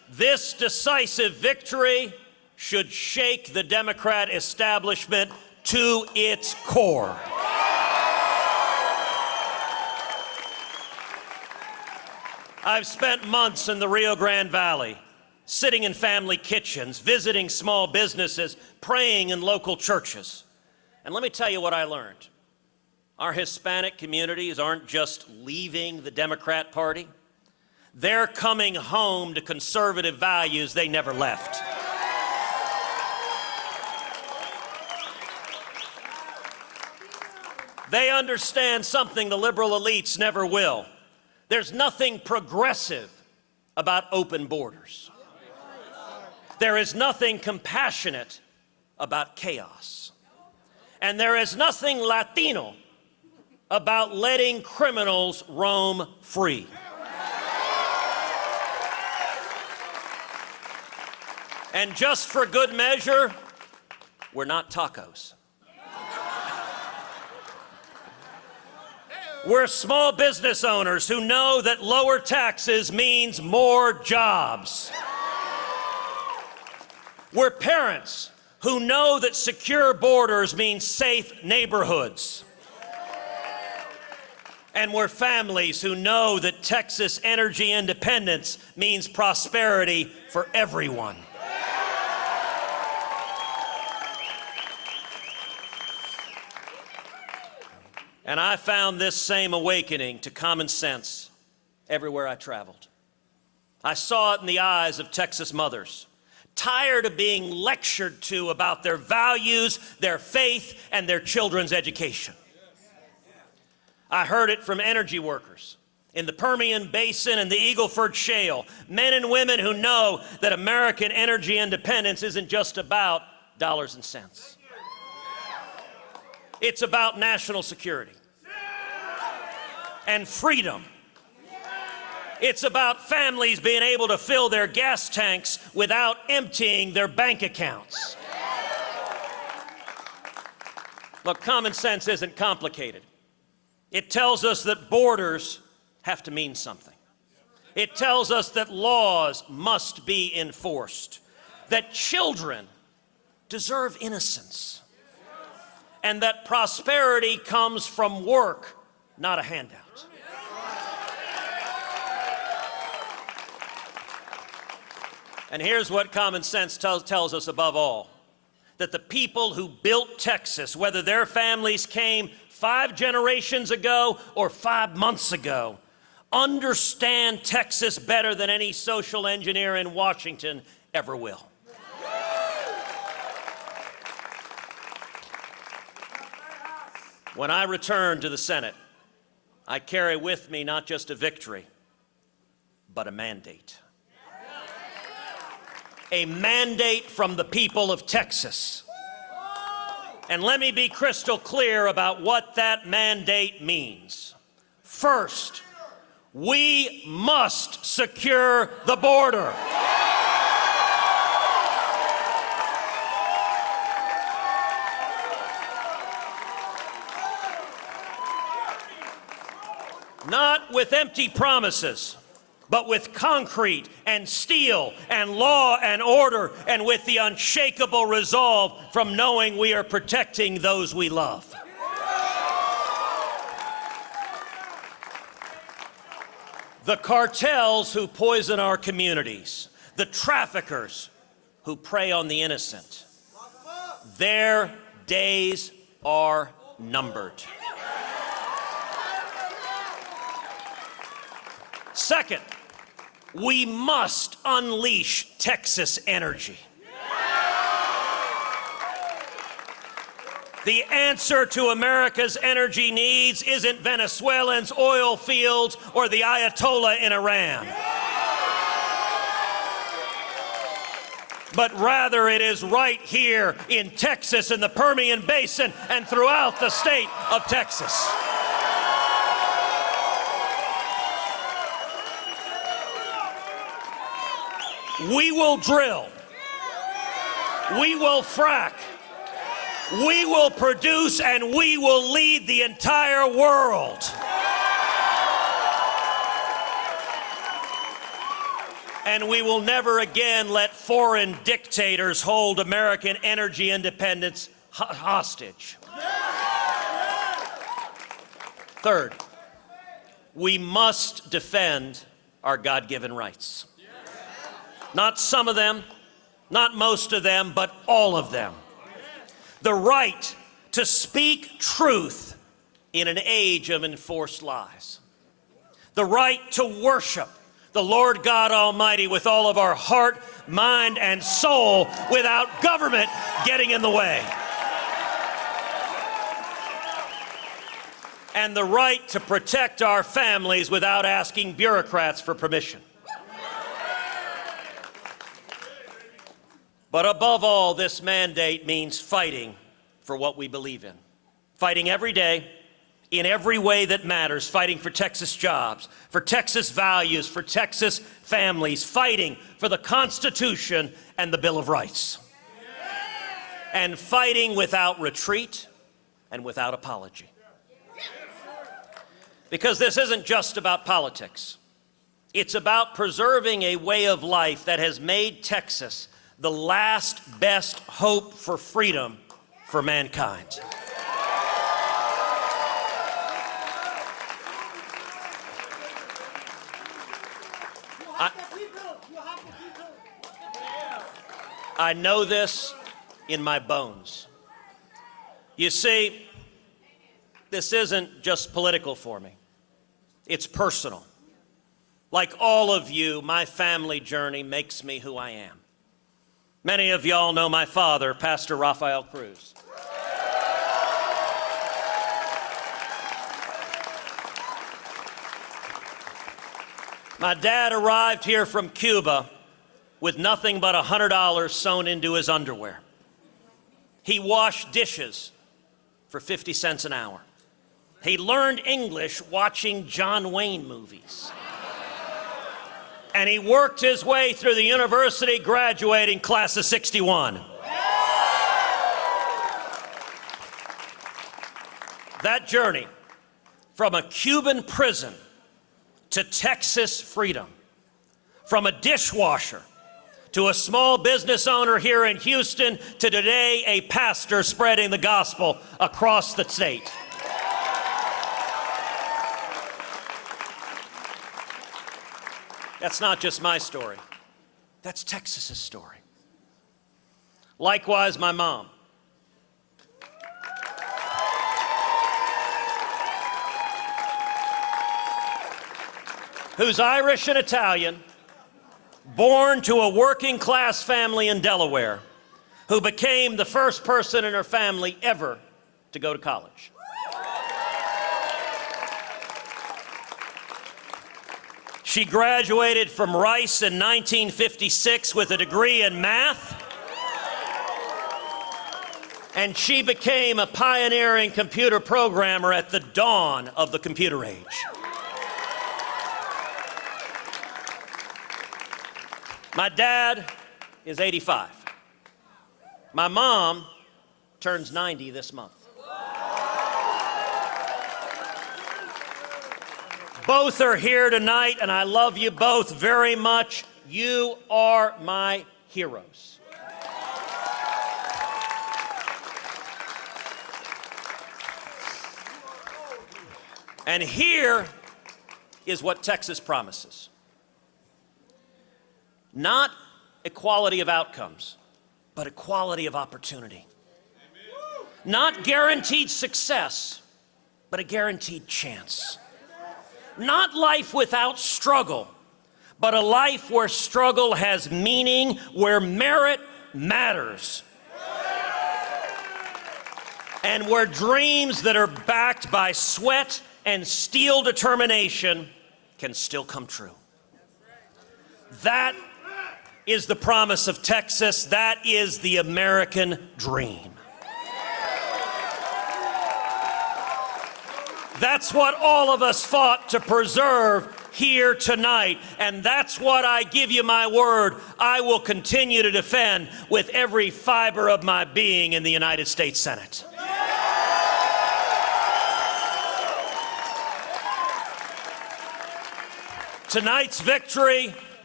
This decisive victory should shake the Democrat establishment to its core. I've spent months in the Rio Grande Valley, sitting in family kitchens, visiting small businesses, praying in local churches. And let me tell you what I learned. Our Hispanic communities aren't just leaving the Democrat Party. They're coming home to conservative values they never left. They understand something the liberal elites never will. There's nothing progressive about open borders. There is nothing compassionate about chaos. And there is nothing Latino about letting criminals roam free. And just for good measure, we're not tacos. We're small business owners who know that lower taxes means more jobs. We're parents who know that secure borders mean safe neighborhoods. And we're families who know that Texas energy independence means prosperity for everyone. And I found this same awakening to common sense everywhere I traveled. I saw it in the eyes of Texas mothers, tired of being lectured to about their values, their faith, and their children's education. I heard it from energy workers in the Permian Basin and the Eagle Ford Shale, men and women who know that American energy independence isn't just about dollars and cents. It's about national security and freedom. It's about families being able to fill their gas tanks without emptying their bank accounts. Look, common sense isn't complicated. It tells us that borders have to mean something. It tells us that laws must be enforced, that children deserve innocence, and that prosperity comes from work, not a handout. And here's what common sense tells us above all, that the people who built Texas, whether their families came 5 generations ago or 5 months ago, understand Texas better than any social engineer in Washington ever will. When I return to the Senate, I carry with me not just a victory, but a mandate. A mandate from the people of Texas. And let me be crystal clear about what that mandate means. First, we must secure the border. Not with empty promises, but with concrete and steel and law and order, and with the unshakable resolve from knowing we are protecting those we love. The cartels who poison our communities, the traffickers who prey on the innocent, their days are numbered. Second, we must unleash Texas energy. The answer to America's energy needs isn't Venezuelans, oil fields, or the Ayatollah in Iran. But rather it is right here in Texas, in the Permian Basin, and throughout the state of Texas. We will drill, we will frack, we will produce, and we will lead the entire world. And we will never again let foreign dictators hold American energy independence hostage. Third, we must defend our God-given rights. Not some of them, not most of them, but all of them. The right to speak truth in an age of enforced lies. The right to worship the Lord God Almighty with all of our heart, mind, and soul without government getting in the way. And the right to protect our families without asking bureaucrats for permission. But above all, this mandate means fighting for what we believe in. Fighting every day, in every way that matters, fighting for Texas jobs, for Texas values, for Texas families, fighting for the Constitution and the Bill of Rights. And fighting without retreat and without apology. Because this isn't just about politics. It's about preserving a way of life that has made Texas the last best hope for freedom for mankind. I know this in my bones. You see, this isn't just political for me. It's personal. Like all of you, my family journey makes me who I am. Many of y'all know my father, Pastor Rafael Cruz. My dad arrived here from Cuba with nothing but $100 sewn into his underwear. He washed dishes for 50 cents an hour. He learned English watching John Wayne movies. And he worked his way through the university, graduating class of '61. That journey from a Cuban prison to Texas freedom, from a dishwasher to a small business owner here in Houston to today a pastor spreading the gospel across the state. That's not just my story. That's Texas's story. Likewise, my mom. Who's Irish and Italian, born to a working class family in Delaware, who became the first person in her family ever to go to college. She graduated from Rice in 1956 with a degree in math, and she became a pioneering computer programmer at the dawn of the computer age. My dad is 85. My mom turns 90 this month. Both are here tonight, and I love you both very much. You are my heroes. And here is what Texas promises. Not equality of outcomes, but equality of opportunity. Not guaranteed success, but a guaranteed chance. Not life without struggle, but a life where struggle has meaning, where merit matters. And where dreams that are backed by sweat and steel determination can still come true. That is the promise of Texas. That is the American dream. That's what all of us fought to preserve here tonight, and that's what I give you my word I will continue to defend with every fiber of my being in the United States Senate. Tonight's victory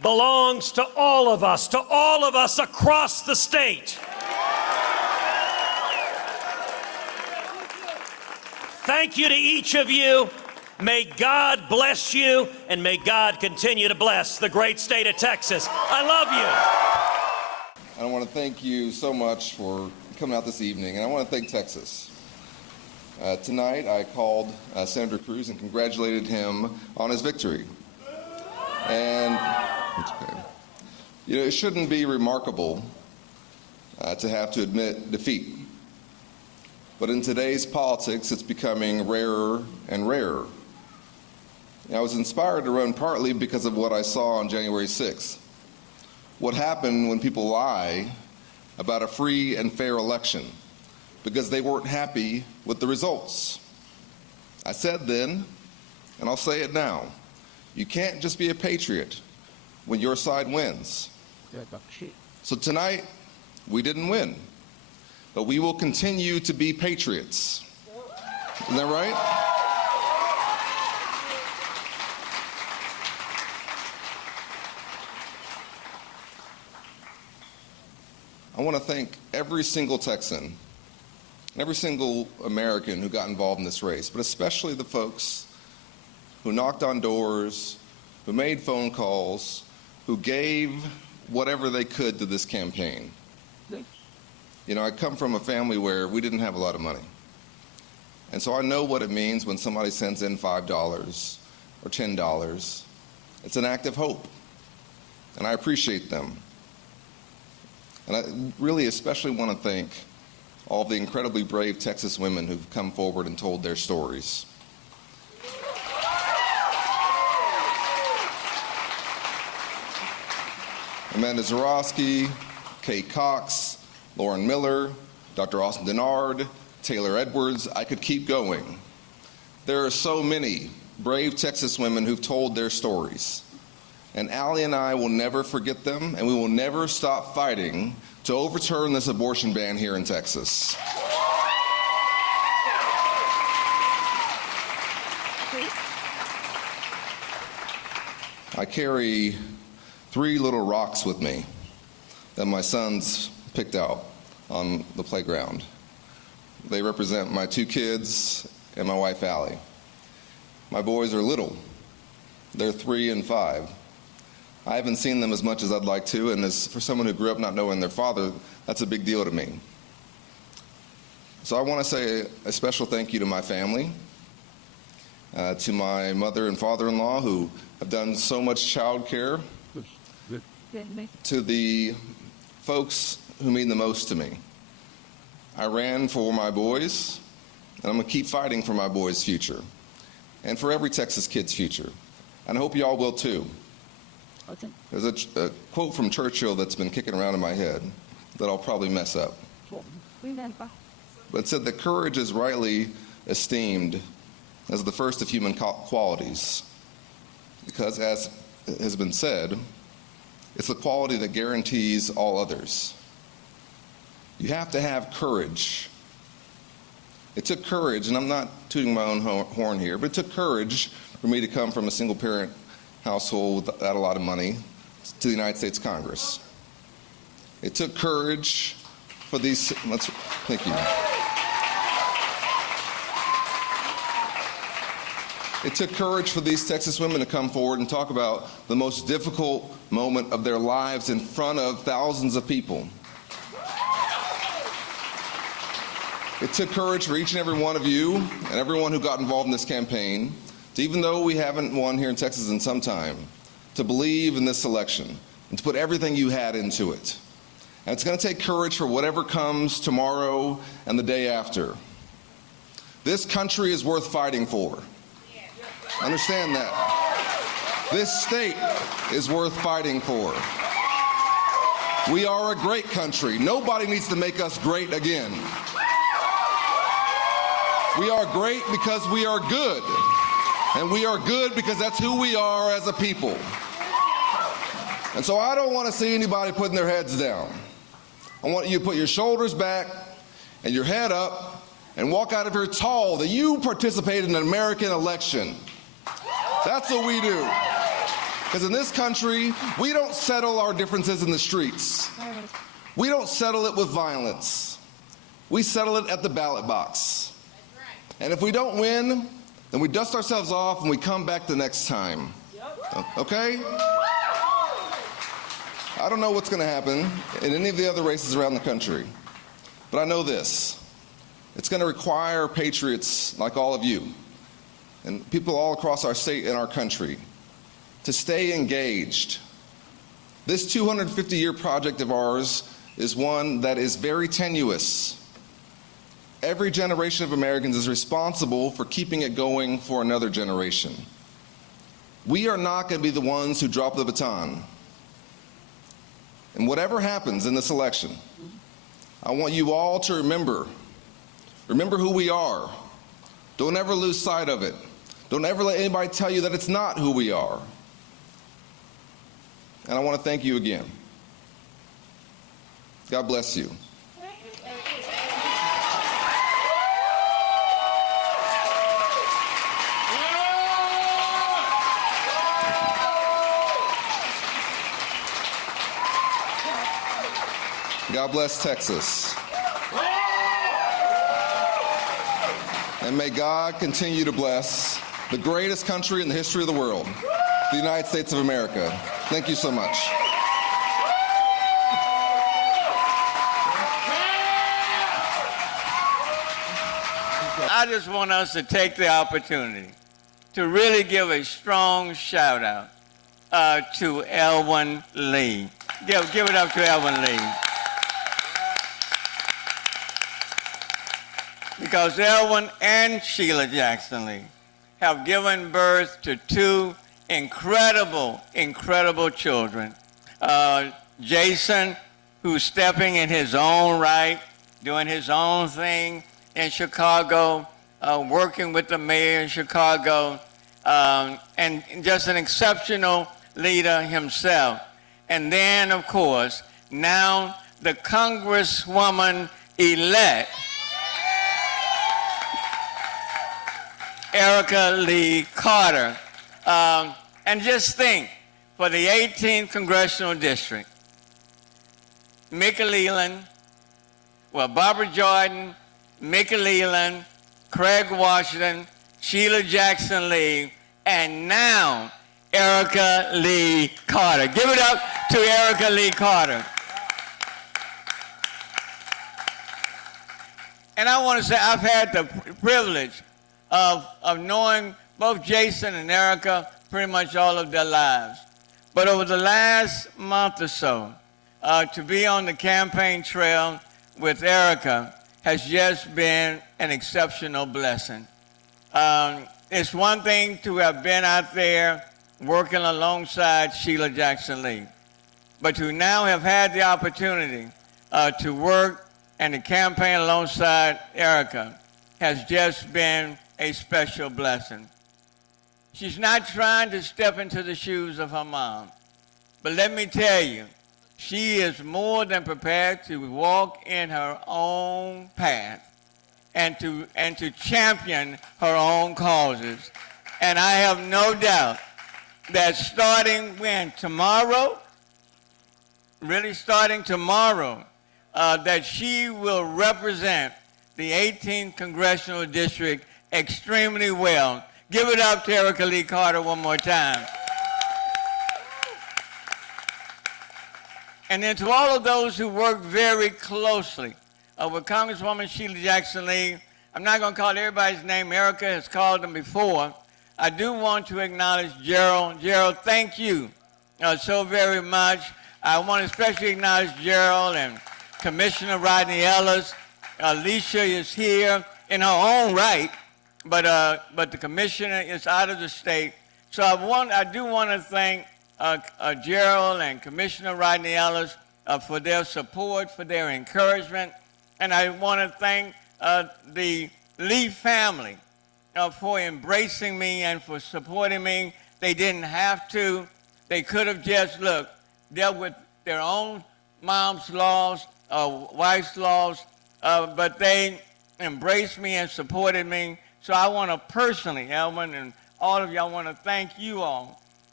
belongs to all of us across the state. Thank you to each of you. May God bless you, and may God continue to bless the great state of Texas. I love you. I want to thank you so much for coming out this evening, and I want to thank Texas. Tonight, I called Senator Cruz and congratulated him on his victory. And it shouldn't be remarkable to have to admit defeat. But in today's politics, it's becoming rarer and rarer. I was inspired to run partly because of what I saw on January 6th. What happened when people lie about a free and fair election because they weren't happy with the results. I said then, and I'll say it now, you can't just be a patriot when your side wins. So tonight, we didn't win, but we will continue to be patriots. Isn't that right? I want to thank every single Texan, every single American who got involved in this race, but especially the folks who knocked on doors, who made phone calls, who gave whatever they could to this campaign. I come from a family where we didn't have a lot of money. And so I know what it means when somebody sends in $5 or $10. It's an act of hope. And I appreciate them. And I really especially want to thank all of the incredibly brave Texas women who've come forward and told their stories. Amanda Zarowski, Kay Cox, Lauren Miller, Dr. Austin Denard, Taylor Edwards, I could keep going. There are so many brave Texas women who've told their stories. And Allie and I will never forget them, and we will never stop fighting to overturn this abortion ban here in Texas. I carry 3 little rocks with me that my sons picked out on the playground. They represent my 2 kids and my wife, Allie. My boys are little. They're 3 and 5. I haven't seen them as much as I'd like to, and for someone who grew up not knowing their father, that's a big deal to me. So I want to say a special thank you to my family, to my mother and father-in-law who have done so much child care, to the folks who mean the most to me. I ran for my boys, and I'm going to keep fighting for my boys' future, and for every Texas kid's future. And I hope you all will too. There's a quote from Churchill that's been kicking around in my head that I'll probably mess up. But it said that courage is rightly esteemed as the first of human qualities, because as has been said, it's the quality that guarantees all others. You have to have courage. It took courage, and I'm not tooting my own horn here, but it took courage for me to come from a single-parent household without a lot of money to the United States Congress. It took courage for these, thank you. It took courage for these Texas women to come forward and talk about the most difficult moment of their lives in front of thousands of people. It took courage for each and every one of you and everyone who got involved in this campaign to, even though we haven't won here in Texas in some time, to believe in this election and to put everything you had into it. And it's going to take courage for whatever comes tomorrow and the day after. This country is worth fighting for. Understand that. This state is worth fighting for. We are a great country. Nobody needs to make us great again. We are great because we are good. And we are good because that's who we are as a people. And so I don't want to see anybody putting their heads down. I want you to put your shoulders back and your head up and walk out of here tall that you participated in an American election. That's what we do. Because in this country, we don't settle our differences in the streets. We don't settle it with violence. We settle it at the ballot box. And if we don't win, then we dust ourselves off and we come back the next time. Okay? I don't know what's going to happen in any of the other races around the country, but I know this. It's going to require patriots like all of you and people all across our state and our country to stay engaged. This 250-year project of ours is one that is very tenuous. Every generation of Americans is responsible for keeping it going for another generation. We are not going to be the ones who drop the baton. And whatever happens in this election, I want you all to remember who we are. Don't ever lose sight of it. Don't ever let anybody tell you that it's not who we are. And I want to thank you again. God bless you. God bless Texas. And may God continue to bless the greatest country in the history of the world, the United States of America. Thank you so much. I just want us to take the opportunity to really give a strong shout out to Elwyn Lee. Give it up to Elwyn Lee. Because Elwyn and Sheila Jackson Lee have given birth to two incredible children. Jason, who's stepping in his own right, doing his own thing in Chicago, working with the mayor in Chicago, and just an exceptional leader himself. And then, of course, now the Congresswoman-elect, Erica Lee Carter. And just think, for the 18th Congressional District, Mickey Leland, Barbara Jordan, Mickey Leland, Craig Washington, Sheila Jackson Lee, and now Erica Lee Carter. Give it up to Erica Lee Carter. And I want to say I've had the privilege of knowing both Jason and Erica pretty much all of their lives. But over the last month or so, to be on the campaign trail with Erica has just been an exceptional blessing. It's one thing to have been out there working alongside Sheila Jackson Lee, but to now have had the opportunity to work and to campaign alongside Erica has just been a special blessing. She's not trying to step into the shoes of her mom, but let me tell you, she is more than prepared to walk in her own path and to champion her own causes. And I have no doubt that starting tomorrow, really starting tomorrow, that she will represent the 18th Congressional District extremely well. Give it up to Erica Lee Carter one more time. And then to all of those who work very closely with Congresswoman Sheila Jackson Lee, I'm not going to call everybody's name. Erica has called them before. I do want to acknowledge Gerald. Gerald, thank you so very much. I want to especially acknowledge Gerald and Commissioner Rodney Ellis. Alicia is here in her own right, but the commissioner is out of the state. So I do want to thank Gerald and Commissioner Rodney Ellis for their support, for their encouragement, and I want to thank the Lee family for embracing me and for supporting me. They didn't have to. They could have just, dealt with their own mom's laws, wife's laws, but they embraced me and supported me. So I want to personally, Elwyn and all of you, I want to thank you all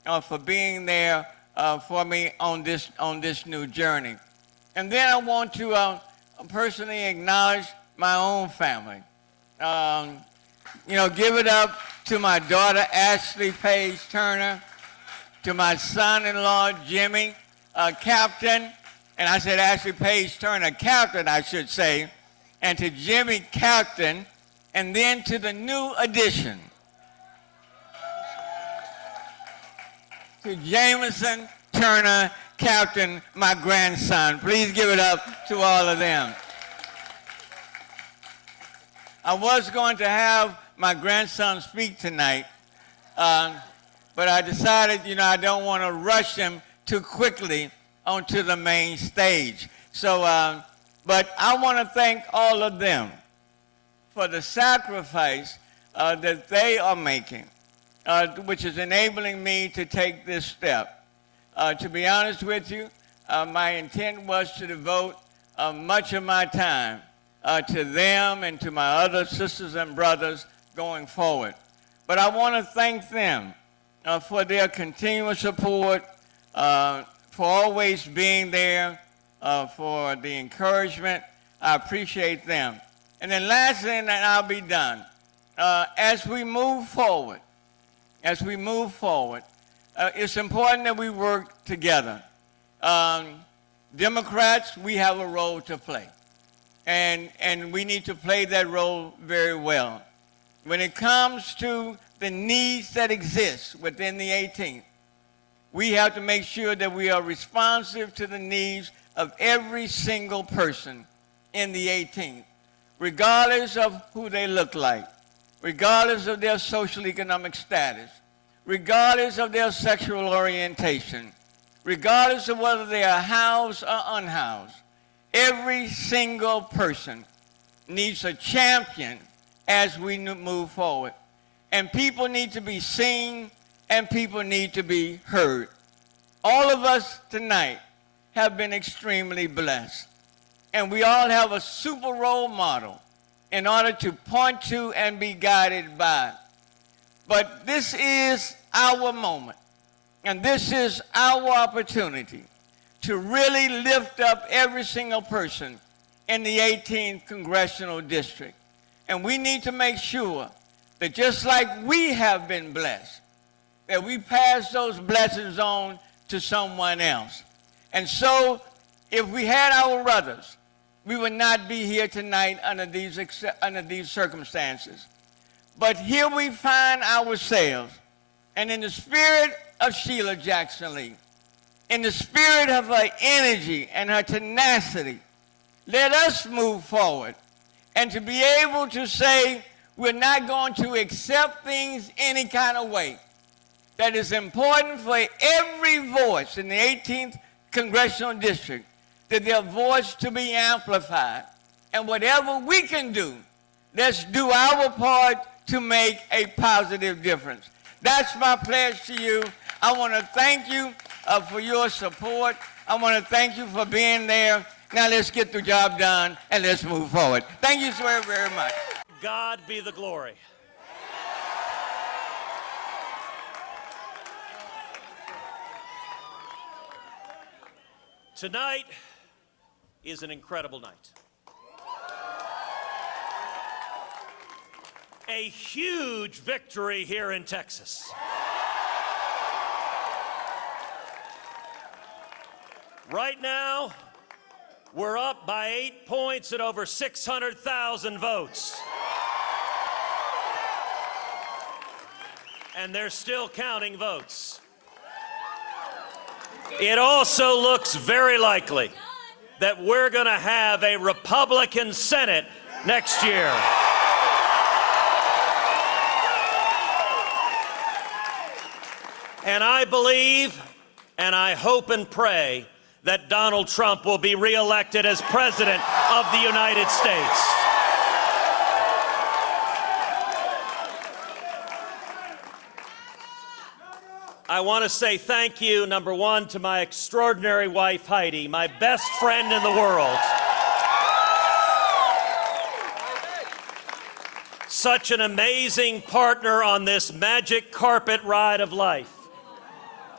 for being there for me on this new journey. And then I want to personally acknowledge my own family. Give it up to my daughter, Ashley Page Turner, to my son-in-law, Jimmy, Captain, and I said Ashley Page Turner, Captain, I should say, and to Jimmy, Captain, and then to the new addition, to Jameson Turner, Captain, my grandson. Please give it up to all of them. I was going to have my grandson speak tonight, but I decided, I don't want to rush him too quickly onto the main stage. So, but I want to thank all of them for the sacrifice that they are making, which is enabling me to take this step. To be honest with you, my intent was to devote much of my time to them and to my other sisters and brothers going forward. But I want to thank them for their continuous support, for always being there, for the encouragement. I appreciate them. And then lastly, and I'll be done, as we move forward, it's important that we work together. Democrats, we have a role to play. And we need to play that role very well. When it comes to the needs that exist within the 18th, we have to make sure that we are responsive to the needs of every single person in the 18th, regardless of who they look like, regardless of their social economic status, regardless of their sexual orientation, regardless of whether they are housed or unhoused. Every single person needs a champion as we move forward. And people need to be seen, and people need to be heard. All of us tonight have been extremely blessed. And we all have a super role model in order to point to and be guided by. But this is our moment, and this is our opportunity to really lift up every single person in the 18th Congressional District. And we need to make sure that just like we have been blessed, that we pass those blessings on to someone else. And so, if we had our brothers, we would not be here tonight under these circumstances. But here we find ourselves, and in the spirit of Sheila Jackson Lee, in the spirit of her energy and her tenacity, let us move forward and to be able to say we're not going to accept things any kind of way. That is important for every voice in the 18th Congressional District, that their voice to be amplified. And whatever we can do, let's do our part to make a positive difference. That's my pledge to you. I want to thank you for your support. I want to thank you for being there. Now let's get the job done and let's move forward. Thank you so very, very much. God be the glory. Tonight is an incredible night. A huge victory here in Texas. Right now, we're up by 8 points at over 600,000 votes. And they're still counting votes. It also looks very likely that we're going to have a Republican Senate next year. And I believe, and I hope and pray, that Donald Trump will be reelected as President of the United States. I want to say thank you, number one, to my extraordinary wife, Heidi, my best friend in the world. Such an amazing partner on this magic carpet ride of life.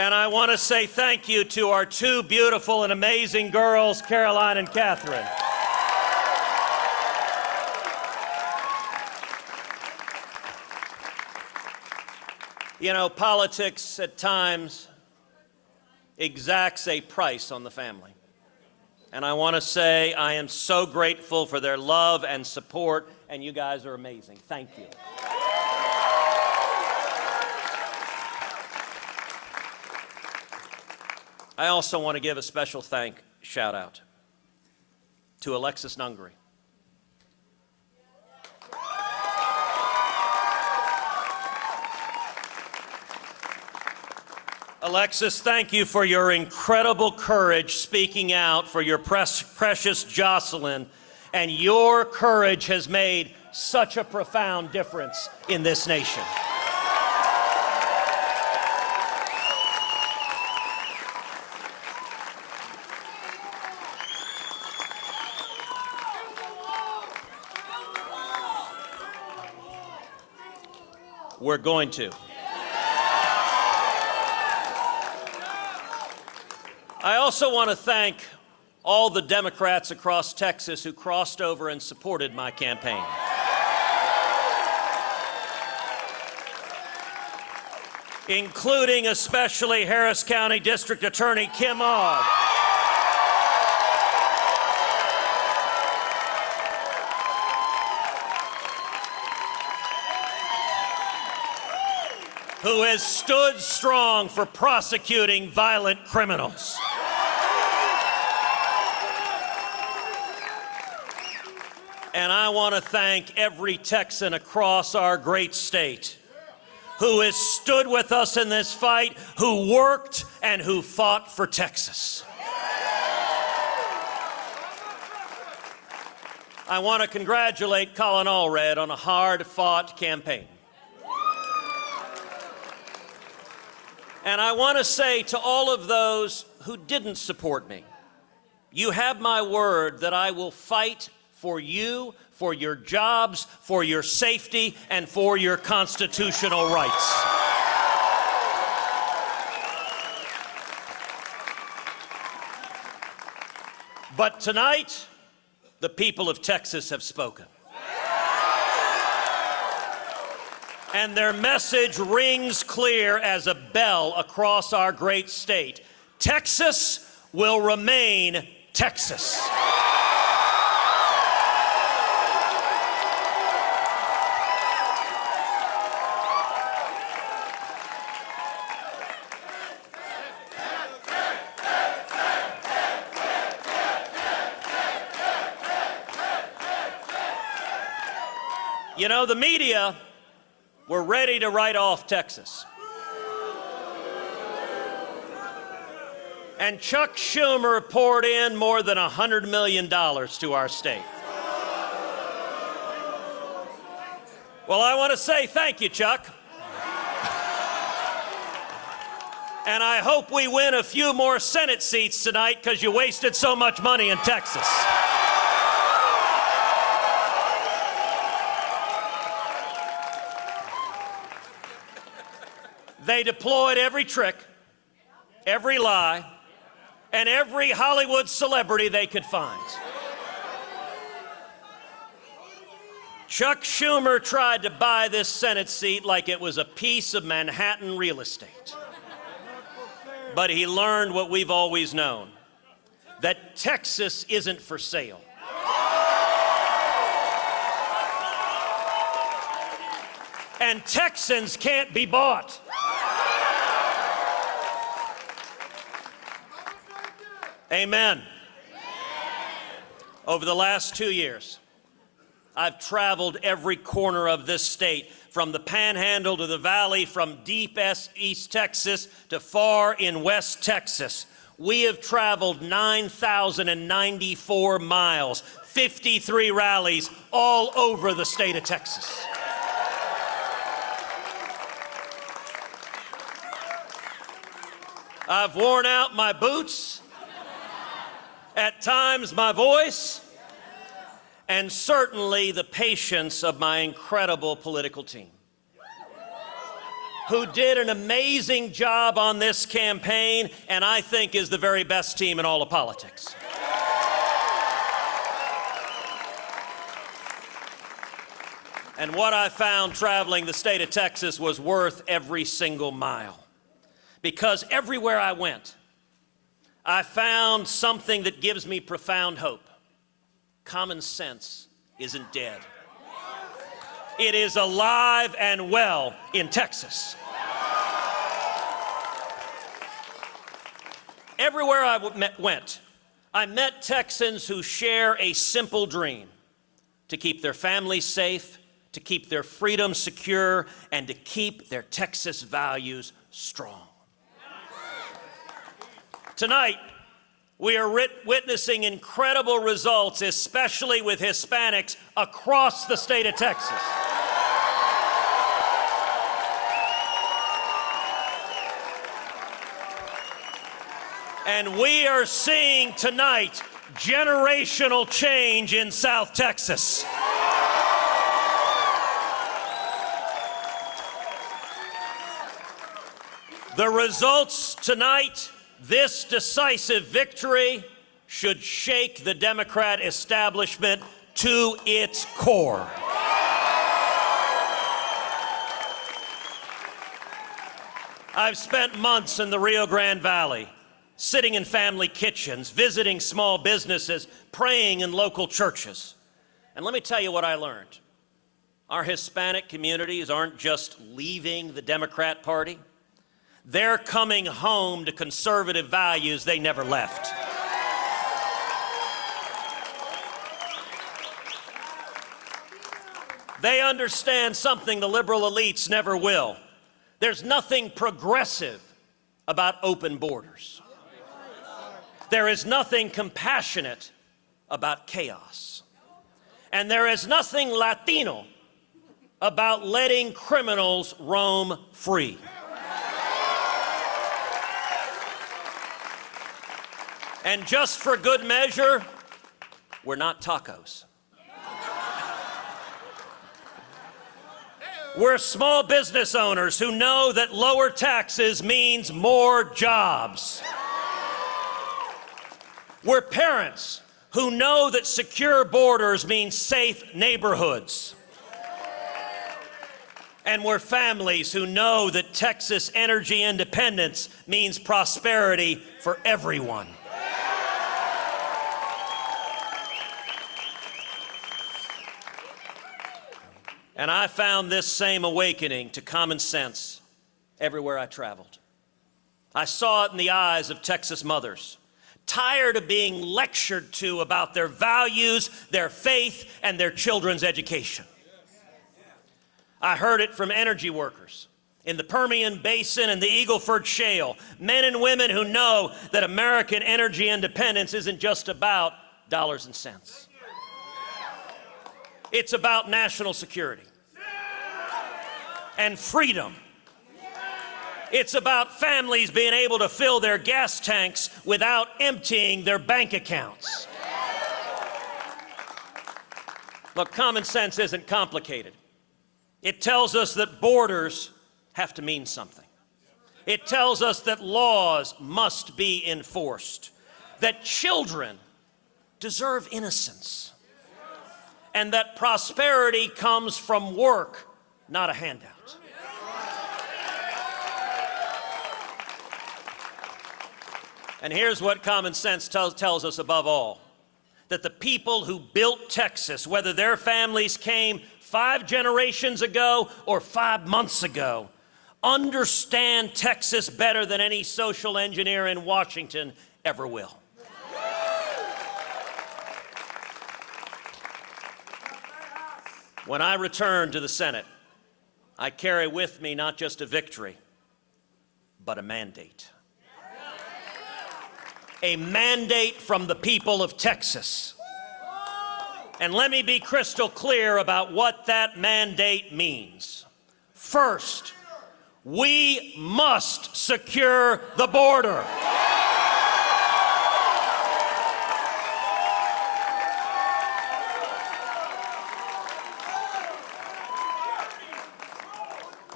And I want to say thank you to our two beautiful and amazing girls, Caroline and Catherine. You know, politics at times exacts a price on the family. And I want to say I am so grateful for their love and support, and you guys are amazing. Thank you. I also want to give a special shout out to Alexis Nungary. Alexis, thank you for your incredible courage speaking out for your precious Jocelyn, and your courage has made such a profound difference in this nation. We're going to. I also want to thank all the Democrats across Texas who crossed over and supported my campaign. Including especially Harris County District Attorney Kim Ogg. Who has stood strong for prosecuting violent criminals. And I want to thank every Texan across our great state who has stood with us in this fight, who worked and who fought for Texas. I want to congratulate Colin Allred on a hard-fought campaign. And I want to say to all of those who didn't support me, you have my word that I will fight for you, for your jobs, for your safety, and for your constitutional rights. But tonight, the people of Texas have spoken. And their message rings clear as a bell across our great state. Texas will remain Texas. You know, the media were ready to write off Texas. And Chuck Schumer poured in more than $100 million to our state. Well, I want to say thank you, Chuck. And I hope we win a few more Senate seats tonight because you wasted so much money in Texas. They deployed every trick, every lie, and every Hollywood celebrity they could find. Chuck Schumer tried to buy this Senate seat like it was a piece of Manhattan real estate. But he learned what we've always known, that Texas isn't for sale. And Texans can't be bought. Amen. Over the last 2 years, I've traveled every corner of this state, from the Panhandle to the Valley, from deep East Texas to far in West Texas. We have traveled 9,094 miles, 53 rallies all over the state of Texas. I've worn out my boots, at times my voice, and certainly the patience of my incredible political team. who did an amazing job on this campaign, and I think is the very best team in all of politics. And what I found traveling the state of Texas was worth every single mile. Because everywhere I went, I found something that gives me profound hope. Common sense isn't dead. It is alive and well in Texas. Everywhere I went, I met Texans who share a simple dream: to keep their families safe, to keep their freedom secure, and to keep their Texas values strong. Tonight, we are witnessing incredible results, especially with Hispanics across the state of Texas. And we are seeing tonight generational change in South Texas. The results tonight, this decisive victory, should shake the Democrat establishment to its core. I've spent months in the Rio Grande Valley, sitting in family kitchens, visiting small businesses, praying in local churches. And let me tell you what I learned. Our Hispanic communities aren't just leaving the Democrat Party. They're coming home to conservative values they never left. They understand something the liberal elites never will. There's nothing progressive about open borders. There is nothing compassionate about chaos. And there is nothing Latino about letting criminals roam free. And just for good measure, we're not tacos. We're small business owners who know that lower taxes means more jobs. We're parents who know that secure borders mean safe neighborhoods. And we're families who know that Texas energy independence means prosperity for everyone. And I found this same awakening to common sense everywhere I traveled. I saw it in the eyes of Texas mothers, tired of being lectured to about their values, their faith, and their children's education. I heard it from energy workers in the Permian Basin and the Eagle Ford Shale, men and women who know that American energy independence isn't just about dollars and cents. It's about national security and freedom. It's about families being able to fill their gas tanks without emptying their bank accounts. Look, common sense isn't complicated. It tells us that borders have to mean something. It tells us that laws must be enforced, that children deserve innocence, and that prosperity comes from work, not a handout. And here's what common sense tells us above all, that the people who built Texas, whether their families came 5 generations ago or 5 months ago, understand Texas better than any social engineer in Washington ever will. When I return to the Senate, I carry with me not just a victory, but a mandate. A mandate from the people of Texas. And let me be crystal clear about what that mandate means. First, we must secure the border.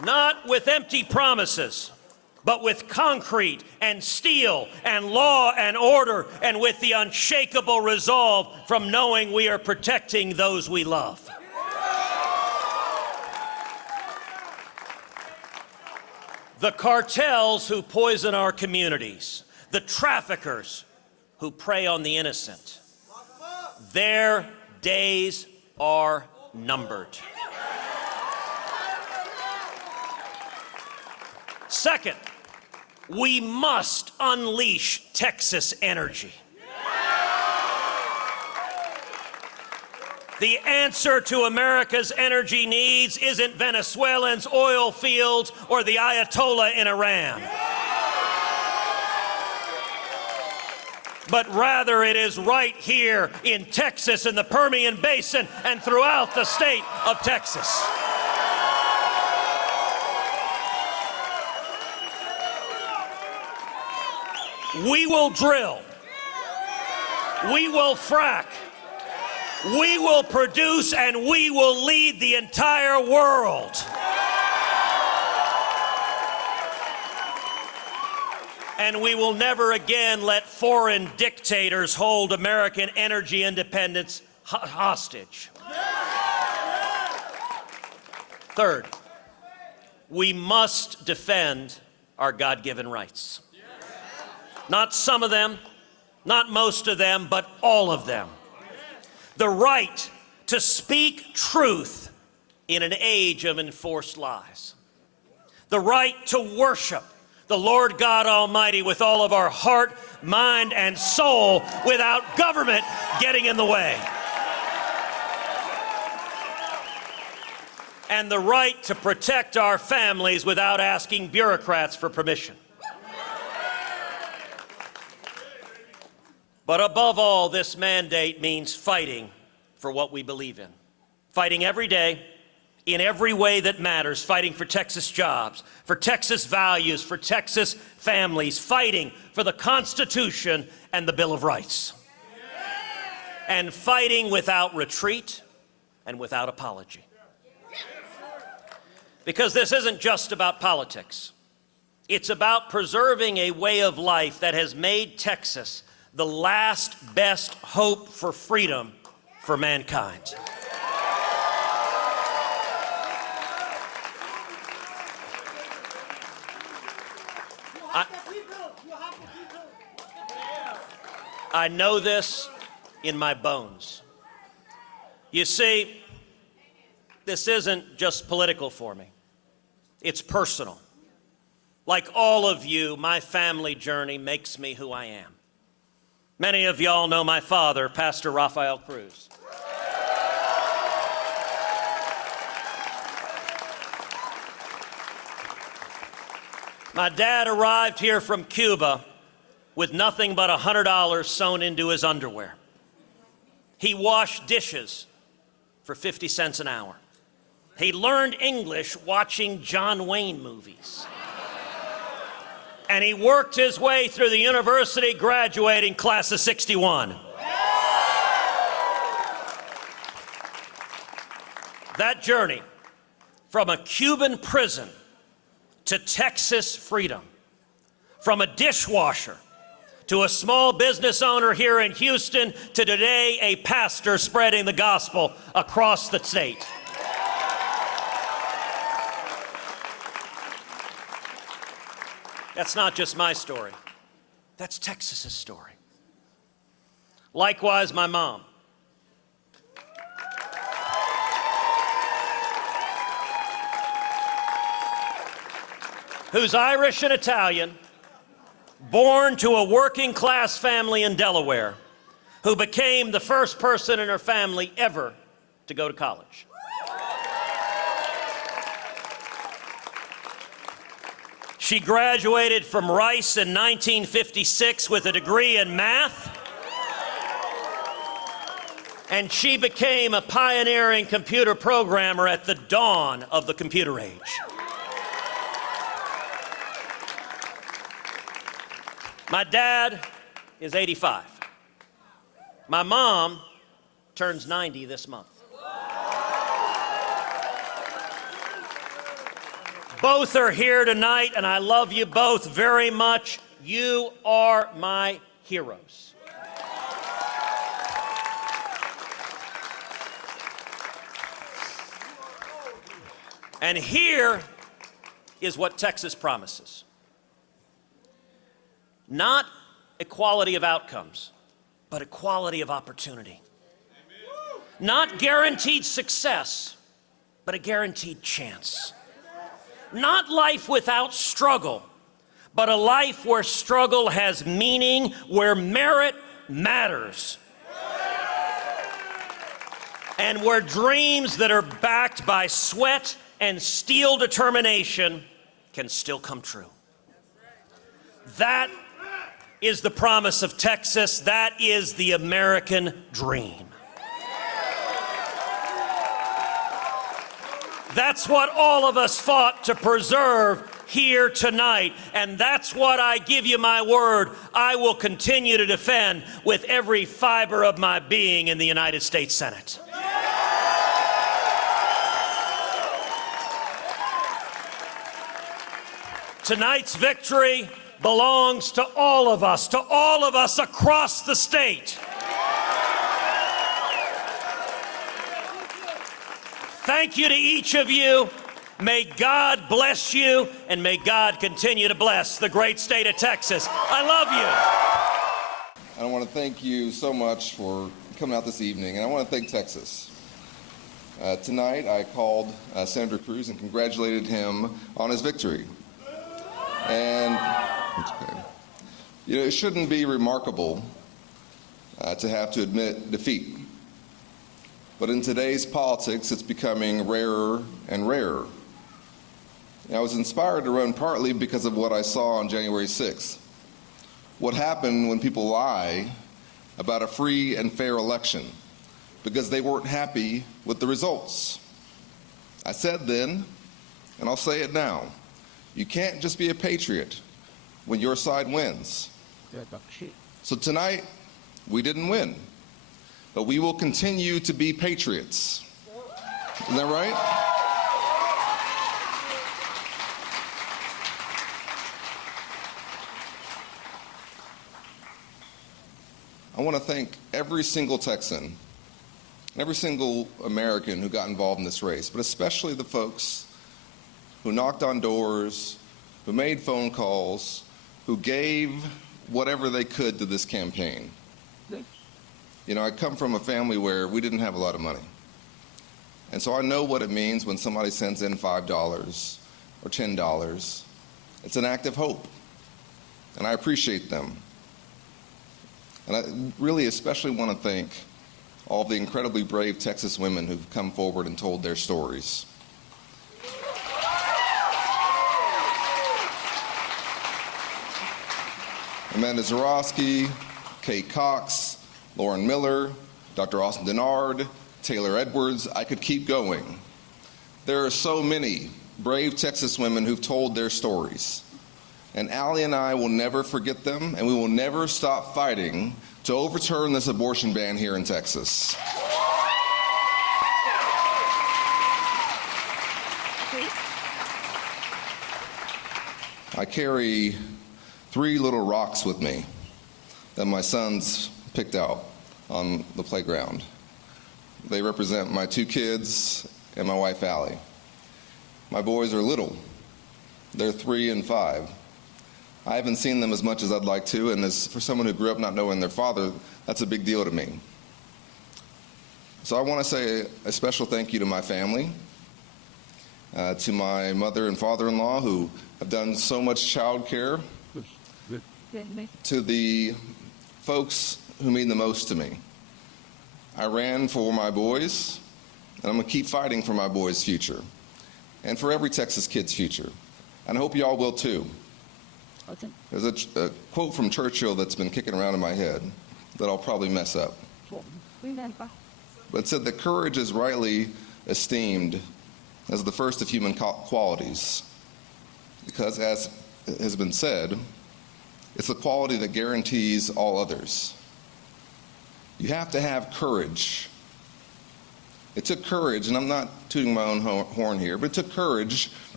Not with empty promises, but with concrete and steel and law and order, and with the unshakable resolve from knowing we are protecting those we love. The cartels who poison our communities, the traffickers who prey on the innocent, their days are numbered. Second, we must unleash Texas energy. The answer to America's energy needs isn't Venezuelans, oil fields, or the Ayatollah in Iran. But rather it is right here in Texas, in the Permian Basin, and throughout the state of Texas. We will drill. We will frack. We will produce, and we will lead the entire world. And we will never again let foreign dictators hold American energy independence hostage. Third, we must defend our God-given rights. Not some of them, not most of them, but all of them. The right to speak truth in an age of enforced lies. The right to worship the Lord God Almighty with all of our heart, mind, and soul without government getting in the way. And the right to protect our families without asking bureaucrats for permission. But above all, this mandate means fighting for what we believe in. Fighting every day, in every way that matters, fighting for Texas jobs, for Texas values, for Texas families, fighting for the Constitution and the Bill of Rights. And fighting without retreat and without apology. Because this isn't just about politics. It's about preserving a way of life that has made Texas the last best hope for freedom for mankind. I know this in my bones. You see, this isn't just political for me. It's personal. Like all of you, my family journey makes me who I am. Many of y'all know my father, Pastor Rafael Cruz. My dad arrived here from Cuba with nothing but $100 sewn into his underwear. He washed dishes for 50 cents an hour. He learned English watching John Wayne movies. And he worked his way through the university, graduating class of '61. That journey from a Cuban prison to Texas freedom, from a dishwasher to a small business owner here in Houston to today a pastor spreading the gospel across the state. That's not just my story. That's Texas's story. Likewise, my mom. Who's Irish and Italian, born to a working class family in Delaware, who became the first person in her family ever to go to college. She graduated from Rice in 1956 with a degree in math, and she became a pioneering computer programmer at the dawn of the computer age. My dad is 85. My mom turns 90 this month. both are here tonight, and I love you both very much. You are my heroes. And here is what Texas promises. Not equality of outcomes, but equality of opportunity. Not guaranteed success, but a guaranteed chance. Not life without struggle, but a life where struggle has meaning, where merit matters. And where dreams that are backed by sweat and steel determination can still come true. That is the promise of Texas. That is the American dream. That's what all of us fought to preserve here tonight, and that's what I give you my word I will continue to defend with every fiber of my being in the United States Senate. Tonight's victory belongs to all of us across the state. Thank you to each of you. May God bless you, and may God continue to bless the great state of Texas. I love you. I want to thank you so much for coming out this evening, and I want to thank Texas. Tonight, I called Senator Cruz and congratulated him on his victory. And you know, it shouldn't be remarkable to have to admit defeat. But in today's politics, it's becoming rarer and rarer. And I was inspired to run partly because of what I saw on January 6th. What happened when people lie about a free and fair election because they weren't happy with the results. I said then, and I'll say it now, you can't just be a patriot when your side wins. So tonight, we didn't win, but we will continue to be patriots. Isn't that right? I want to thank every single Texan, every single American who got involved in this race, but especially the folks who knocked on doors, who made phone calls, who gave whatever they could to this campaign. You know, I come from a family where we didn't have a lot of money. And so I know what it means when somebody sends in $5 or $10. It's an act of hope. And I appreciate them. And I really especially want to thank all the incredibly brave Texas women who've come forward and told their stories. Amanda Zarowski, Kate Cox, Lauren Miller, Dr. Austin Denard, Taylor Edwards, I could keep going. There are so many brave Texas women who've told their stories. And Allie and I will never forget them, and we will never stop fighting to overturn this abortion ban here in Texas. I carry 3 little rocks with me that my sons picked out on the playground. They represent my 2 kids and my wife, Allie. My boys are little. They're 3 and 5. I haven't seen them as much as I'd like to, and as for someone who grew up not knowing their father, that's a big deal to me. So I want to say a special thank you to my family, to my mother and father-in-law who have done so much child care, to the folks who mean the most to me. I ran for my boys, and I'm going to keep fighting for my boys' future, and for every Texas kid's future. And I hope you all will too. There's a quote from Churchill that's been kicking around in my head that I'll probably mess up. But it said that courage is rightly esteemed as the first of human qualities, because as has been said, it's the quality that guarantees all others. You have to have courage. It took courage, and I'm not tooting my own horn here, but it took courage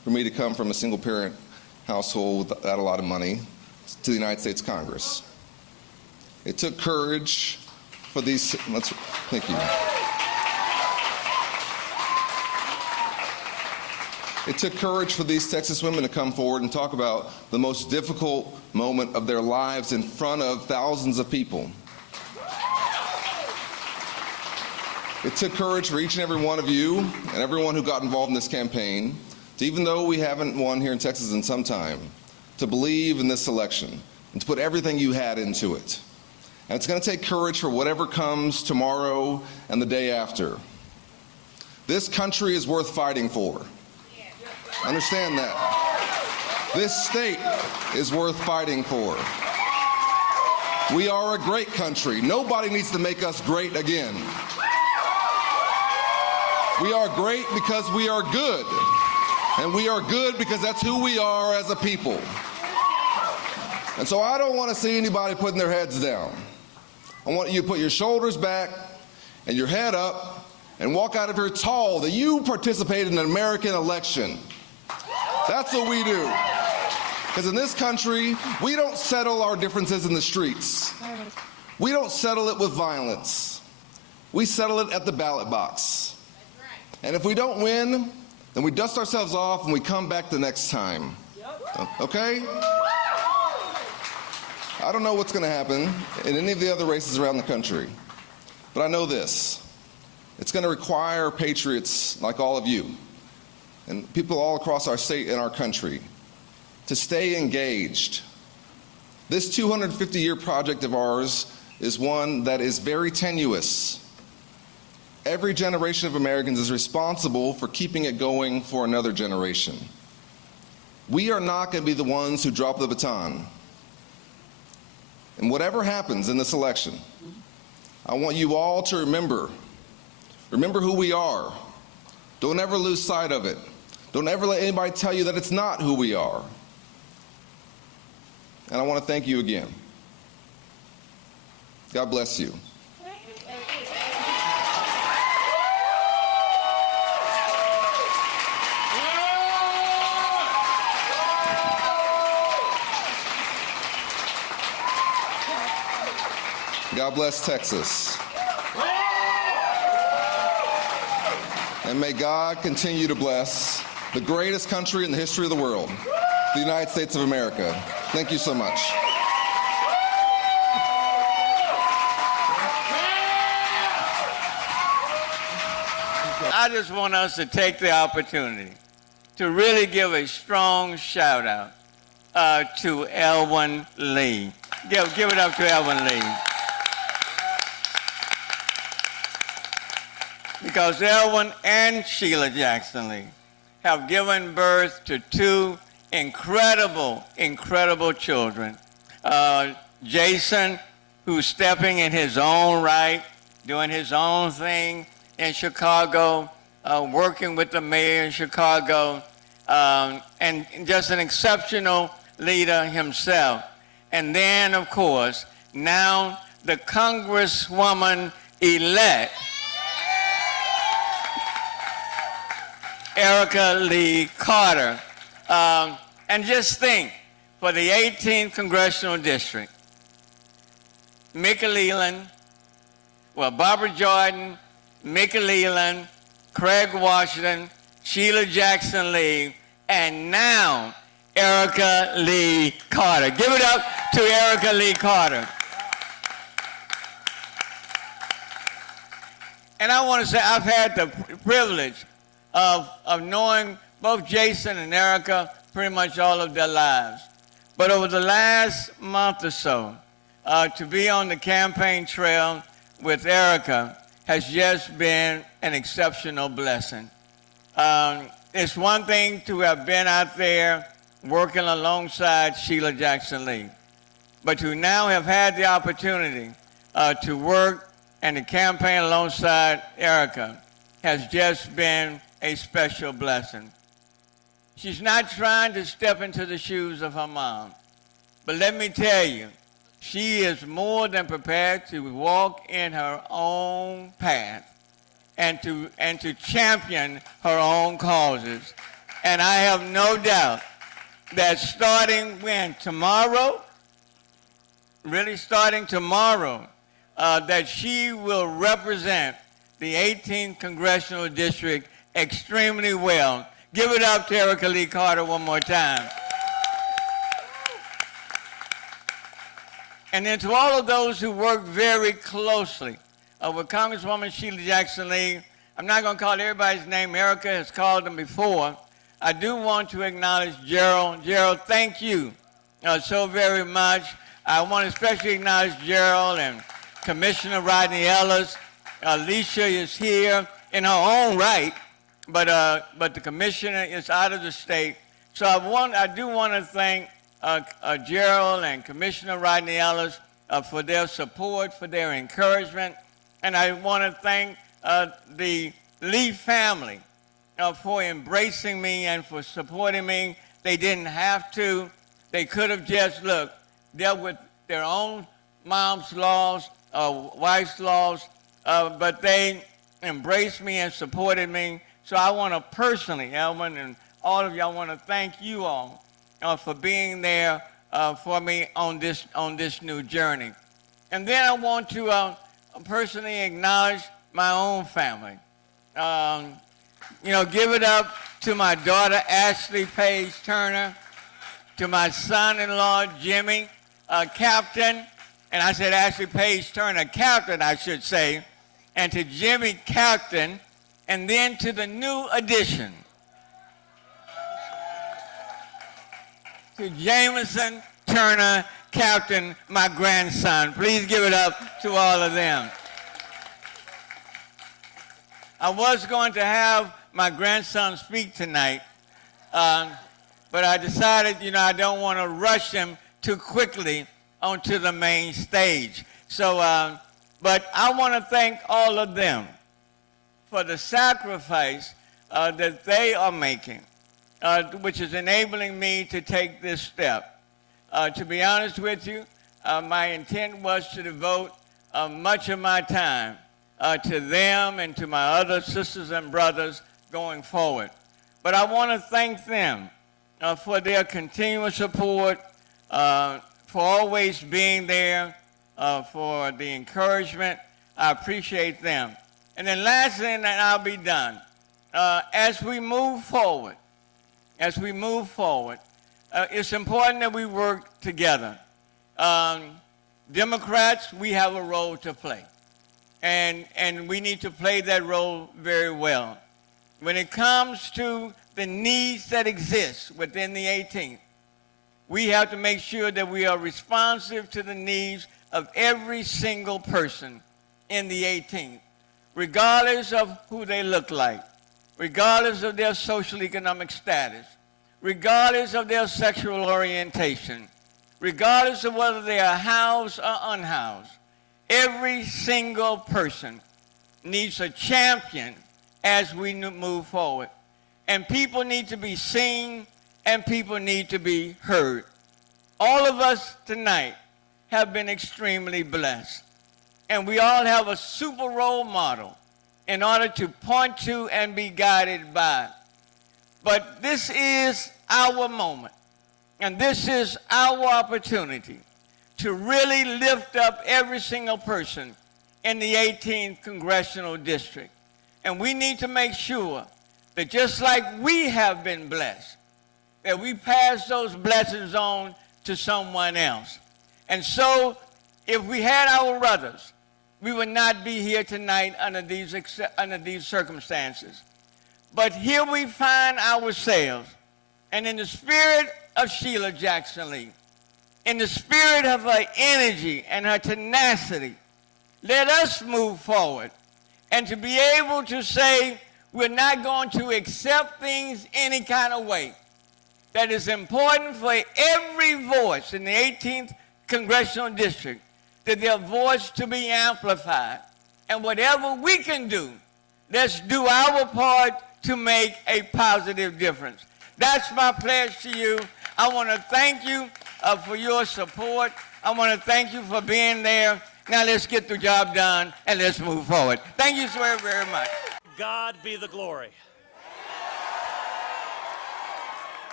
for me to come from a single-parent household without a lot of money to the United States Congress. It took courage for these, thank you. It took courage for these Texas women to come forward and talk about the most difficult moment of their lives in front of thousands of people. It took courage for each and every one of you and everyone who got involved in this campaign to, even though we haven't won here in Texas in some time, to believe in this election and to put everything you had into it. And it's going to take courage for whatever comes tomorrow and the day after. This country is worth fighting for. Understand that. This state is worth fighting for. We are a great country. Nobody needs to make us great again. We are great because we are good. And we are good because that's who we are as a people. And so I don't want to see anybody putting their heads down. I want you to put your shoulders back and your head up and walk out of here tall that you participated in an American election. That's what we do. Because in this country, we don't settle our differences in the streets. We don't settle it with violence. We settle it at the ballot box. And if we don't win, then we dust ourselves off and we come back the next time. Okay? I don't know what's going to happen in any of the other races around the country, but I know this. It's going to require patriots like all of you and people all across our state and our country to stay engaged. This 250-year project of ours is one that is very tenuous. Every generation of Americans is responsible for keeping it going for another generation. We are not going to be the ones who drop the baton. And whatever happens in this election, I want you all to remember who we are. Don't ever lose sight of it. Don't ever let anybody tell you that it's not who we are. And I want to thank you again. God bless you. God bless Texas. And may God continue to bless the greatest country in the history of the world, the United States of America. Thank you so much. I just want us to take the opportunity to really give a strong shout out to Elwyn Lee. Give it up to Elwyn Lee. Because Elwyn and Sheila Jackson Lee have given birth to two incredible children. Jason, who's stepping in his own right, doing his own thing in Chicago, working with the mayor in Chicago, and just an exceptional leader himself. And then, of course, now the Congresswoman-elect, Erica Lee Carter. And just think, for the 18th Congressional District, Mickey Leland, Barbara Jordan, Mickey Leland, Craig Washington, Sheila Jackson Lee, and now Erica Lee Carter. Give it up to Erica Lee Carter. And I want to say I've had the privilege of knowing both Jason and Erica pretty much all of their lives. But over the last month or so, to be on the campaign trail with Erica has just been an exceptional blessing. It's one thing to have been out there working alongside Sheila Jackson Lee, but to now have had the opportunity to work and to campaign alongside Erica has just been a special blessing. She's not trying to step into the shoes of her mom, but let me tell you, she is more than prepared to walk in her own path and to champion her own causes. And I have no doubt that starting when? Tomorrow? Really starting tomorrow, that she will represent the 18th Congressional District extremely well. Give it up to Erica Lee Carter one more time. And then to all of those who work very closely with Congresswoman Sheila Jackson Lee, I'm not going to call everybody's name. Erica has called them before. I do want to acknowledge Gerald. Gerald, thank you so very much. I want to especially acknowledge Gerald and Commissioner Rodney Ellis. Alicia is here in her own right, but the commissioner is out of the state. So I do want to thank Gerald and Commissioner Rodney Ellis for their support, for their encouragement. And I want to thank the Lee family for embracing me and for supporting me. They didn't have to. They could have just, dealt with their own mom's laws, wife's laws, but they embraced me and supported me. So I want to personally, Elvin and all of you, I want to thank you all for being there for me on this new journey. And then I want to personally acknowledge my own family. Give it up to my daughter, Ashley Page Turner, to my son-in-law, Jimmy, Captain, and I said Ashley Page Turner, Captain, I should say, and to Jimmy, Captain, and then to the new addition, to Jameson Turner, Captain, my grandson. Please give it up to all of them. I was going to have my grandson speak tonight, but I decided, I don't want to rush him too quickly onto the main stage. So, but I want to thank all of them for the sacrifice that they are making, which is enabling me to take this step. To be honest with you, my intent was to devote much of my time to them and to my other sisters and brothers going forward. But I want to thank them for their continuous support, for always being there, for the encouragement. I appreciate them. And then lastly, and then I'll be done, as we move forward, it's important that we work together. Democrats, we have a role to play. And we need to play that role very well. When it comes to the needs that exist within the 18th, we have to make sure that we are responsive to the needs of every single person in the 18th, regardless of who they look like, regardless of their social economic status, regardless of their sexual orientation, regardless of whether they are housed or unhoused. Every single person needs a champion as we move forward. And people need to be seen and people need to be heard. All of us tonight have been extremely blessed. And we all have a super role model in order to point to and be guided by. But this is our moment. And this is our opportunity to really lift up every single person in the 18th Congressional District. And we need to make sure that just like we have been blessed, that we pass those blessings on to someone else. And so, if we had our brothers, we would not be here tonight under these circumstances. But here we find ourselves, and in the spirit of Sheila Jackson Lee, in the spirit of her energy and her tenacity, let us move forward and to be able to say we're not going to accept things any kind of way. That is important for every voice in the 18th Congressional District, that their voice to be amplified. And whatever we can do, let's do our part to make a positive difference. That's my pledge to you. I want to thank you for your support. I want to thank you for being there. Now let's get the job done and let's move forward. Thank you so very, very much. God be the glory.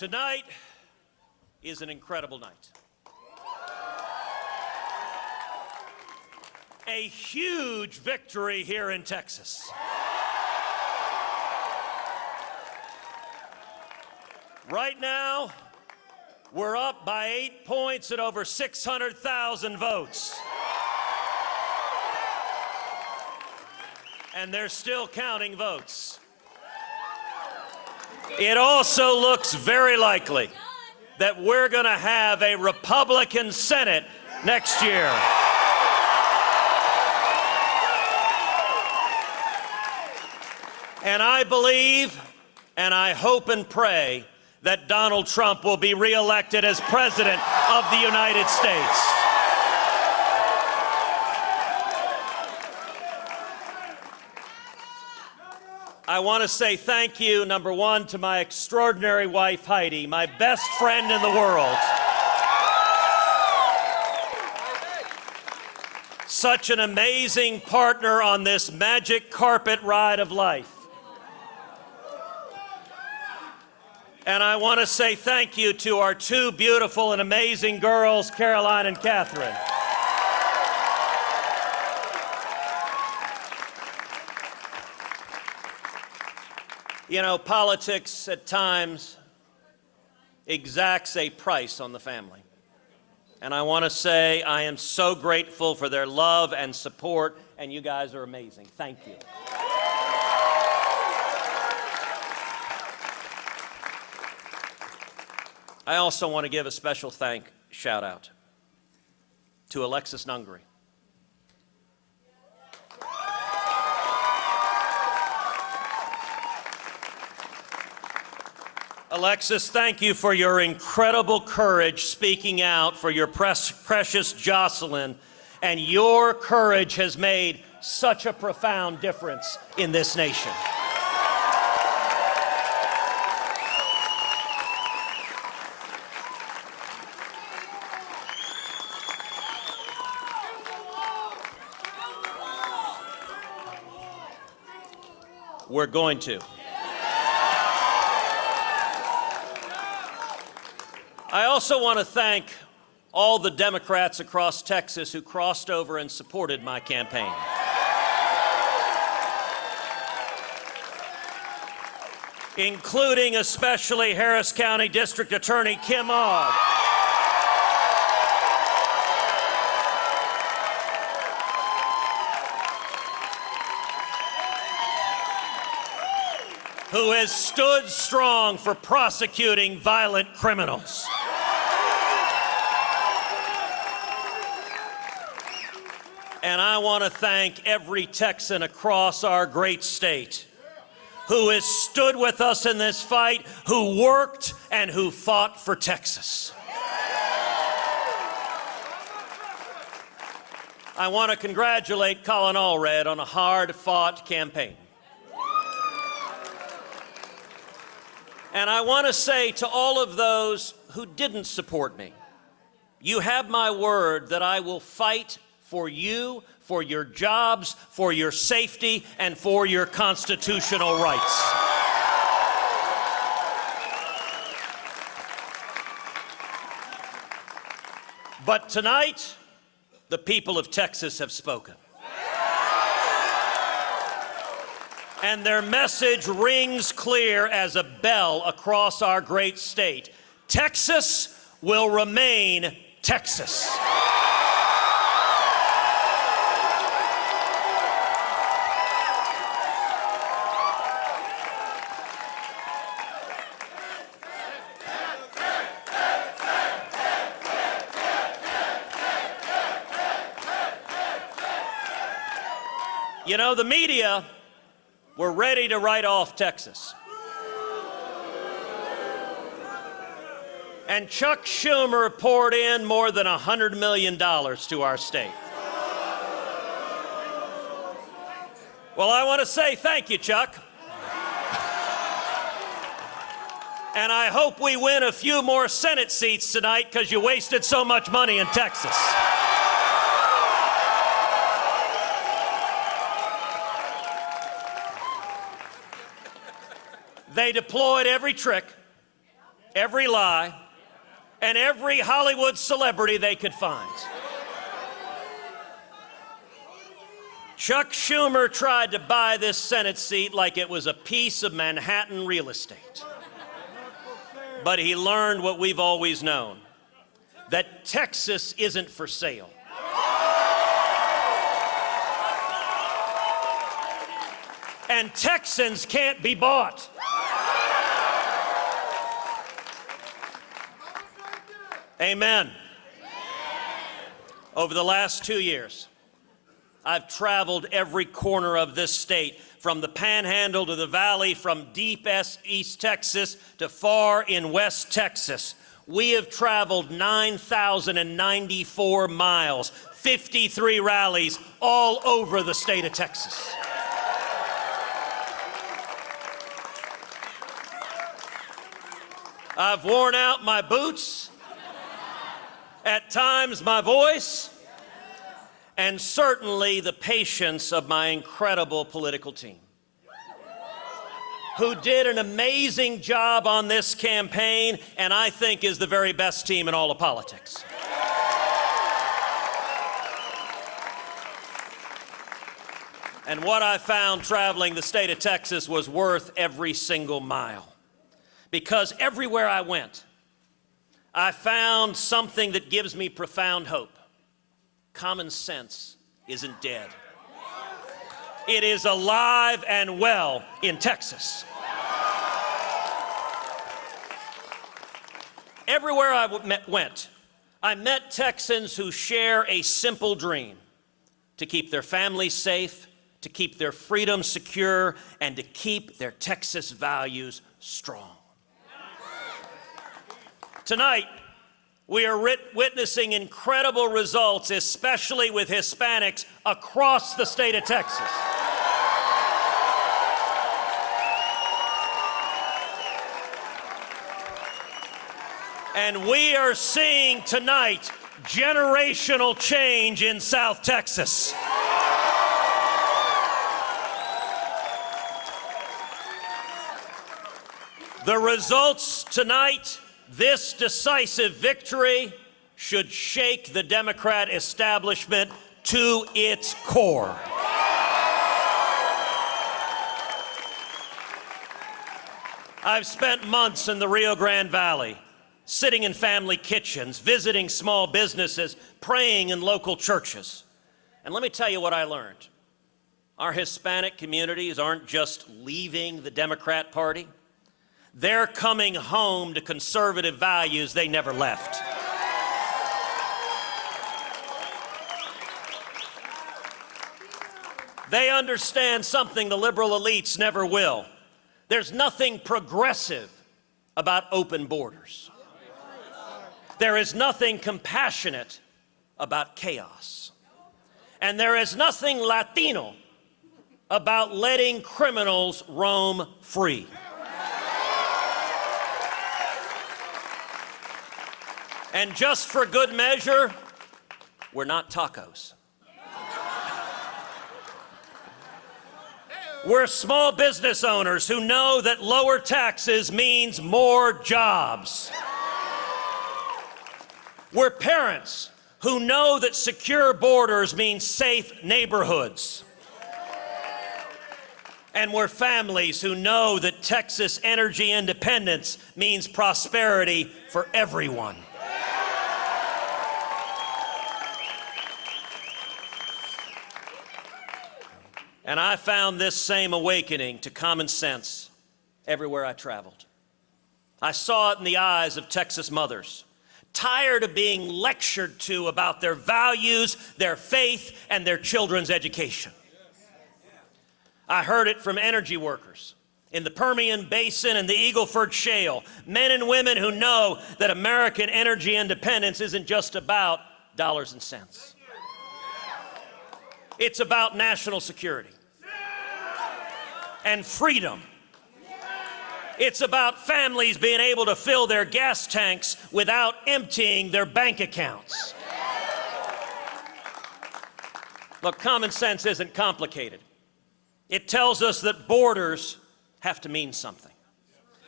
Tonight is an incredible night. A huge victory here in Texas. Right now, we're up by 8 points at over 600,000 votes. And they're still counting votes. It also looks very likely that we're going to have a Republican Senate next year. And I believe, and I hope and pray, that Donald Trump will be reelected as President of the United States. I want to say thank you, number one, to my extraordinary wife, Heidi, my best friend in the world. Such an amazing partner on this magic carpet ride of life. And I want to say thank you to our two beautiful and amazing girls, Caroline and Catherine. You know, politics at times exacts a price on the family. And I want to say I am so grateful for their love and support, and you guys are amazing. Thank you. I also want to give a special shout out to Alexis Nungary. Alexis, thank you for your incredible courage speaking out for your precious Jocelyn, and your courage has made such a profound difference in this nation. We're going to. I also want to thank all the Democrats across Texas who crossed over and supported my campaign. Including especially Harris County District Attorney Kim Ogg. Who has stood strong for prosecuting violent criminals. And I want to thank every Texan across our great state who has stood with us in this fight, who worked and who fought for Texas. I want to congratulate Colin Allred on a hard-fought campaign. And I want to say to all of those who didn't support me, you have my word that I will fight for you, for your jobs, for your safety, and for your constitutional rights. But tonight, the people of Texas have spoken. And their message rings clear as a bell across our great state. Texas will remain Texas. You know, the media were ready to write off Texas. And Chuck Schumer poured in more than $100 million to our state. Well, I want to say thank you, Chuck. And I hope we win a few more Senate seats tonight because you wasted so much money in Texas. They deployed every trick. every lie, and every Hollywood celebrity they could find. Chuck Schumer tried to buy this Senate seat like it was a piece of Manhattan real estate. But he learned what we've always known, that Texas isn't for sale. And Texans can't be bought. Amen. Over the last 2 years, I've traveled every corner of this state, from the Panhandle to the Valley, from deep East Texas to far in West Texas. We have traveled 9,094 miles, 53 rallies all over the state of Texas. I've worn out my boots, at times my voice, and certainly the patience of my incredible political team, who did an amazing job on this campaign, and I think is the very best team in all of politics. And what I found traveling the state of Texas was worth every single mile. Because everywhere I went, I found something that gives me profound hope. Common sense isn't dead. It is alive and well in Texas. Everywhere I went, I met Texans who share a simple dream: to keep their families safe, to keep their freedom secure, and to keep their Texas values strong. Tonight, we are witnessing incredible results, especially with Hispanics across the state of Texas. And we are seeing tonight generational change in South Texas. The results tonight, this decisive victory, should shake the Democrat establishment to its core. I've spent months in the Rio Grande Valley, sitting in family kitchens, visiting small businesses, praying in local churches. And let me tell you what I learned. Our Hispanic communities aren't just leaving the Democrat Party. They're coming home to conservative values they never left. They understand something the liberal elites never will. There's nothing progressive about open borders. There is nothing compassionate about chaos. And there is nothing Latino about letting criminals roam free. And just for good measure, we're not tacos. We're small business owners who know that lower taxes means more jobs. We're parents who know that secure borders mean safe neighborhoods. And we're families who know that Texas energy independence means prosperity for everyone. And I found this same awakening to common sense everywhere I traveled. I saw it in the eyes of Texas mothers, tired of being lectured to about their values, their faith, and their children's education. I heard it from energy workers in the Permian Basin and the Eagle Ford Shale, men and women who know that American energy independence isn't just about dollars and cents. It's about national security and freedom. It's about families being able to fill their gas tanks without emptying their bank accounts. Look, common sense isn't complicated. It tells us that borders have to mean something.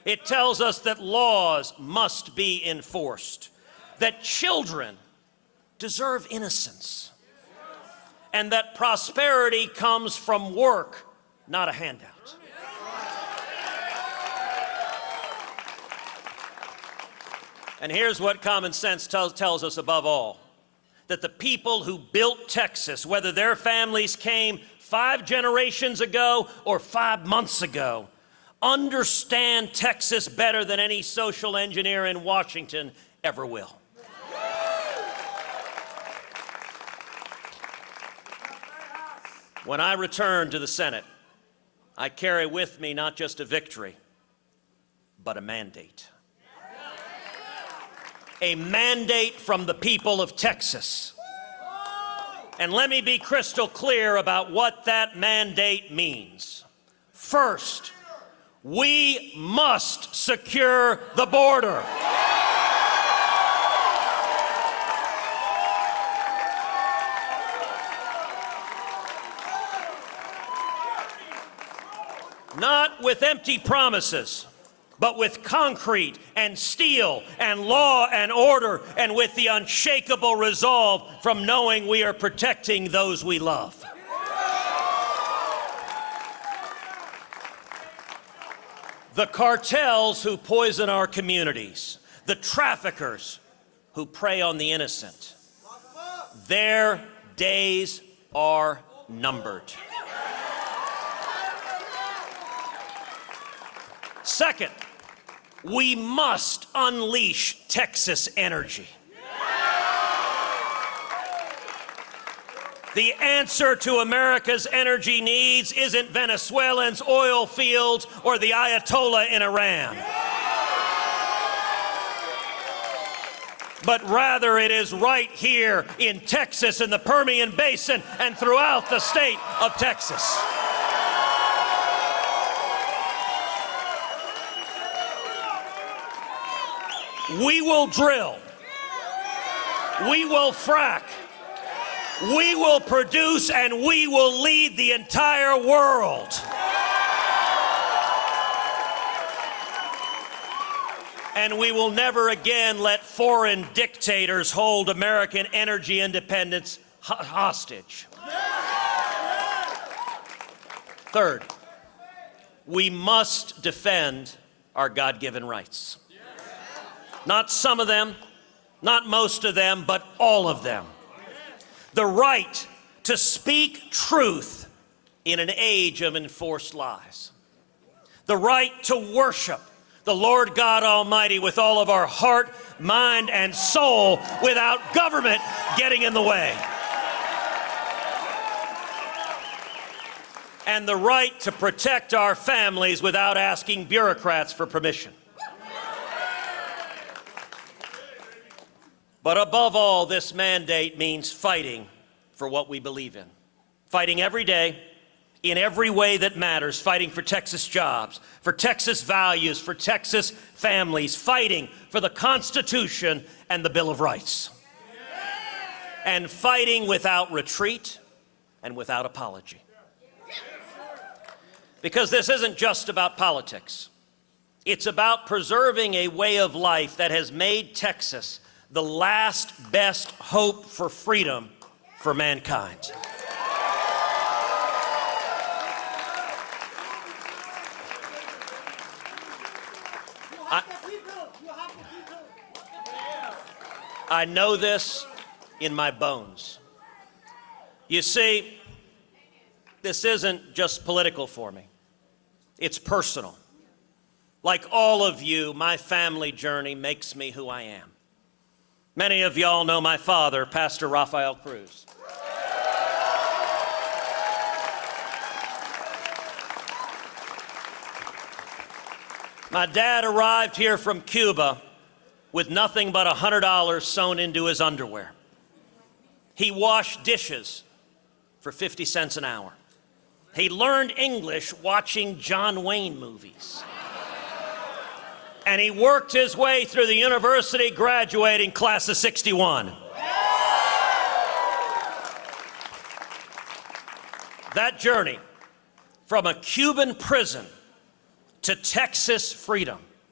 It tells us that laws must be enforced, that children deserve innocence, and that prosperity comes from work, not a handout. And here's what common sense tells us above all, that the people who built Texas, whether their families came 5 generations ago or 5 months ago, understand Texas better than any social engineer in Washington ever will. When I return to the Senate, I carry with me not just a victory, but a mandate. A mandate from the people of Texas. And let me be crystal clear about what that mandate means. First, we must secure the border. Not with empty promises, but with concrete and steel and law and order, and with the unshakable resolve from knowing we are protecting those we love. The cartels who poison our communities, the traffickers who prey on the innocent, their days are numbered. Second, we must unleash Texas energy. The answer to America's energy needs isn't Venezuelans, oil fields, or the Ayatollah in Iran. But rather it is right here in Texas, in the Permian Basin, and throughout the state of Texas. We will drill, we will frack, we will produce, and we will lead the entire world. And we will never again let foreign dictators hold American energy independence hostage. Third, we must defend our God-given rights. Not some of them, not most of them, but all of them. The right to speak truth in an age of enforced lies. The right to worship the Lord God Almighty with all of our heart, mind, and soul without government getting in the way. And the right to protect our families without asking bureaucrats for permission. But above all, this mandate means fighting for what we believe in. Fighting every day, in every way that matters, fighting for Texas jobs, for Texas values, for Texas families, fighting for the Constitution and the Bill of Rights. And fighting without retreat and without apology. Because this isn't just about politics. It's about preserving a way of life that has made Texas the last best hope for freedom for mankind. I know this in my bones. You see, this isn't just political for me. It's personal. Like all of you, my family journey makes me who I am. Many of y'all know my father, Pastor Rafael Cruz. My dad arrived here from Cuba with nothing but $100 sewn into his underwear. He washed dishes for 50 cents an hour. He learned English watching John Wayne movies. And he worked his way through the university, graduating class of '61. That journey from a Cuban prison to Texas freedom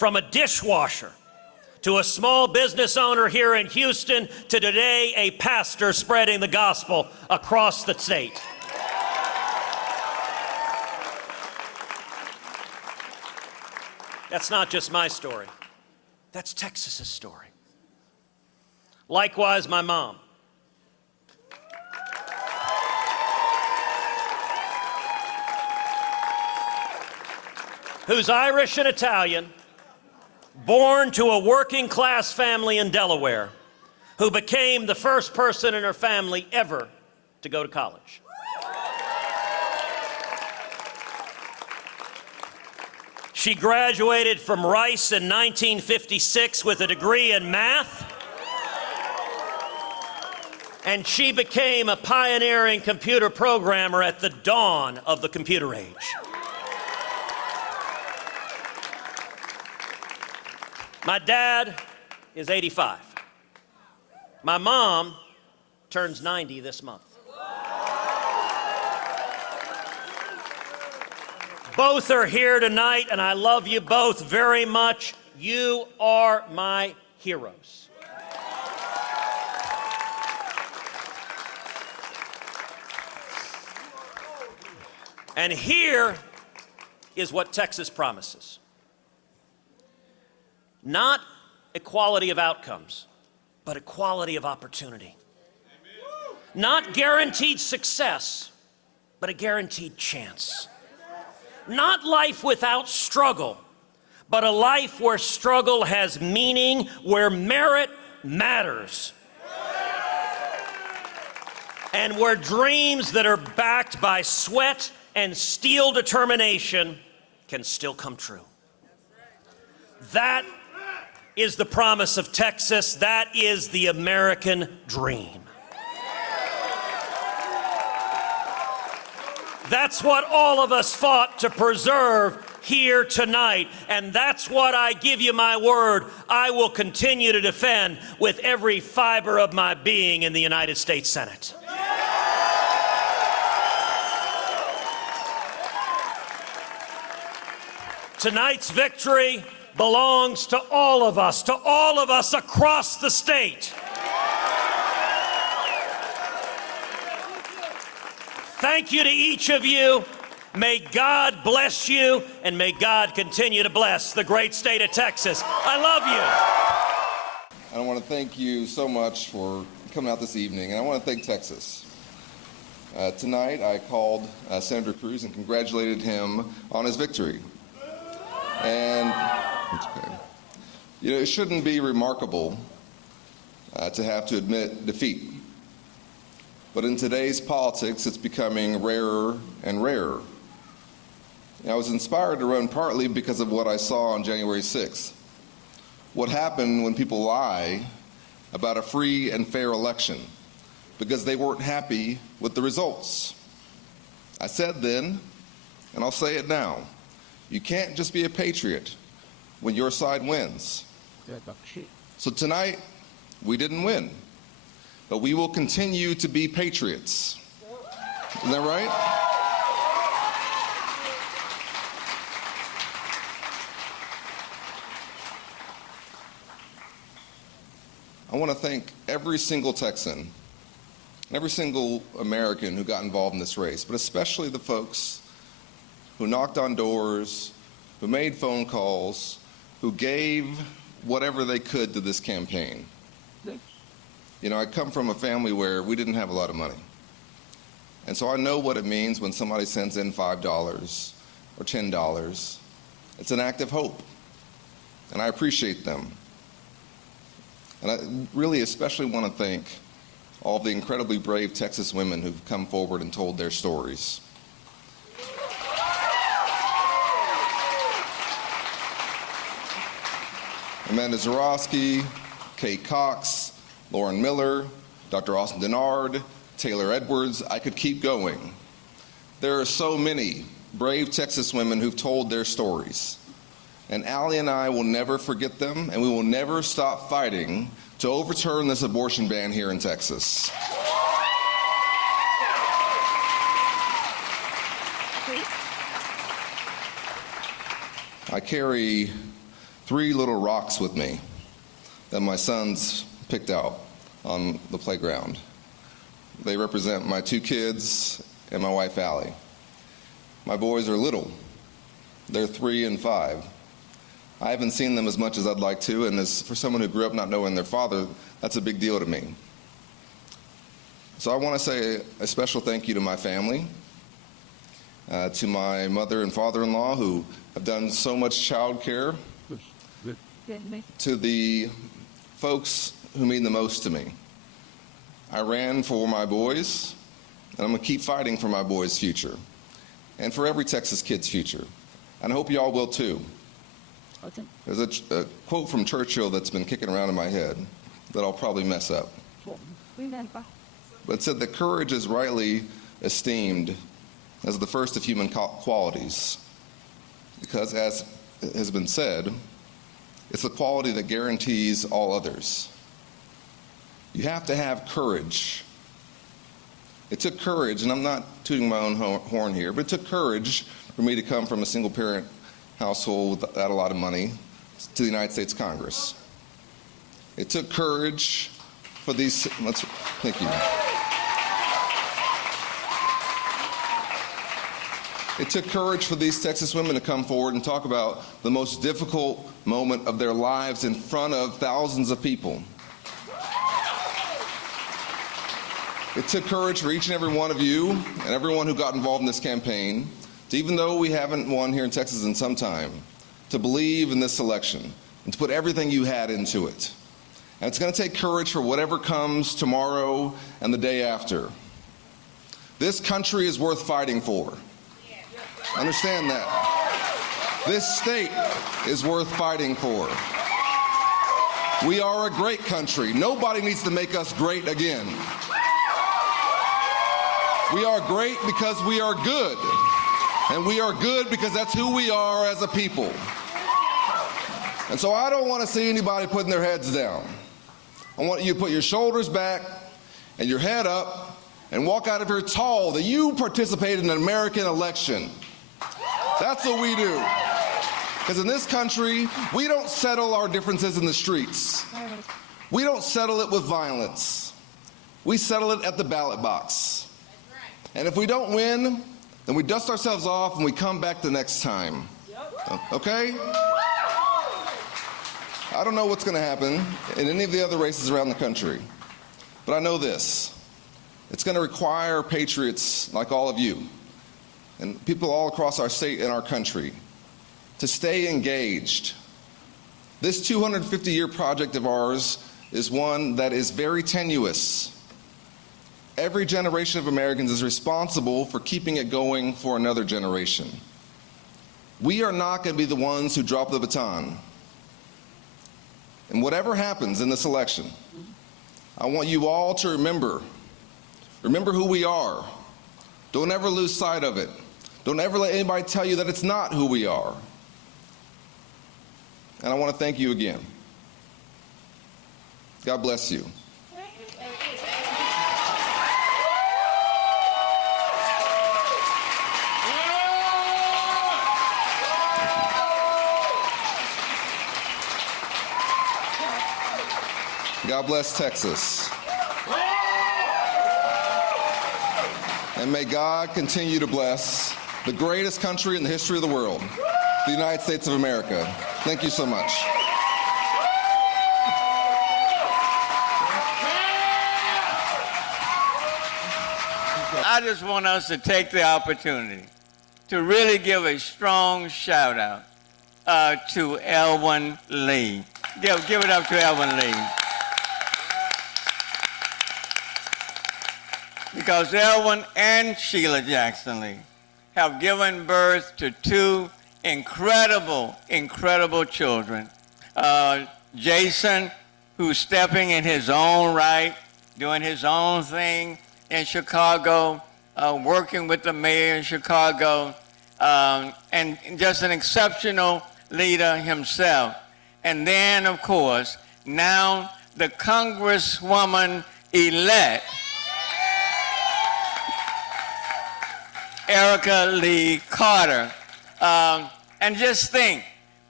from a dishwasher to a small business owner here in Houston to today a pastor spreading the gospel across the state. That's not just my story. That's Texas's story. Likewise, my mom. Who's Irish and Italian, born to a working-class family in Delaware, who became the first person in her family ever to go to college. She graduated from Rice in 1956 with a degree in math, and she became a pioneering computer programmer at the dawn of the computer age. My dad is 85. My mom turns 90 this month. Both are here tonight, and I love you both very much. You are my heroes. And here is what Texas promises. Not equality of outcomes, but equality of opportunity. Not guaranteed success, but a guaranteed chance. Not life without struggle, but a life where struggle has meaning, where merit matters. And where dreams that are backed by sweat and steel determination can still come true. That is the promise of Texas. That is the American dream. That's what all of us fought to preserve here tonight, and that's what I give you my word I will continue to defend with every fiber of my being in the United States Senate. Tonight's victory belongs to all of us across the state. Thank you to each of you. May God bless you, and may God continue to bless the great state of Texas. I love you. I want to thank you so much for coming out this evening, and I want to thank Texas. Tonight, I called Senator Cruz and congratulated him on his victory. And you know, it shouldn't be remarkable to have to admit defeat. But in today's politics, it's becoming rarer and rarer. I was inspired to run partly because of what I saw on January 6th. What happened when people lie about a free and fair election because they weren't happy with the results. I said then, and I'll say it now, you can't just be a patriot when your side wins. So tonight, we didn't win. But we will continue to be patriots. Isn't that right? I want to thank every single Texan, every single American who got involved in this race, but especially the folks who knocked on doors, who made phone calls, who gave whatever they could to this campaign. You know, I come from a family where we didn't have a lot of money. And so I know what it means when somebody sends in $5 or $10. It's an act of hope. And I appreciate them. And I really especially want to thank all the incredibly brave Texas women who've come forward and told their stories. Amanda Zarowski, Kate Cox, Lauren Miller, Dr. Austin Denard, Taylor Edwards, I could keep going. There are so many brave Texas women who've told their stories. And Allie and I will never forget them, and we will never stop fighting to overturn this abortion ban here in Texas. I carry 3 little rocks with me that my sons picked out on the playground. They represent my 2 kids and my wife, Allie. My boys are little. They're 3 and 5. I haven't seen them as much as I'd like to, and as for someone who grew up not knowing their father, that's a big deal to me. So I want to say a special thank you to my family, to my mother and father-in-law who have done so much child care, to the folks who mean the most to me. I ran for my boys, and I'm going to keep fighting for my boys' future, and for every Texas kid's future. And I hope you all will too. There's a quote from Churchill that's been kicking around in my head that I'll probably mess up. But it said that courage is rightly esteemed as the first of human qualities, because as has been said, it's the quality that guarantees all others. You have to have courage. It took courage, and I'm not tooting my own horn here, but it took courage for me to come from a single-parent household without a lot of money to the United States Congress. It took courage for these, thank you. It took courage for these Texas women to come forward and talk about the most difficult moment of their lives in front of thousands of people. It took courage for each and every one of you and everyone who got involved in this campaign, to, even though we haven't won here in Texas in some time, to believe in this election and to put everything you had into it. And it's going to take courage for whatever comes tomorrow and the day after. This country is worth fighting for. Understand that. This state is worth fighting for. We are a great country. Nobody needs to make us great again. We are great because we are good. And we are good because that's who we are as a people. And so I don't want to see anybody putting their heads down. I want you to put your shoulders back and your head up and walk out of here tall that you participated in an American election. That's what we do. Because in this country, we don't settle our differences in the streets. We don't settle it with violence. We settle it at the ballot box. And if we don't win, then we dust ourselves off and we come back the next time. Okay? I don't know what's going to happen in any of the other races around the country, but I know this. It's going to require patriots like all of you and people all across our state and our country to stay engaged. This 250-year project of ours is one that is very tenuous. Every generation of Americans is responsible for keeping it going for another generation. We are not going to be the ones who drop the baton. And whatever happens in this election, I want you all to remember who we are. Don't ever lose sight of it. Don't ever let anybody tell you that it's not who we are. And I want to thank you again. God bless you. God bless Texas. And may God continue to bless the greatest country in the history of the world, the United States of America. Thank you so much. I just want us to take the opportunity to really give a strong shout out to Elwyn Lee. Give it up to Elwyn Lee. Because Elwyn and Sheila Jackson Lee have given birth to 2 incredible, incredible children. Jason, who's stepping in his own right, doing his own thing in Chicago, working with the mayor in Chicago, and just an exceptional leader himself. And then, of course, now the Congresswoman-elect, Erica Lee Carter. And just think,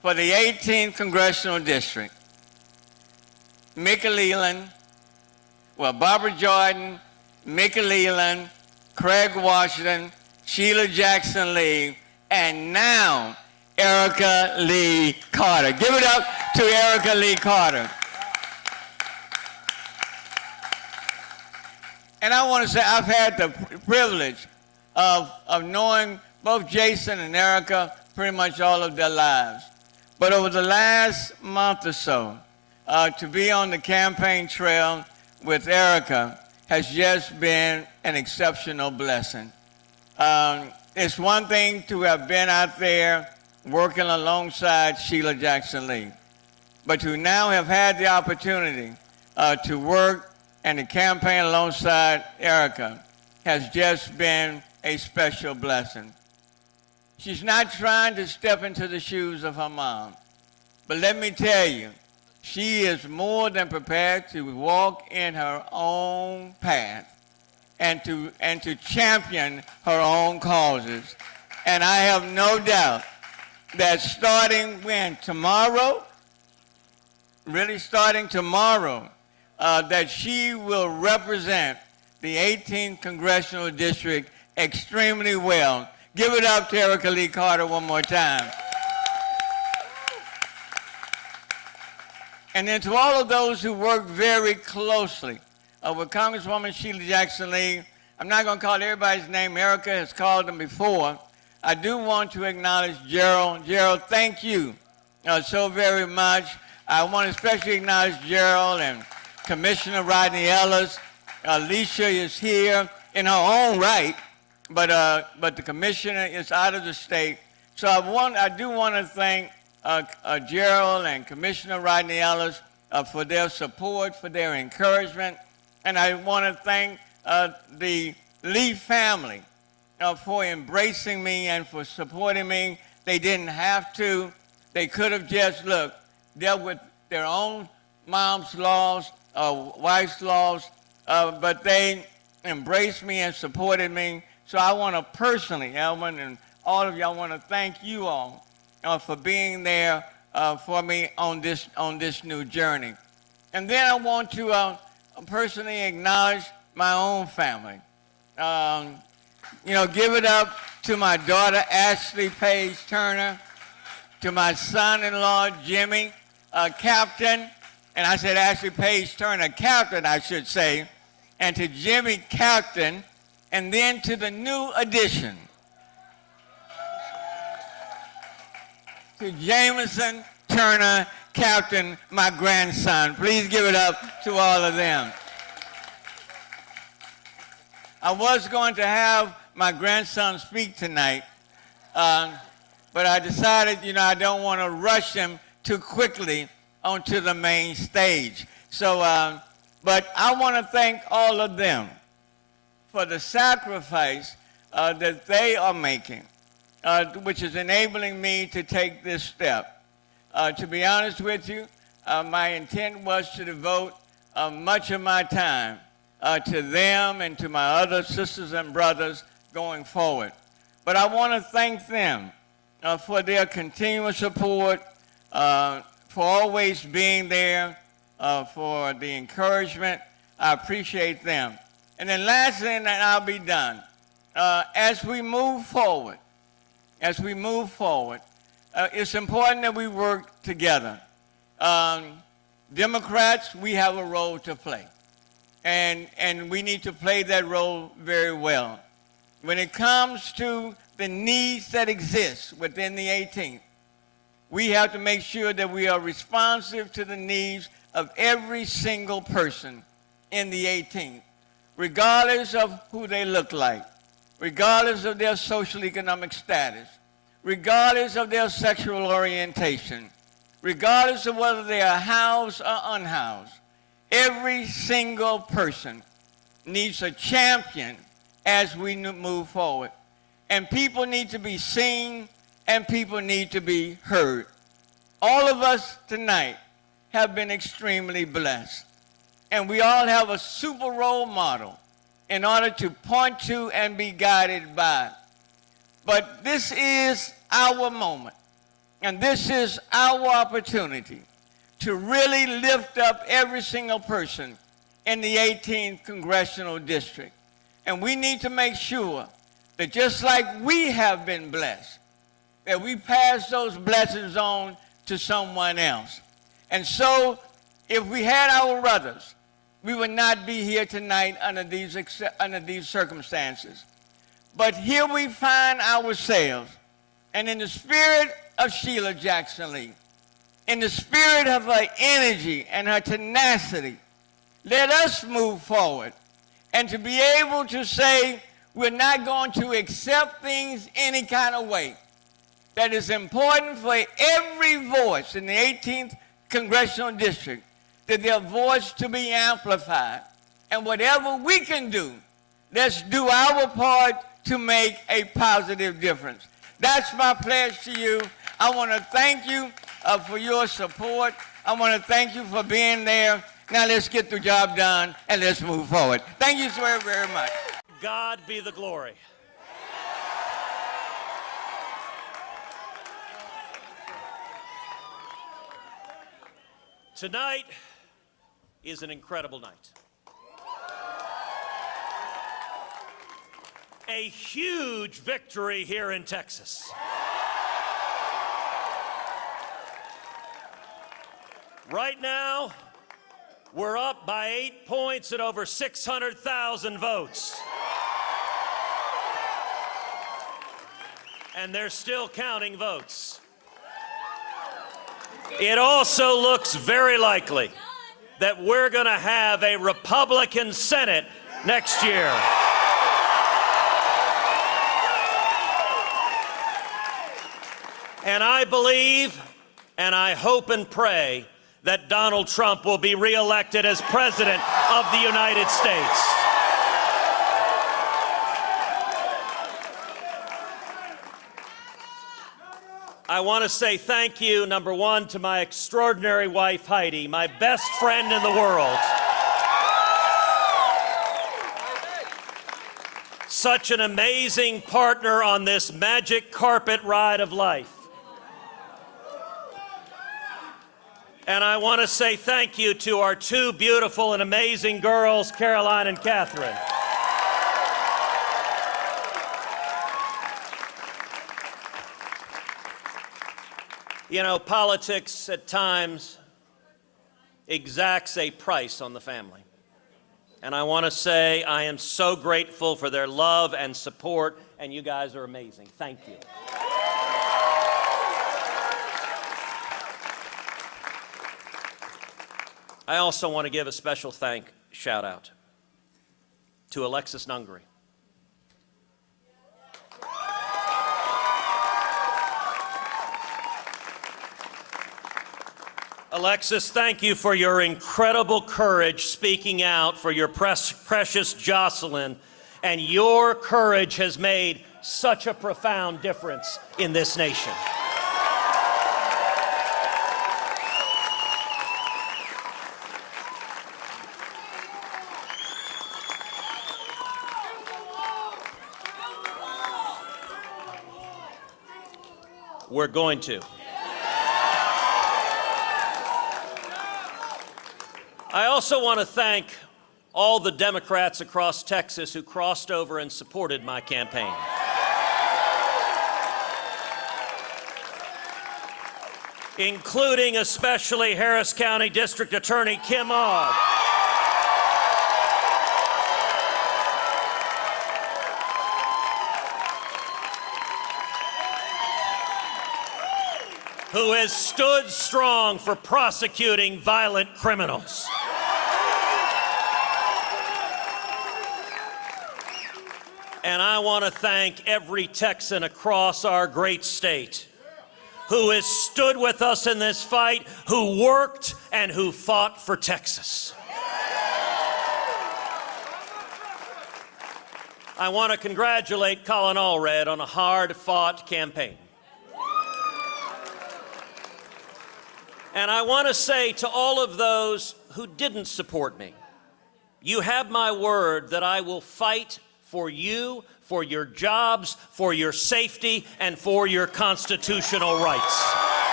for the 18th Congressional District, Mika Leland, Barbara Jordan, Mika Leland, Craig Washington, Sheila Jackson Lee, and now Erica Lee Carter. Give it up to Erica Lee Carter. And I want to say I've had the privilege of knowing both Jason and Erica pretty much all of their lives. But over the last month or so, to be on the campaign trail with Erica has just been an exceptional blessing. It's one thing to have been out there working alongside Sheila Jackson Lee, but to now have had the opportunity to work and to campaign alongside Erica has just been a special blessing. She's not trying to step into the shoes of her mom, but let me tell you, she is more than prepared to walk in her own path and to champion her own causes. And I have no doubt that starting tomorrow, really starting tomorrow, that she will represent the 18th Congressional District extremely well. Give it up to Erica Lee Carter one more time. And then to all of those who work very closely with Congresswoman Sheila Jackson Lee, I'm not going to call everybody's name. Erica has called them before. I do want to acknowledge Gerald. Gerald, thank you so very much. I want to especially acknowledge Gerald and Commissioner Rodney Ellis. Alicia is here in her own right, but the commissioner is out of the state. So I do want to thank Gerald and Commissioner Rodney Ellis for their support, for their encouragement. And I want to thank the Lee family for embracing me and for supporting me. They didn't have to. They could have just, dealt with their own mom's laws, wife's laws, but they embraced me and supported me. So I want to personally, Elman and all of you, I want to thank you all for being there for me on this new journey. And then I want to personally acknowledge my own family. Give it up to my daughter, Ashley Page Turner, to my son-in-law, Jimmy, Captain, and I said Ashley Page Turner, Captain, I should say, and to Jimmy, Captain, and then to the new addition, to Jameson Turner, Captain, my grandson. Please give it up to all of them. I was going to have my grandson speak tonight, but I decided, I don't want to rush him too quickly onto the main stage. So, but I want to thank all of them for the sacrifice that they are making, which is enabling me to take this step. To be honest with you, my intent was to devote much of my time to them and to my other sisters and brothers going forward. But I want to thank them for their continuous support, for always being there, for the encouragement. I appreciate them. And then lastly, and I'll be done, as we move forward, it's important that we work together. Democrats, we have a role to play. And we need to play that role very well. When it comes to the needs that exist within the 18th, we have to make sure that we are responsive to the needs of every single person in the 18th, regardless of who they look like, regardless of their social economic status, regardless of their sexual orientation, regardless of whether they are housed or unhoused. Every single person needs a champion as we move forward. And people need to be seen and people need to be heard. All of us tonight have been extremely blessed. And we all have a super role model in order to point to and be guided by. But this is our moment. And this is our opportunity to really lift up every single person in the 18th Congressional District. And we need to make sure that just like we have been blessed, that we pass those blessings on to someone else. And so, if we had our brothers, we would not be here tonight under these circumstances. But here we find ourselves, and in the spirit of Sheila Jackson Lee, in the spirit of her energy and her tenacity, let us move forward and to be able to say we're not going to accept things any kind of way. That is important for every voice in the 18th Congressional District, that their voice to be amplified. And whatever we can do, let's do our part to make a positive difference. That's my pledge to you. I want to thank you for your support. I want to thank you for being there. Now let's get the job done and let's move forward. Thank you so very much. God be the glory. Tonight is an incredible night. A huge victory here in Texas. Right now, we're up by 8 points at over 600,000 votes. And they're still counting votes. It also looks very likely that we're going to have a Republican Senate next year. And I believe, and I hope and pray, that Donald Trump will be reelected as President of the United States. I want to say thank you, number one, to my extraordinary wife, Heidi, my best friend in the world. Such an amazing partner on this magic carpet ride of life. And I want to say thank you to our two beautiful and amazing girls, Caroline and Catherine. You know, politics at times exacts a price on the family. And I want to say I am so grateful for their love and support, and you guys are amazing. Thank you. I also want to give a special shout out to Alexis Nungary. Alexis, thank you for your incredible courage speaking out for your precious Jocelyn, and your courage has made such a profound difference in this nation. We're going to. I also want to thank all the Democrats across Texas who crossed over and supported my campaign. Including especially Harris County District Attorney Kim Ogg. Who has stood strong for prosecuting violent criminals. And I want to thank every Texan across our great state who has stood with us in this fight, who worked and who fought for Texas. I want to congratulate Colin Allred on a hard-fought campaign. And I want to say to all of those who didn't support me, you have my word that I will fight for you, for your jobs, for your safety, and for your constitutional rights.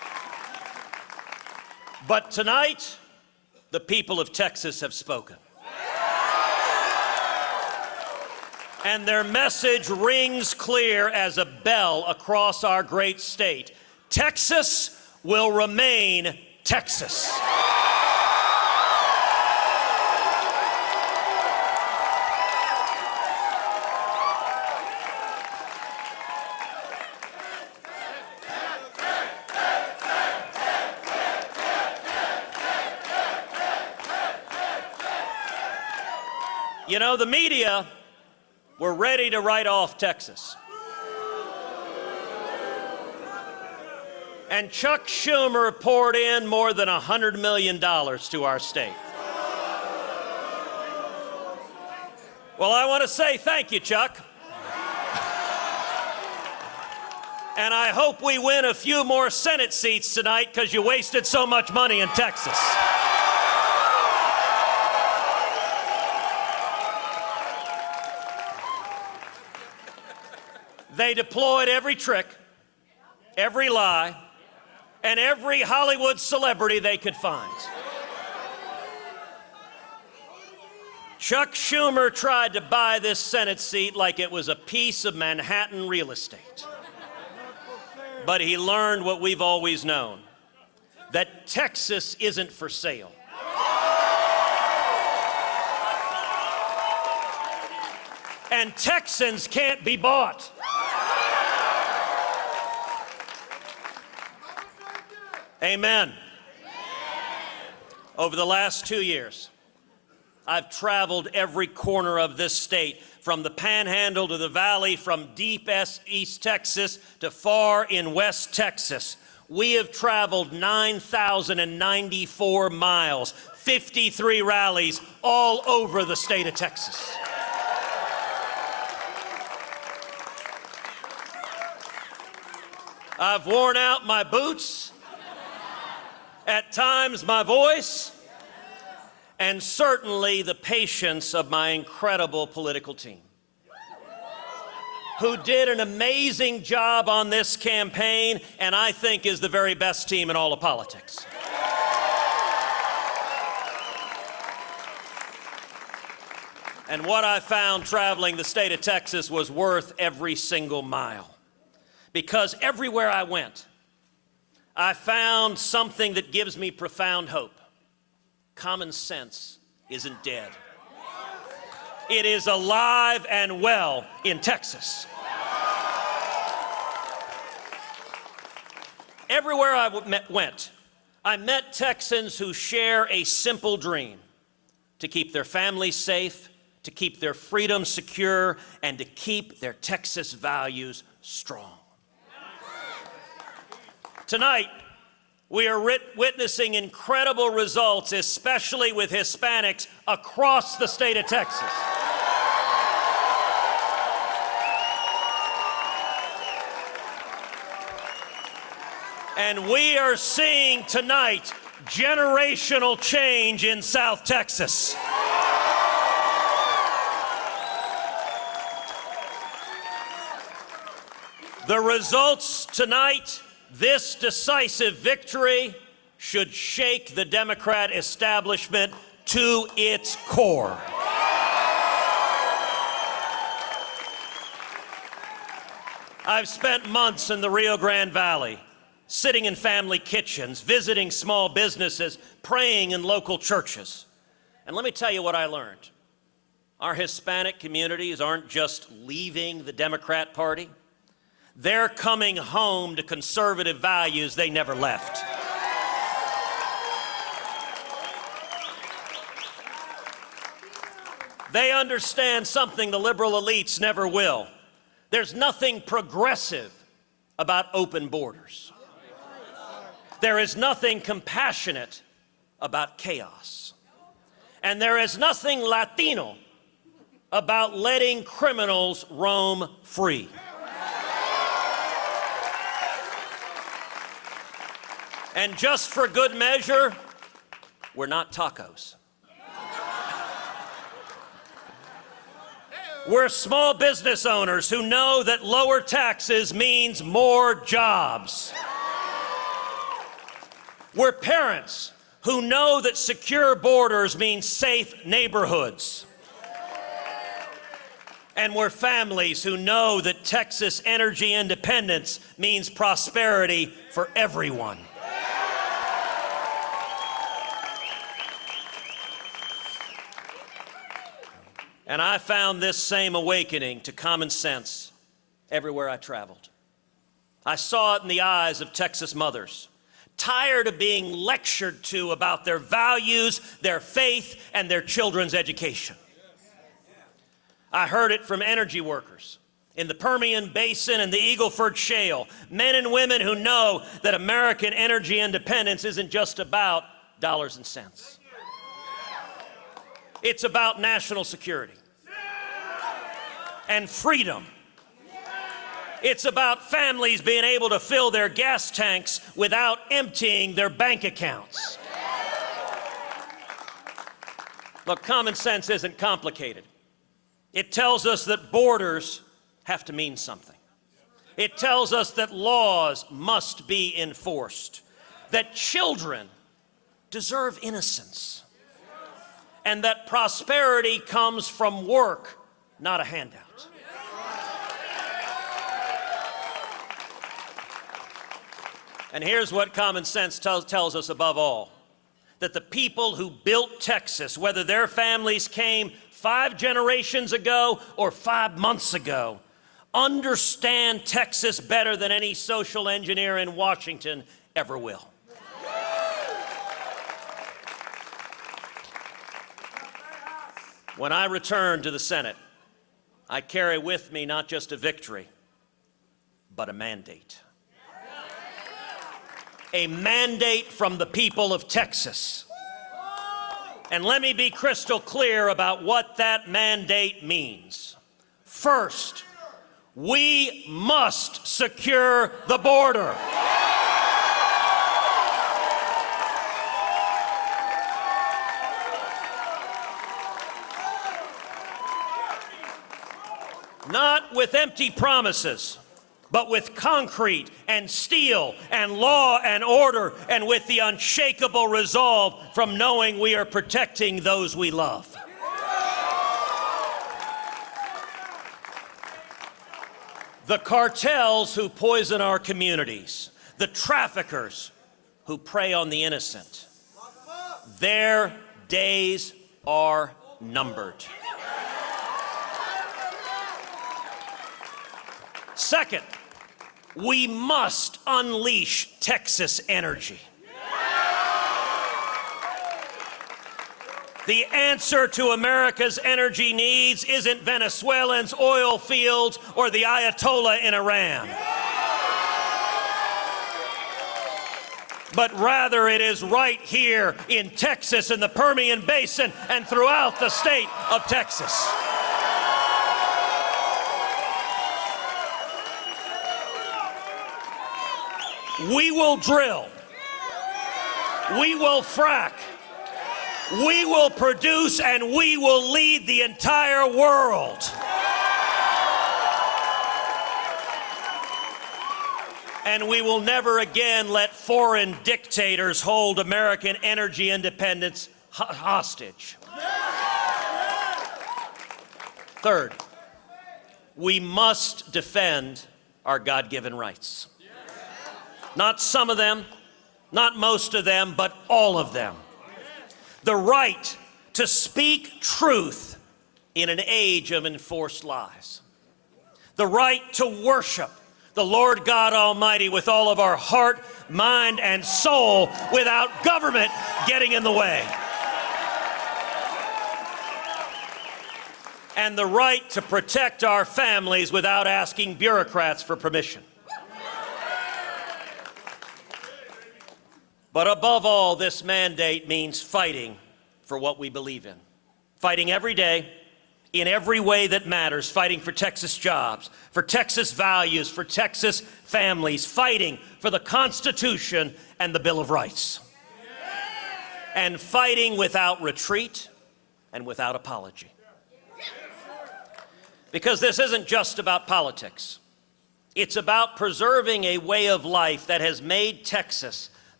But tonight, the people of Texas have spoken. And their message rings clear as a bell across our great state. Texas will remain Texas. You know, the media were ready to write off Texas. And Chuck Schumer poured in more than $100 million to our state. Well, I want to say thank you, Chuck. And I hope we win a few more Senate seats tonight because you wasted so much money in Texas. They deployed every trick, every lie, and every Hollywood celebrity they could find. Chuck Schumer tried to buy this Senate seat like it was a piece of Manhattan real estate. But he learned what we've always known, that Texas isn't for sale. And Texans can't be bought. Amen. Over the last 2 years, I've traveled every corner of this state, from the Panhandle to the Valley, from deep East Texas to far in West Texas. We have traveled 9,094 miles, 53 rallies all over the state of Texas. I've worn out my boots, at times my voice, and certainly the patience of my incredible political team, who did an amazing job on this campaign, and I think is the very best team in all of politics. And what I found traveling the state of Texas was worth every single mile. Because everywhere I went, I found something that gives me profound hope. Common sense isn't dead. It is alive and well in Texas. Everywhere I went, I met Texans who share a simple dream: to keep their families safe, to keep their freedom secure, and to keep their Texas values strong. Tonight, we are witnessing incredible results, especially with Hispanics across the state of Texas. And we are seeing tonight generational change in South Texas. The results tonight, this decisive victory, should shake the Democrat establishment to its core. I've spent months in the Rio Grande Valley, sitting in family kitchens, visiting small businesses, praying in local churches. And let me tell you what I learned. Our Hispanic communities aren't just leaving the Democrat Party. They're coming home to conservative values they never left. They understand something the liberal elites never will. There's nothing progressive about open borders. There is nothing compassionate about chaos. And there is nothing Latino about letting criminals roam free. And just for good measure, we're not tacos. We're small business owners who know that lower taxes means more jobs. We're parents who know that secure borders mean safe neighborhoods. And we're families who know that Texas energy independence means prosperity for everyone. And I found this same awakening to common sense everywhere I traveled. I saw it in the eyes of Texas mothers, tired of being lectured to about their values, their faith, and their children's education. I heard it from energy workers in the Permian Basin and the Eagle Ford Shale, men and women who know that American energy independence isn't just about dollars and cents. It's about national security and freedom. It's about families being able to fill their gas tanks without emptying their bank accounts. Look, common sense isn't complicated. It tells us that borders have to mean something. It tells us that laws must be enforced, that children deserve innocence, and that prosperity comes from work, not a handout. And here's what common sense tells us above all, that the people who built Texas, whether their families came 5 generations ago or 5 months ago, understand Texas better than any social engineer in Washington ever will. When I return to the Senate, I carry with me not just a victory, but a mandate. A mandate from the people of Texas. And let me be crystal clear about what that mandate means. First, we must secure the border. Not with empty promises, but with concrete and steel and law and order, and with the unshakable resolve from knowing we are protecting those we love. The cartels who poison our communities, the traffickers who prey on the innocent, their days are numbered. Second, we must unleash Texas energy. The answer to America's energy needs isn't Venezuelans, oil fields, or the Ayatollah in Iran. But rather it is right here in Texas, in the Permian Basin, and throughout the state of Texas. We will drill, we will frack, we will produce, and we will lead the entire world. And we will never again let foreign dictators hold American energy independence hostage. Third, we must defend our God-given rights. Not some of them, not most of them, but all of them. The right to speak truth in an age of enforced lies. The right to worship the Lord God Almighty with all of our heart, mind, and soul without government getting in the way. And the right to protect our families without asking bureaucrats for permission. But above all, this mandate means fighting for what we believe in. Fighting every day, in every way that matters, fighting for Texas jobs, for Texas values, for Texas families, fighting for the Constitution and the Bill of Rights. And fighting without retreat and without apology. Because this isn't just about politics. It's about preserving a way of life that has made Texas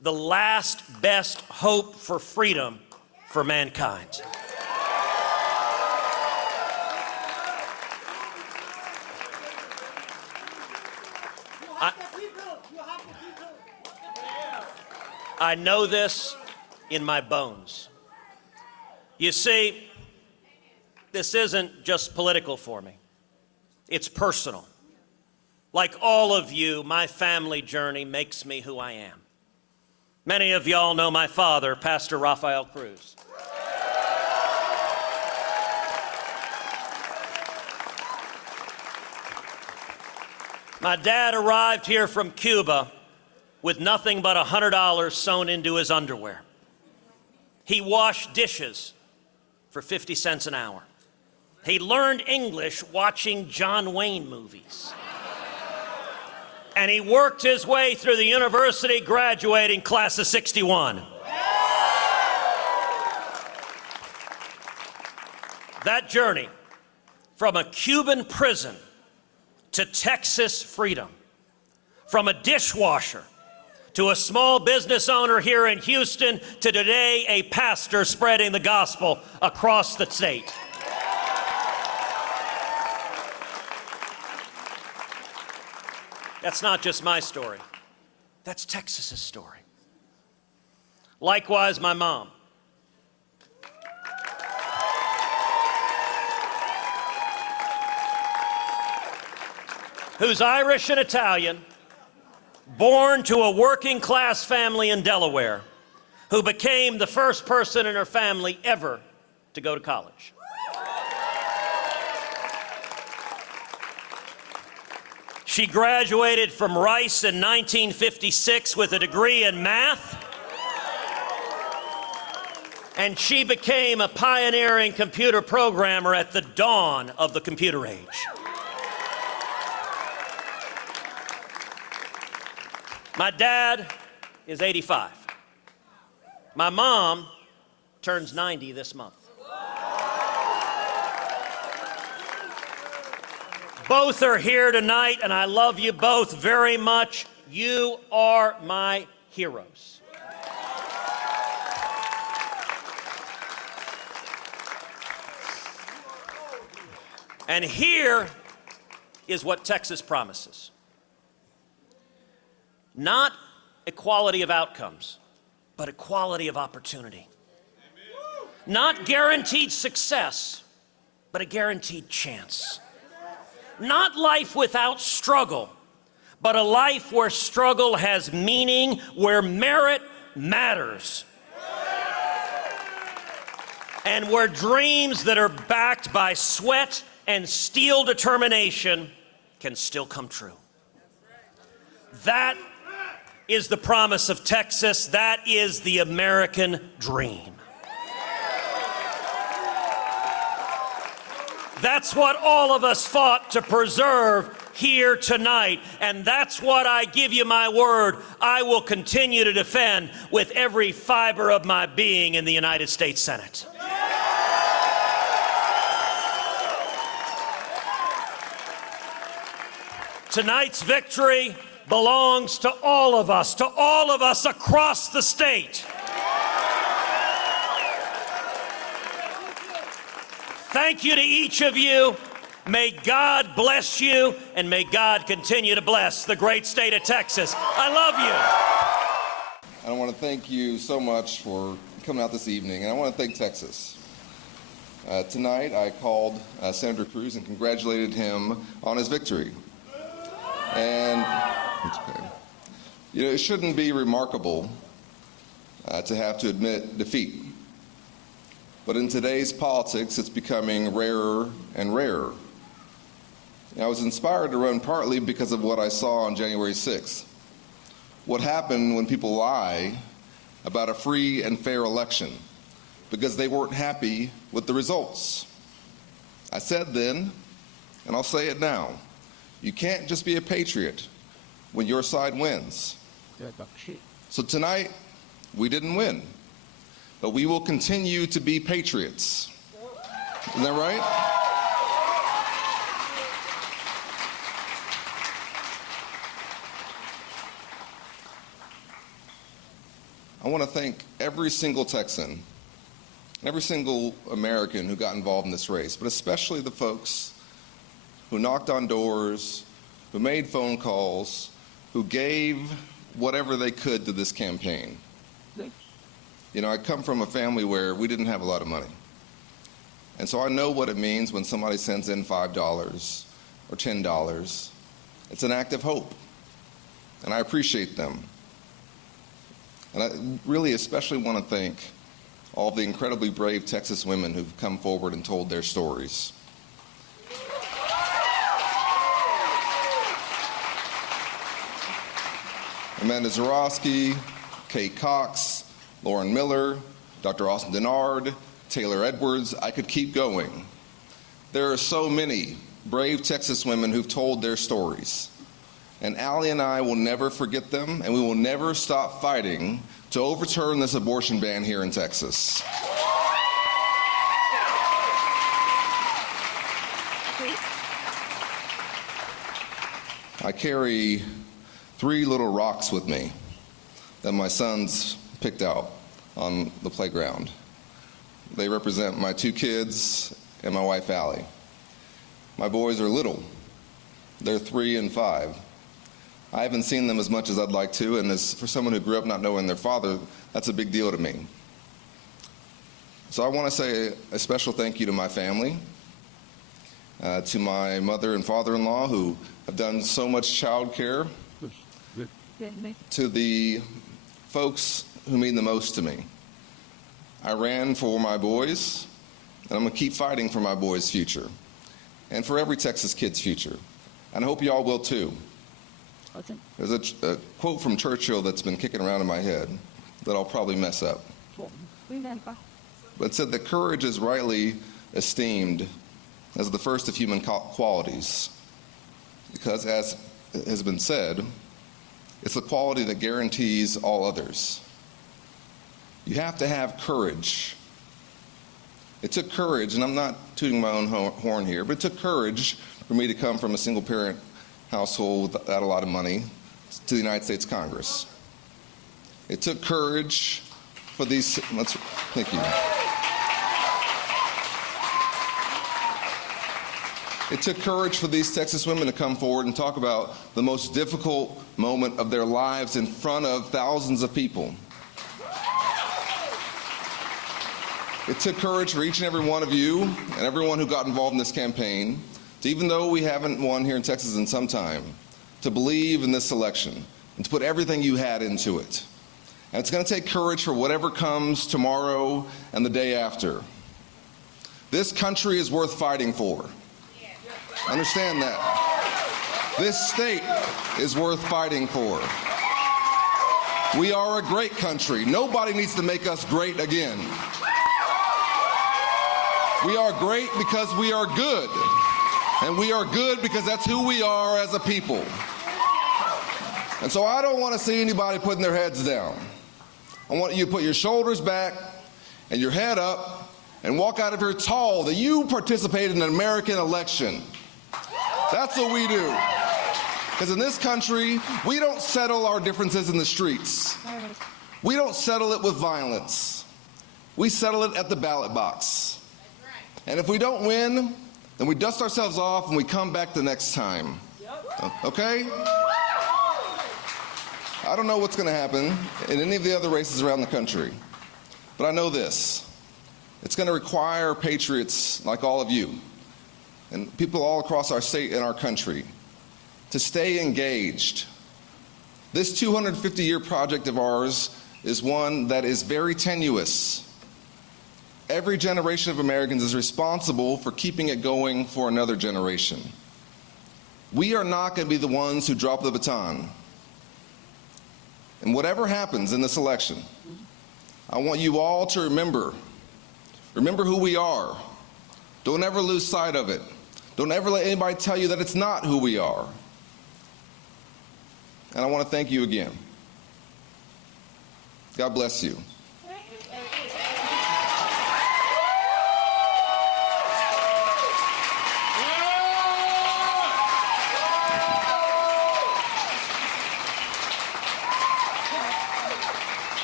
the last best hope for freedom for mankind. I know this in my bones. You see, this isn't just political for me. It's personal. Like all of you, my family journey makes me who I am. Many of y'all know my father, Pastor Rafael Cruz. My dad arrived here from Cuba with nothing but $100 sewn into his underwear. He washed dishes for 50 cents an hour. He learned English watching John Wayne movies. And he worked his way through the university, graduating class of '61. That journey from a Cuban prison to Texas freedom, from a dishwasher to a small business owner here in Houston to today a pastor spreading the gospel across the state. That's not just my story. That's Texas's story. Likewise, my mom. Who's Irish and Italian, born to a working class family in Delaware, who became the first person in her family ever to go to college. She graduated from Rice in 1956 with a degree in math, and she became a pioneering computer programmer at the dawn of the computer age. My dad is 85. My mom turns 90 this month. Both are here tonight, and I love you both very much. You are my heroes. And here is what Texas promises. Not equality of outcomes, but equality of opportunity. Not guaranteed success, but a guaranteed chance. Not life without struggle, but a life where struggle has meaning, where merit matters. And where dreams that are backed by sweat and steel determination can still come true. That is the promise of Texas. That is the American dream. That's what all of us fought to preserve here tonight, and that's what I give you my word I will continue to defend with every fiber of my being in the United States Senate. Tonight's victory belongs to all of us across the state. Thank you to each of you. May God bless you, and may God continue to bless the great state of Texas. I love you. I want to thank you so much for coming out this evening, and I want to thank Texas. Tonight, I called Senator Cruz and congratulated him on his victory. And you know, it shouldn't be remarkable to have to admit defeat. But in today's politics, it's becoming rarer and rarer. And I was inspired to run partly because of what I saw on January 6th. What happened when people lie about a free and fair election because they weren't happy with the results. I said then, and I'll say it now, you can't just be a patriot when your side wins. So tonight, we didn't win. But we will continue to be patriots. Isn't that right? I want to thank every single Texan, every single American who got involved in this race, but especially the folks who knocked on doors, who made phone calls, who gave whatever they could to this campaign. You know, I come from a family where we didn't have a lot of money. And so I know what it means when somebody sends in $5 or $10. It's an act of hope. And I appreciate them. And I really especially want to thank all the incredibly brave Texas women who've come forward and told their stories. Amanda Zarowski, Kate Cox, Lauren Miller, Dr. Austin Denard, Taylor Edwards, I could keep going. There are so many brave Texas women who've told their stories. And Allie and I will never forget them, and we will never stop fighting to overturn this abortion ban here in Texas. I carry 3 little rocks with me that my sons picked out on the playground. They represent my 2 kids and my wife, Allie. My boys are little. They're 3 and 5. I haven't seen them as much as I'd like to, and as for someone who grew up not knowing their father, that's a big deal to me. So I want to say a special thank you to my family, to my mother and father-in-law who have done so much child care, to the folks who mean the most to me. I ran for my boys, and I'm going to keep fighting for my boys' future, and for every Texas kid's future. And I hope you all will too. There's a quote from Churchill that's been kicking around in my head that I'll probably mess up. But it said that courage is rightly esteemed as the first of human qualities, because as has been said, it's the quality that guarantees all others. You have to have courage. It took courage, and I'm not tooting my own horn here, but it took courage for me to come from a single-parent household without a lot of money to the United States Congress. It took courage for these, thank you. It took courage for these Texas women to come forward and talk about the most difficult moment of their lives in front of thousands of people. It took courage for each and every one of you and everyone who got involved in this campaign to, even though we haven't won here in Texas in some time, to believe in this election and to put everything you had into it. And it's going to take courage for whatever comes tomorrow and the day after. This country is worth fighting for. Understand that. This state is worth fighting for. We are a great country. Nobody needs to make us great again. We are great because we are good. And we are good because that's who we are as a people. And so I don't want to see anybody putting their heads down. I want you to put your shoulders back and your head up and walk out of here tall that you participated in an American election. That's what we do. Because in this country, we don't settle our differences in the streets. We don't settle it with violence. We settle it at the ballot box. And if we don't win, then we dust ourselves off and we come back the next time. Okay? I don't know what's going to happen in any of the other races around the country, but I know this. It's going to require patriots like all of you and people all across our state and our country to stay engaged. This 250-year project of ours is one that is very tenuous. Every generation of Americans is responsible for keeping it going for another generation. We are not going to be the ones who drop the baton. And whatever happens in this election, I want you all to remember who we are. Don't ever lose sight of it. Don't ever let anybody tell you that it's not who we are. And I want to thank you again. God bless you.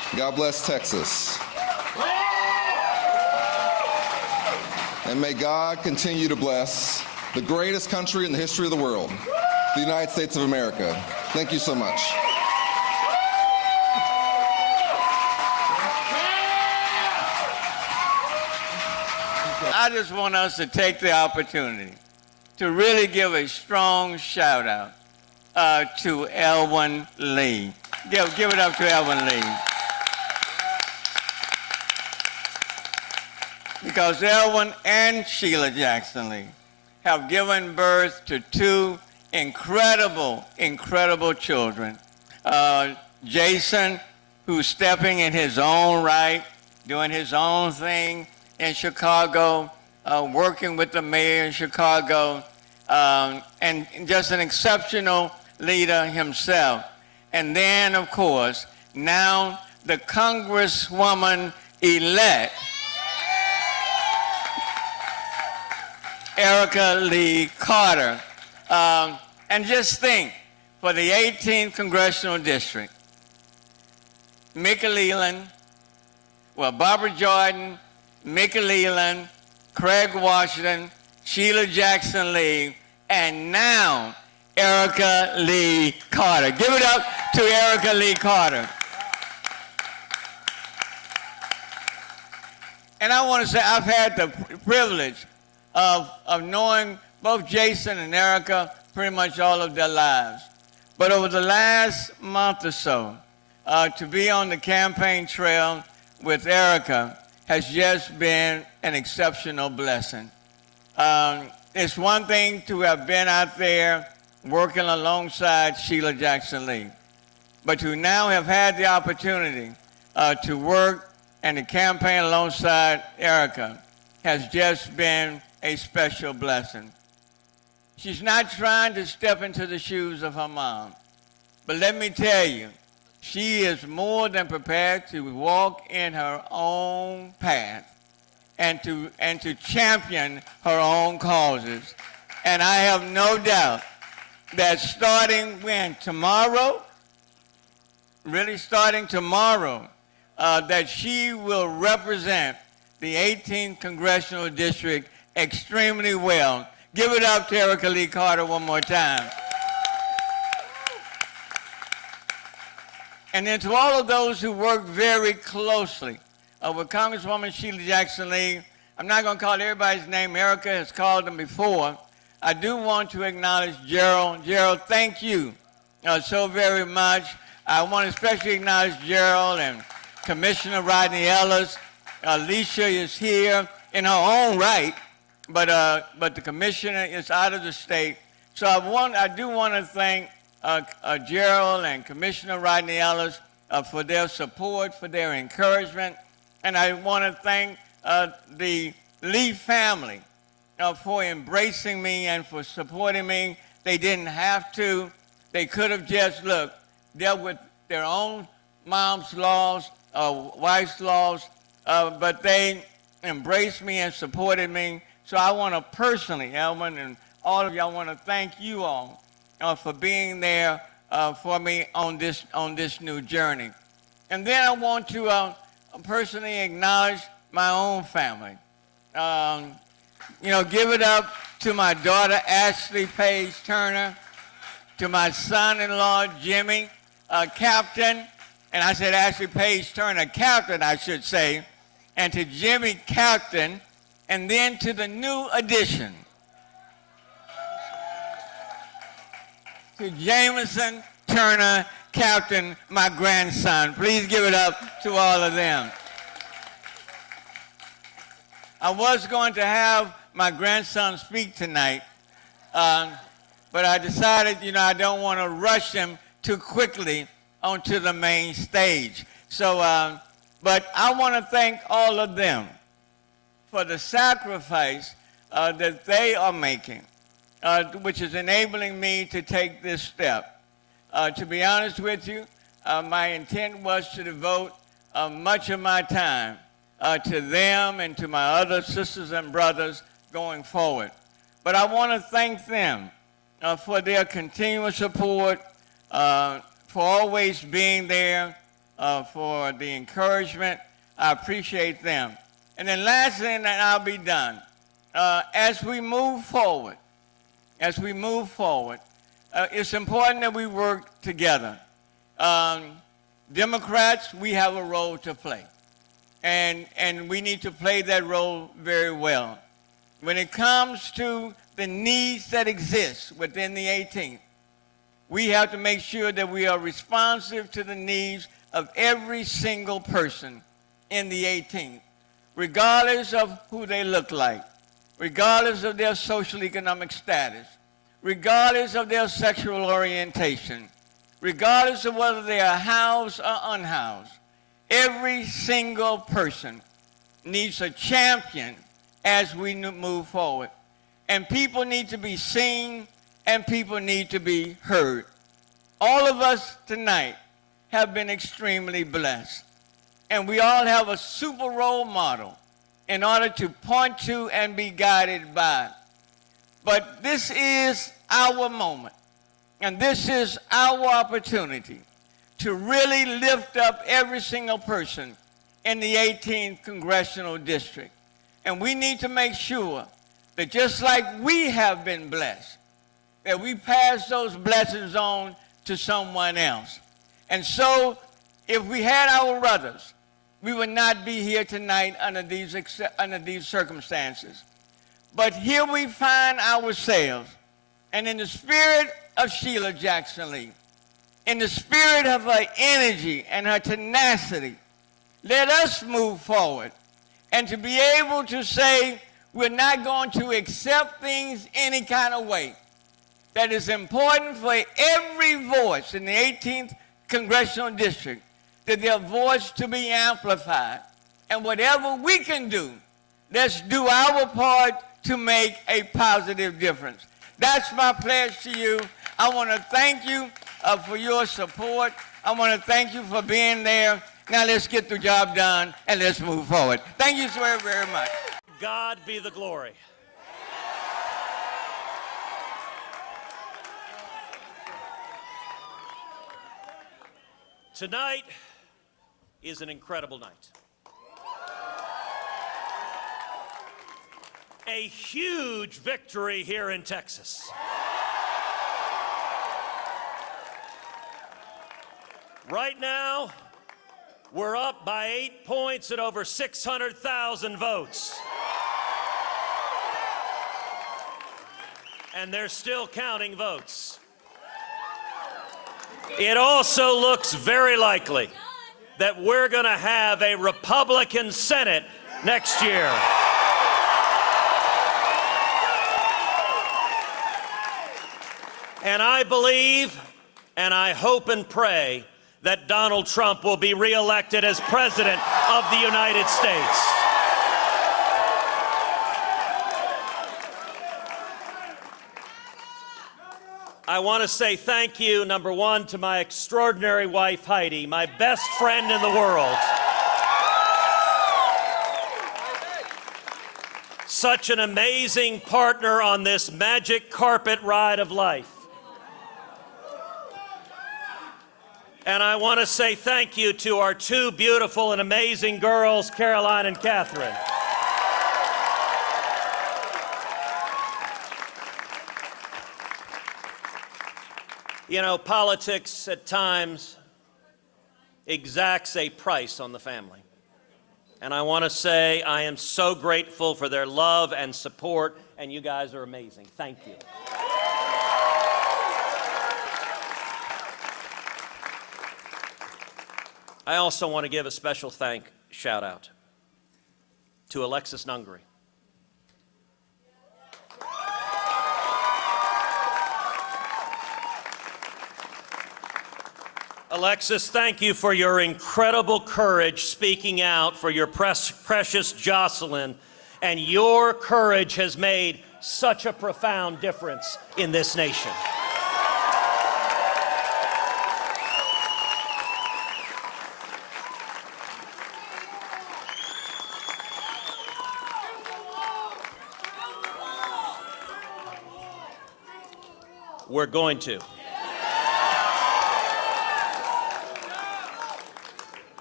God bless Texas. And may God continue to bless the greatest country in the history of the world, the United States of America. Thank you so much. I just want us to take the opportunity to really give a strong shout out to Elwyn Lee. Give it up to Elwyn Lee. Because Elwyn and Sheila Jackson Lee have given birth to two incredible, incredible children. Jason, who's stepping in his own right, doing his own thing in Chicago, working with the mayor in Chicago, and just an exceptional leader himself. And then, of course, now the Congresswoman-elect, Erica Lee Carter. And just think, for the 18th Congressional District, Mickey Leland, Barbara Jordan, Mickey Leland, Craig Washington, Sheila Jackson Lee, and now Erica Lee Carter. Give it up to Erica Lee Carter. And I want to say I've had the privilege of knowing both Jason and Erica pretty much all of their lives. But over the last month or so, to be on the campaign trail with Erica has just been an exceptional blessing. It's one thing to have been out there working alongside Sheila Jackson Lee, but to now have had the opportunity to work and to campaign alongside Erica has just been a special blessing. She's not trying to step into the shoes of her mom, but let me tell you, she is more than prepared to walk in her own path and to champion her own causes. And I have no doubt that starting tomorrow, really starting tomorrow, that she will represent the 18th Congressional District extremely well. Give it up to Erica Lee Carter one more time. And then to all of those who work very closely with Congresswoman Sheila Jackson Lee, I'm not going to call everybody's name. Erica has called them before. I do want to acknowledge Gerald. Gerald, thank you so very much. I want to especially acknowledge Gerald and Commissioner Rodney Ellis. Alicia is here in her own right, but the commissioner is out of the state. So I do want to thank Gerald and Commissioner Rodney Ellis for their support, for their encouragement. And I want to thank the Lee family for embracing me and for supporting me. They didn't have to. They could have just, dealt with their own mom's laws, wife's laws, but they embraced me and supported me. So I want to personally, Elwyn and all of you, I want to thank you all for being there for me on this new journey. And then I want to personally acknowledge my own family. Give it up to my daughter, Ashley Page Turner, to my son-in-law, Jimmy, Captain, and I said Ashley Page Turner, Captain, I should say, and to Jimmy, Captain, and then to the new addition, to Jameson Turner, Captain, my grandson. Please give it up to all of them. I was going to have my grandson speak tonight, but I decided, I don't want to rush him too quickly onto the main stage. So, but I want to thank all of them for the sacrifice that they are making, which is enabling me to take this step. To be honest with you, my intent was to devote much of my time to them and to my other sisters and brothers going forward. But I want to thank them for their continuous support, for always being there for the encouragement. I appreciate them. And then lastly, and then I'll be done. As we move forward, it's important that we work together. Democrats, we have a role to play. And we need to play that role very well. When it comes to the needs that exist within the 18th, we have to make sure that we are responsive to the needs of every single person in the 18th, regardless of who they look like, regardless of their social economic status, regardless of their sexual orientation, regardless of whether they are housed or unhoused. Every single person needs a champion as we move forward. And people need to be seen and people need to be heard. All of us tonight have been extremely blessed. And we all have a super role model in order to point to and be guided by. But this is our moment. And this is our opportunity to really lift up every single person in the 18th Congressional District. And we need to make sure that just like we have been blessed, that we pass those blessings on to someone else. And so, if we had our brothers, we would not be here tonight under these circumstances. But here we find ourselves, and in the spirit of Sheila Jackson Lee, in the spirit of her energy and her tenacity, let us move forward and to be able to say we're not going to accept things any kind of way. That is important for every voice in the 18th Congressional District, that their voice to be amplified. And whatever we can do, let's do our part to make a positive difference. That's my pledge to you. I want to thank you for your support. I want to thank you for being there. Now let's get the job done and let's move forward. Thank you so very, very much. God be the glory. Tonight is an incredible night. A huge victory here in Texas. Right now, we're up by 8 points at over 600,000 votes. And they're still counting votes. It also looks very likely that we're going to have a Republican Senate next year. And I believe, and I hope and pray, that Donald Trump will be reelected as President of the United States. I want to say thank you, number one, to my extraordinary wife, Heidi, my best friend in the world. Such an amazing partner on this magic carpet ride of life. And I want to say thank you to our two beautiful and amazing girls, Caroline and Catherine. You know, politics at times exacts a price on the family. And I want to say I am so grateful for their love and support, and you guys are amazing. Thank you. I also want to give a special shout out to Alexis Nungary. Alexis, thank you for your incredible courage speaking out for your precious Jocelyn, and your courage has made such a profound difference in this nation. We're going to.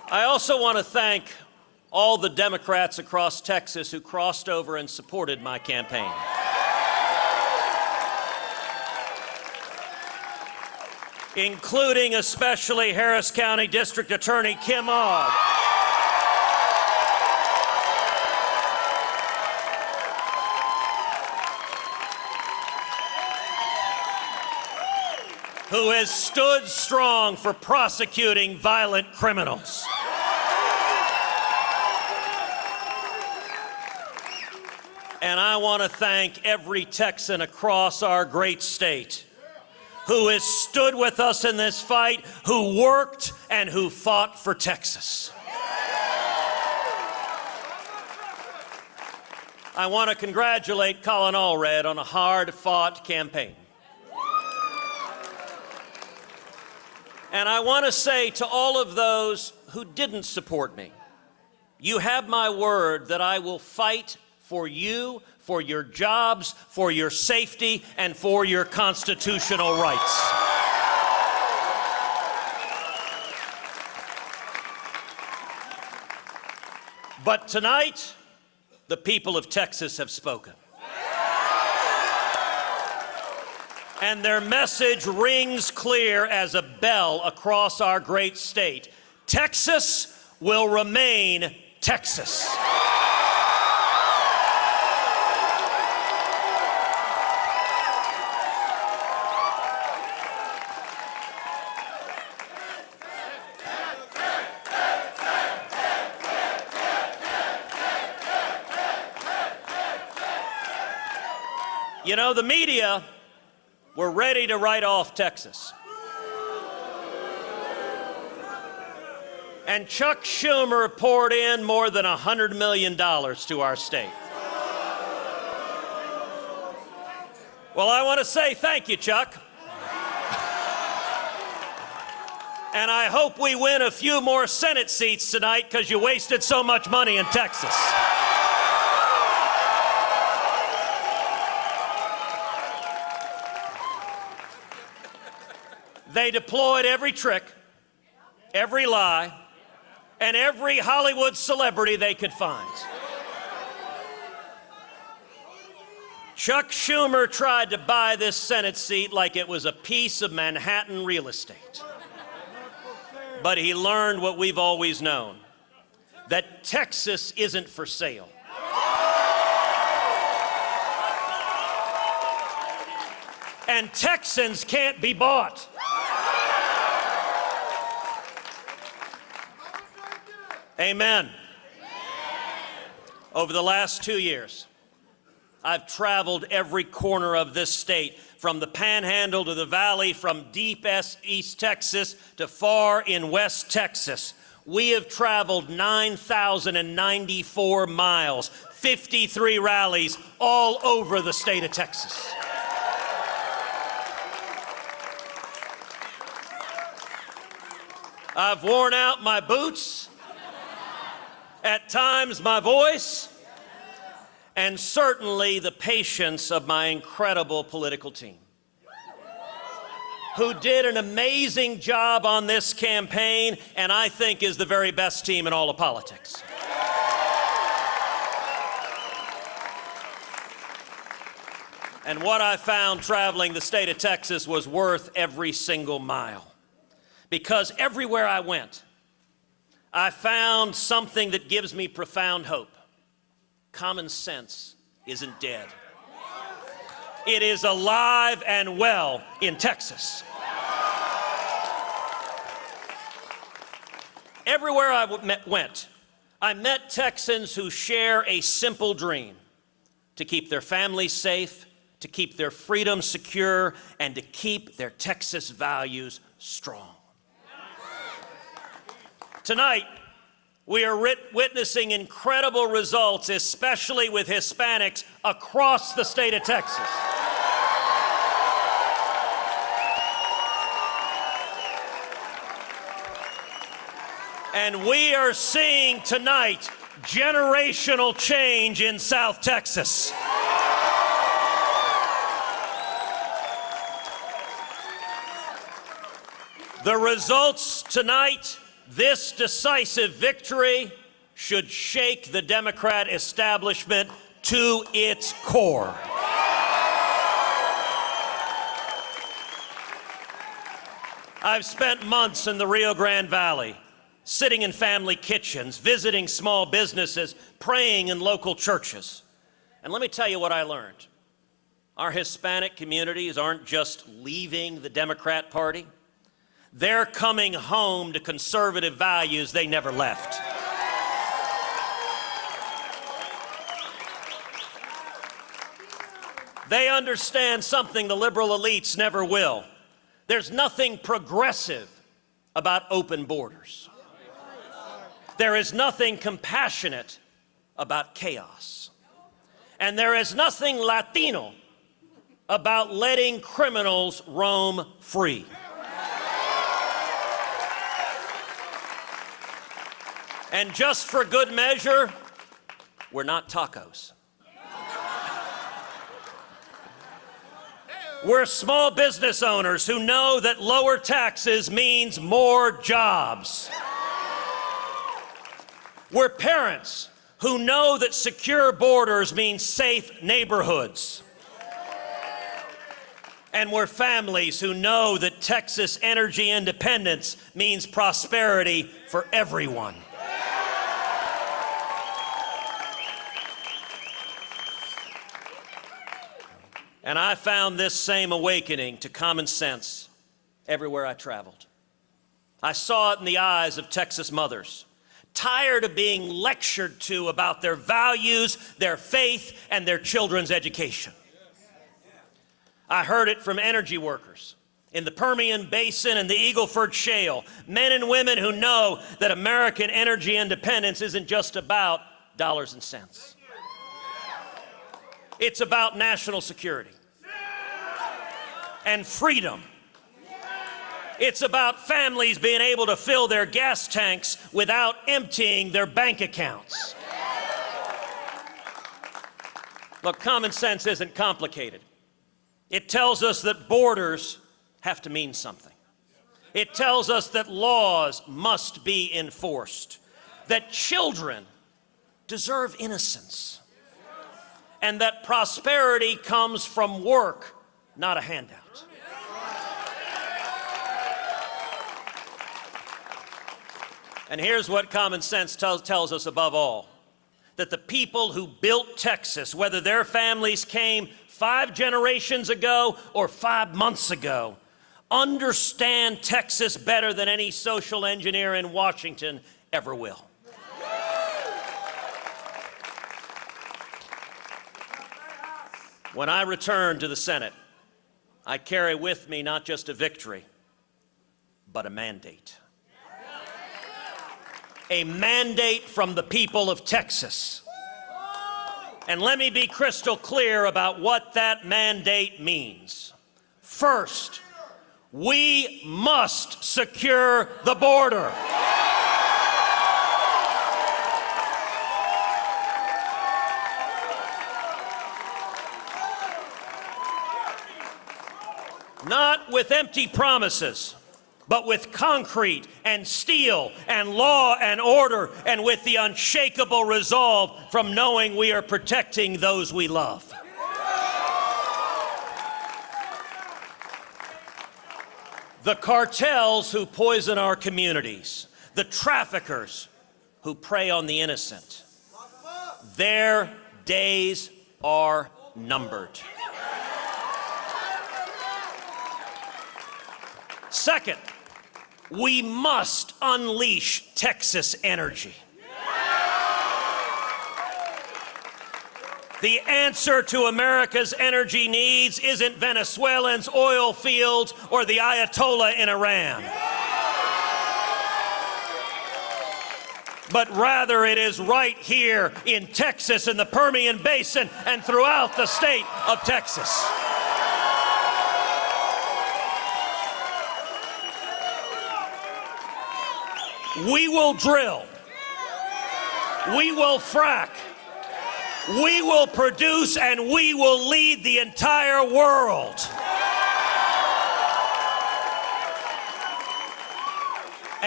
I also want to thank all the Democrats across Texas who crossed over and supported my campaign. Including especially Harris County District Attorney Kim Ogg, who has stood strong for prosecuting violent criminals. And I want to thank every Texan across our great state who has stood with us in this fight, who worked and who fought for Texas. I want to congratulate Colin Allred on a hard-fought campaign. And I want to say to all of those who didn't support me, you have my word that I will fight for you, for your jobs, for your safety, and for your constitutional rights. But tonight, the people of Texas have spoken. And their message rings clear as a bell across our great state. Texas will remain Texas. You know, the media were ready to write off Texas. And Chuck Schumer poured in more than $100 million to our state. Well, I want to say thank you, Chuck. And I hope we win a few more Senate seats tonight because you wasted so much money in Texas. They deployed every trick, every lie, and every Hollywood celebrity they could find. Chuck Schumer tried to buy this Senate seat like it was a piece of Manhattan real estate. But he learned what we've always known, that Texas isn't for sale. And Texans can't be bought. Amen. Over the last 2 years, I've traveled every corner of this state, from the Panhandle to the Valley, from deep East Texas to far in West Texas. We have traveled 9,094 miles, 53 rallies all over the state of Texas. I've worn out my boots, at times my voice, and certainly the patience of my incredible political team, who did an amazing job on this campaign, and I think is the very best team in all of politics. And what I found traveling the state of Texas was worth every single mile. Because everywhere I went, I found something that gives me profound hope. Common sense isn't dead. It is alive and well in Texas. Everywhere I went, I met Texans who share a simple dream: to keep their families safe, to keep their freedom secure, and to keep their Texas values strong. Tonight, we are witnessing incredible results, especially with Hispanics across the state of Texas. And we are seeing tonight generational change in South Texas. The results tonight This decisive victory should shake the Democrat establishment to its core. I've spent months in the Rio Grande Valley, sitting in family kitchens, visiting small businesses, praying in local churches. And let me tell you what I learned. Our Hispanic communities aren't just leaving the Democrat Party. They're coming home to conservative values they never left. They understand something the liberal elites never will. There's nothing progressive about open borders. There is nothing compassionate about chaos. And there is nothing Latino about letting criminals roam free. And just for good measure, we're not tacos. We're small business owners who know that lower taxes means more jobs. We're parents who know that secure borders mean safe neighborhoods. And we're families who know that Texas energy independence means prosperity for everyone. And I found this same awakening to common sense everywhere I traveled. I saw it in the eyes of Texas mothers, tired of being lectured to about their values, their faith, and their children's education. I heard it from energy workers in the Permian Basin and the Eagle Ford Shale, men and women who know that American energy independence isn't just about dollars and cents. It's about national security and freedom. It's about families being able to fill their gas tanks without emptying their bank accounts. Look, common sense isn't complicated. It tells us that borders have to mean something. It tells us that laws must be enforced, that children deserve innocence, and that prosperity comes from work, not a handout. And here's what common sense tells us above all, that the people who built Texas, whether their families came 5 generations ago or 5 months ago, understand Texas better than any social engineer in Washington ever will. When I return to the Senate, I carry with me not just a victory, but a mandate. A mandate from the people of Texas. And let me be crystal clear about what that mandate means. First, we must secure the border. Not with empty promises, but with concrete and steel and law and order, and with the unshakable resolve from knowing we are protecting those we love. The cartels who poison our communities, the traffickers who prey on the innocent, their days are numbered. Second, we must unleash Texas energy. The answer to America's energy needs isn't Venezuelans, oil fields, or the Ayatollah in Iran. But rather it is right here in Texas, in the Permian Basin, and throughout the state of Texas. We will drill. We will frack. We will produce, and we will lead the entire world.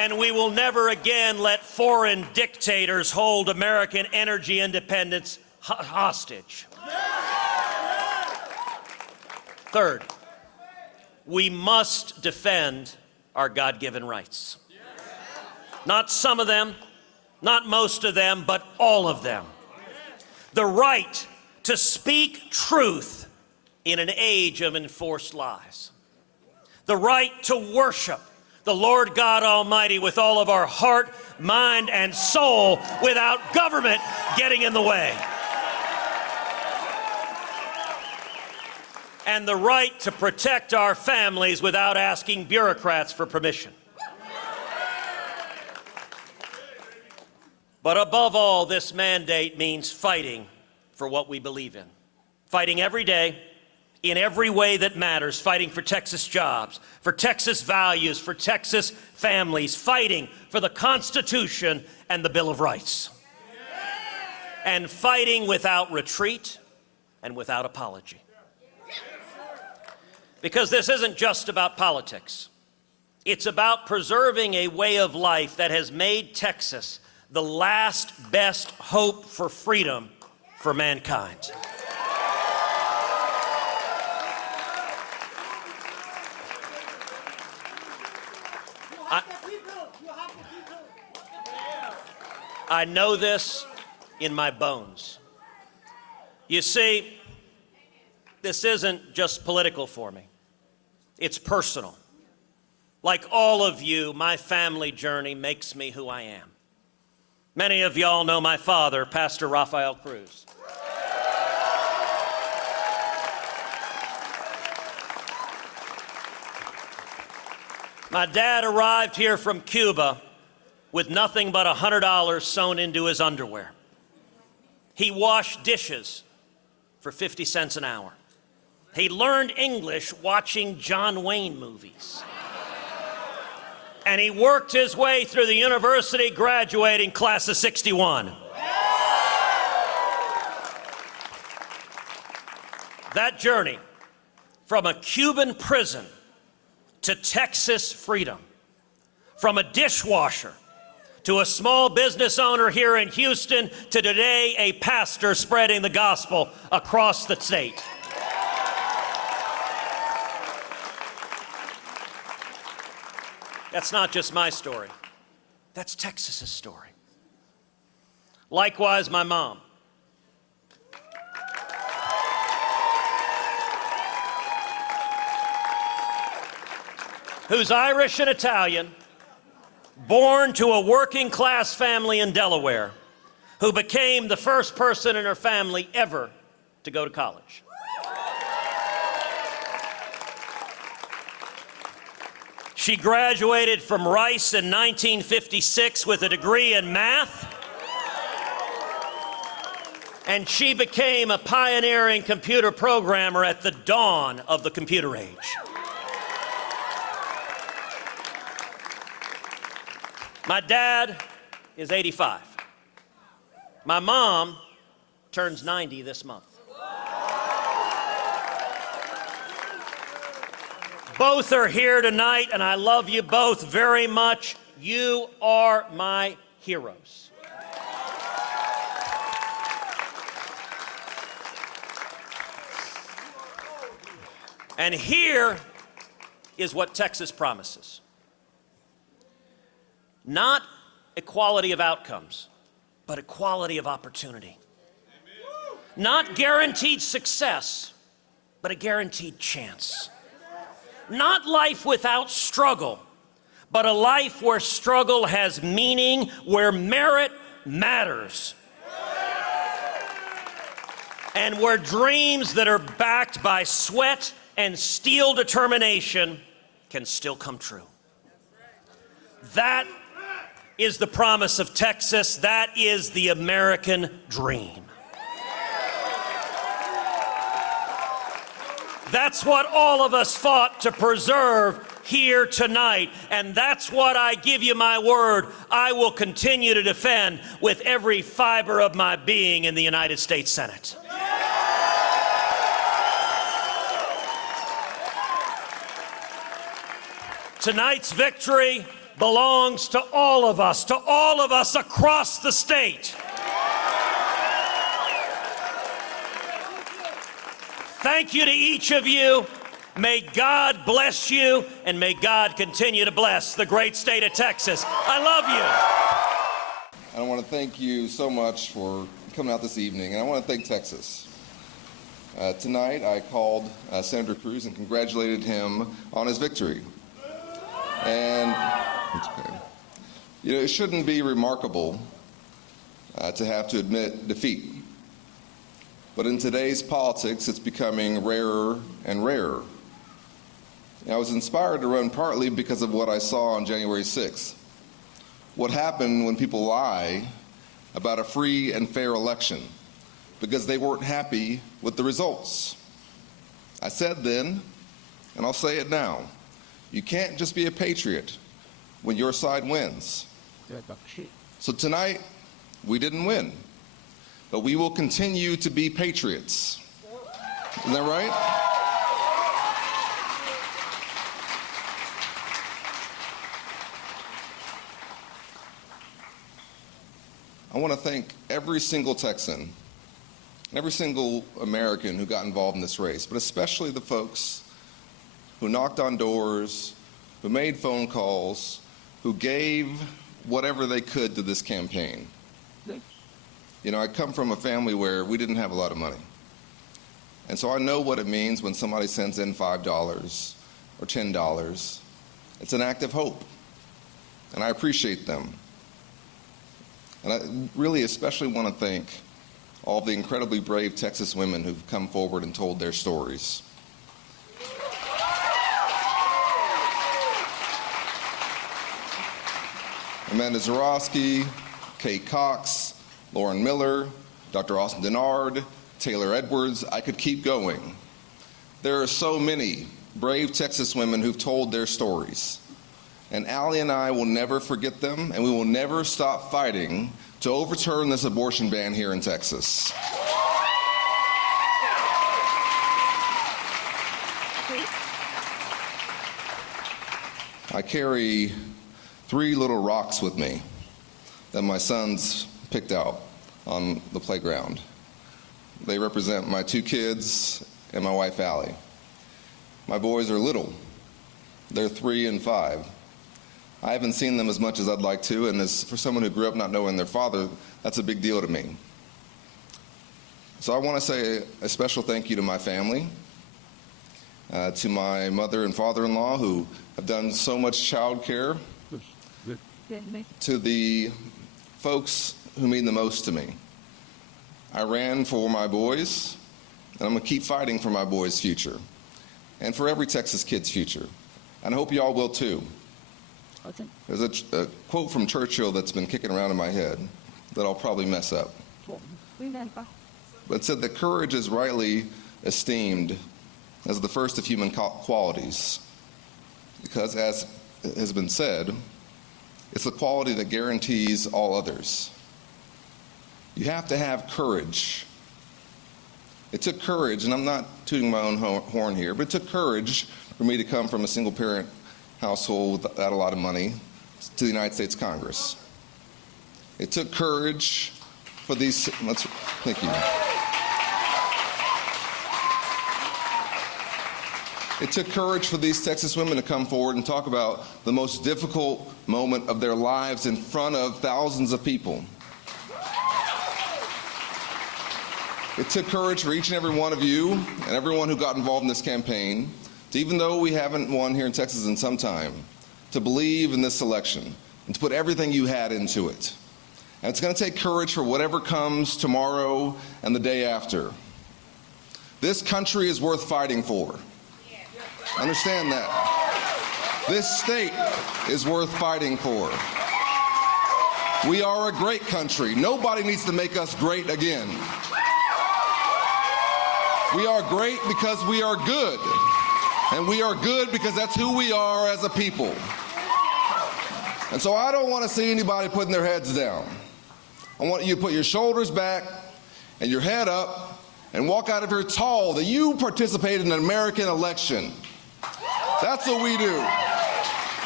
And we will never again let foreign dictators hold American energy independence hostage. Third, we must defend our God-given rights. Not some of them, not most of them, but all of them. The right to speak truth in an age of enforced lies. The right to worship the Lord God Almighty with all of our heart, mind, and soul without government getting in the way. And the right to protect our families without asking bureaucrats for permission. But above all, this mandate means fighting for what we believe in. Fighting every day, in every way that matters, fighting for Texas jobs, for Texas values, for Texas families, fighting for the Constitution and the Bill of Rights. And fighting without retreat and without apology. Because this isn't just about politics. It's about preserving a way of life that has made Texas the last best hope for freedom for mankind. I know this in my bones. You see, this isn't just political for me. It's personal. Like all of you, my family journey makes me who I am. Many of y'all know my father, Pastor Rafael Cruz. My dad arrived here from Cuba with nothing but $100 sewn into his underwear. He washed dishes for 50 cents an hour. He learned English watching John Wayne movies. And he worked his way through the university, graduating class of '61. That journey from a Cuban prison to Texas freedom, from a dishwasher to a small business owner here in Houston to today a pastor spreading the gospel across the state. That's not just my story. That's Texas's story. Likewise, my mom. Who's Irish and Italian, born to a working class family in Delaware, who became the first person in her family ever to go to college. She graduated from Rice in 1956 with a degree in math, and she became a pioneering computer programmer at the dawn of the computer age. My dad is 85. My mom turns 90 this month. Both are here tonight, and I love you both very much. You are my heroes. And here is what Texas promises. Not equality of outcomes, but equality of opportunity. Not guaranteed success, but a guaranteed chance. Not life without struggle, but a life where struggle has meaning, where merit matters. And where dreams that are backed by sweat and steel determination can still come true. That is the promise of Texas. That is the American dream. That's what all of us fought to preserve here tonight, and that's what I give you my word I will continue to defend with every fiber of my being in the United States Senate. Tonight's victory belongs to all of us across the state. Thank you to each of you. May God bless you, and may God continue to bless the great state of Texas. I love you. I want to thank you so much for coming out this evening, and I want to thank Texas. Tonight, I called Senator Cruz and congratulated him on his victory. And it shouldn't be remarkable to have to admit defeat. But in today's politics, it's becoming rarer and rarer. I was inspired to run partly because of what I saw on January 6th. What happened when people lie about a free and fair election because they weren't happy with the results. I said then, and I'll say it now, you can't just be a patriot when your side wins. So tonight, we didn't win, but we will continue to be patriots. Isn't that right? I want to thank every single Texan, every single American who got involved in this race, but especially the folks who knocked on doors, who made phone calls, who gave whatever they could to this campaign. I come from a family where we didn't have a lot of money. And so I know what it means when somebody sends in $5 or $10. It's an act of hope, and I appreciate them. And I really especially want to thank all the incredibly brave Texas women who've come forward and told their stories. Amanda Zarowski, Kate Cox, Lauren Miller, Dr. Austin Denard, Taylor Edwards, I could keep going. There are so many brave Texas women who've told their stories. And Allie and I will never forget them, and we will never stop fighting to overturn this abortion ban here in Texas. I carry 3 little rocks with me that my sons picked out on the playground. They represent my 2 kids and my wife, Allie. My boys are little. They're 3 and 5. I haven't seen them as much as I'd like to, and for someone who grew up not knowing their father, that's a big deal to me. So I want to say a special thank you to my family, to my mother and father-in-law who have done so much child care, to the folks who mean the most to me. I ran for my boys, and I'm going to keep fighting for my boys' future, and for every Texas kid's future. And I hope you all will too. There's a quote from Churchill that's been kicking around in my head that I'll probably mess up. But it said that courage is rightly esteemed as the first of human qualities, because as has been said, it's the quality that guarantees all others. You have to have courage. It took courage, and I'm not tooting my own horn here, but it took courage for me to come from a single-parent household without a lot of money to the United States Congress. It took courage for these, thank you. It took courage for these Texas women to come forward and talk about the most difficult moment of their lives in front of thousands of people. It took courage for each and every one of you and everyone who got involved in this campaign to, even though we haven't won here in Texas in some time, to believe in this election and to put everything you had into it. And it's going to take courage for whatever comes tomorrow and the day after. This country is worth fighting for. Understand that. This state is worth fighting for. We are a great country. Nobody needs to make us great again. We are great because we are good. And we are good because that's who we are as a people. And so I don't want to see anybody putting their heads down. I want you to put your shoulders back and your head up and walk out of here tall that you participated in an American election. That's what we do.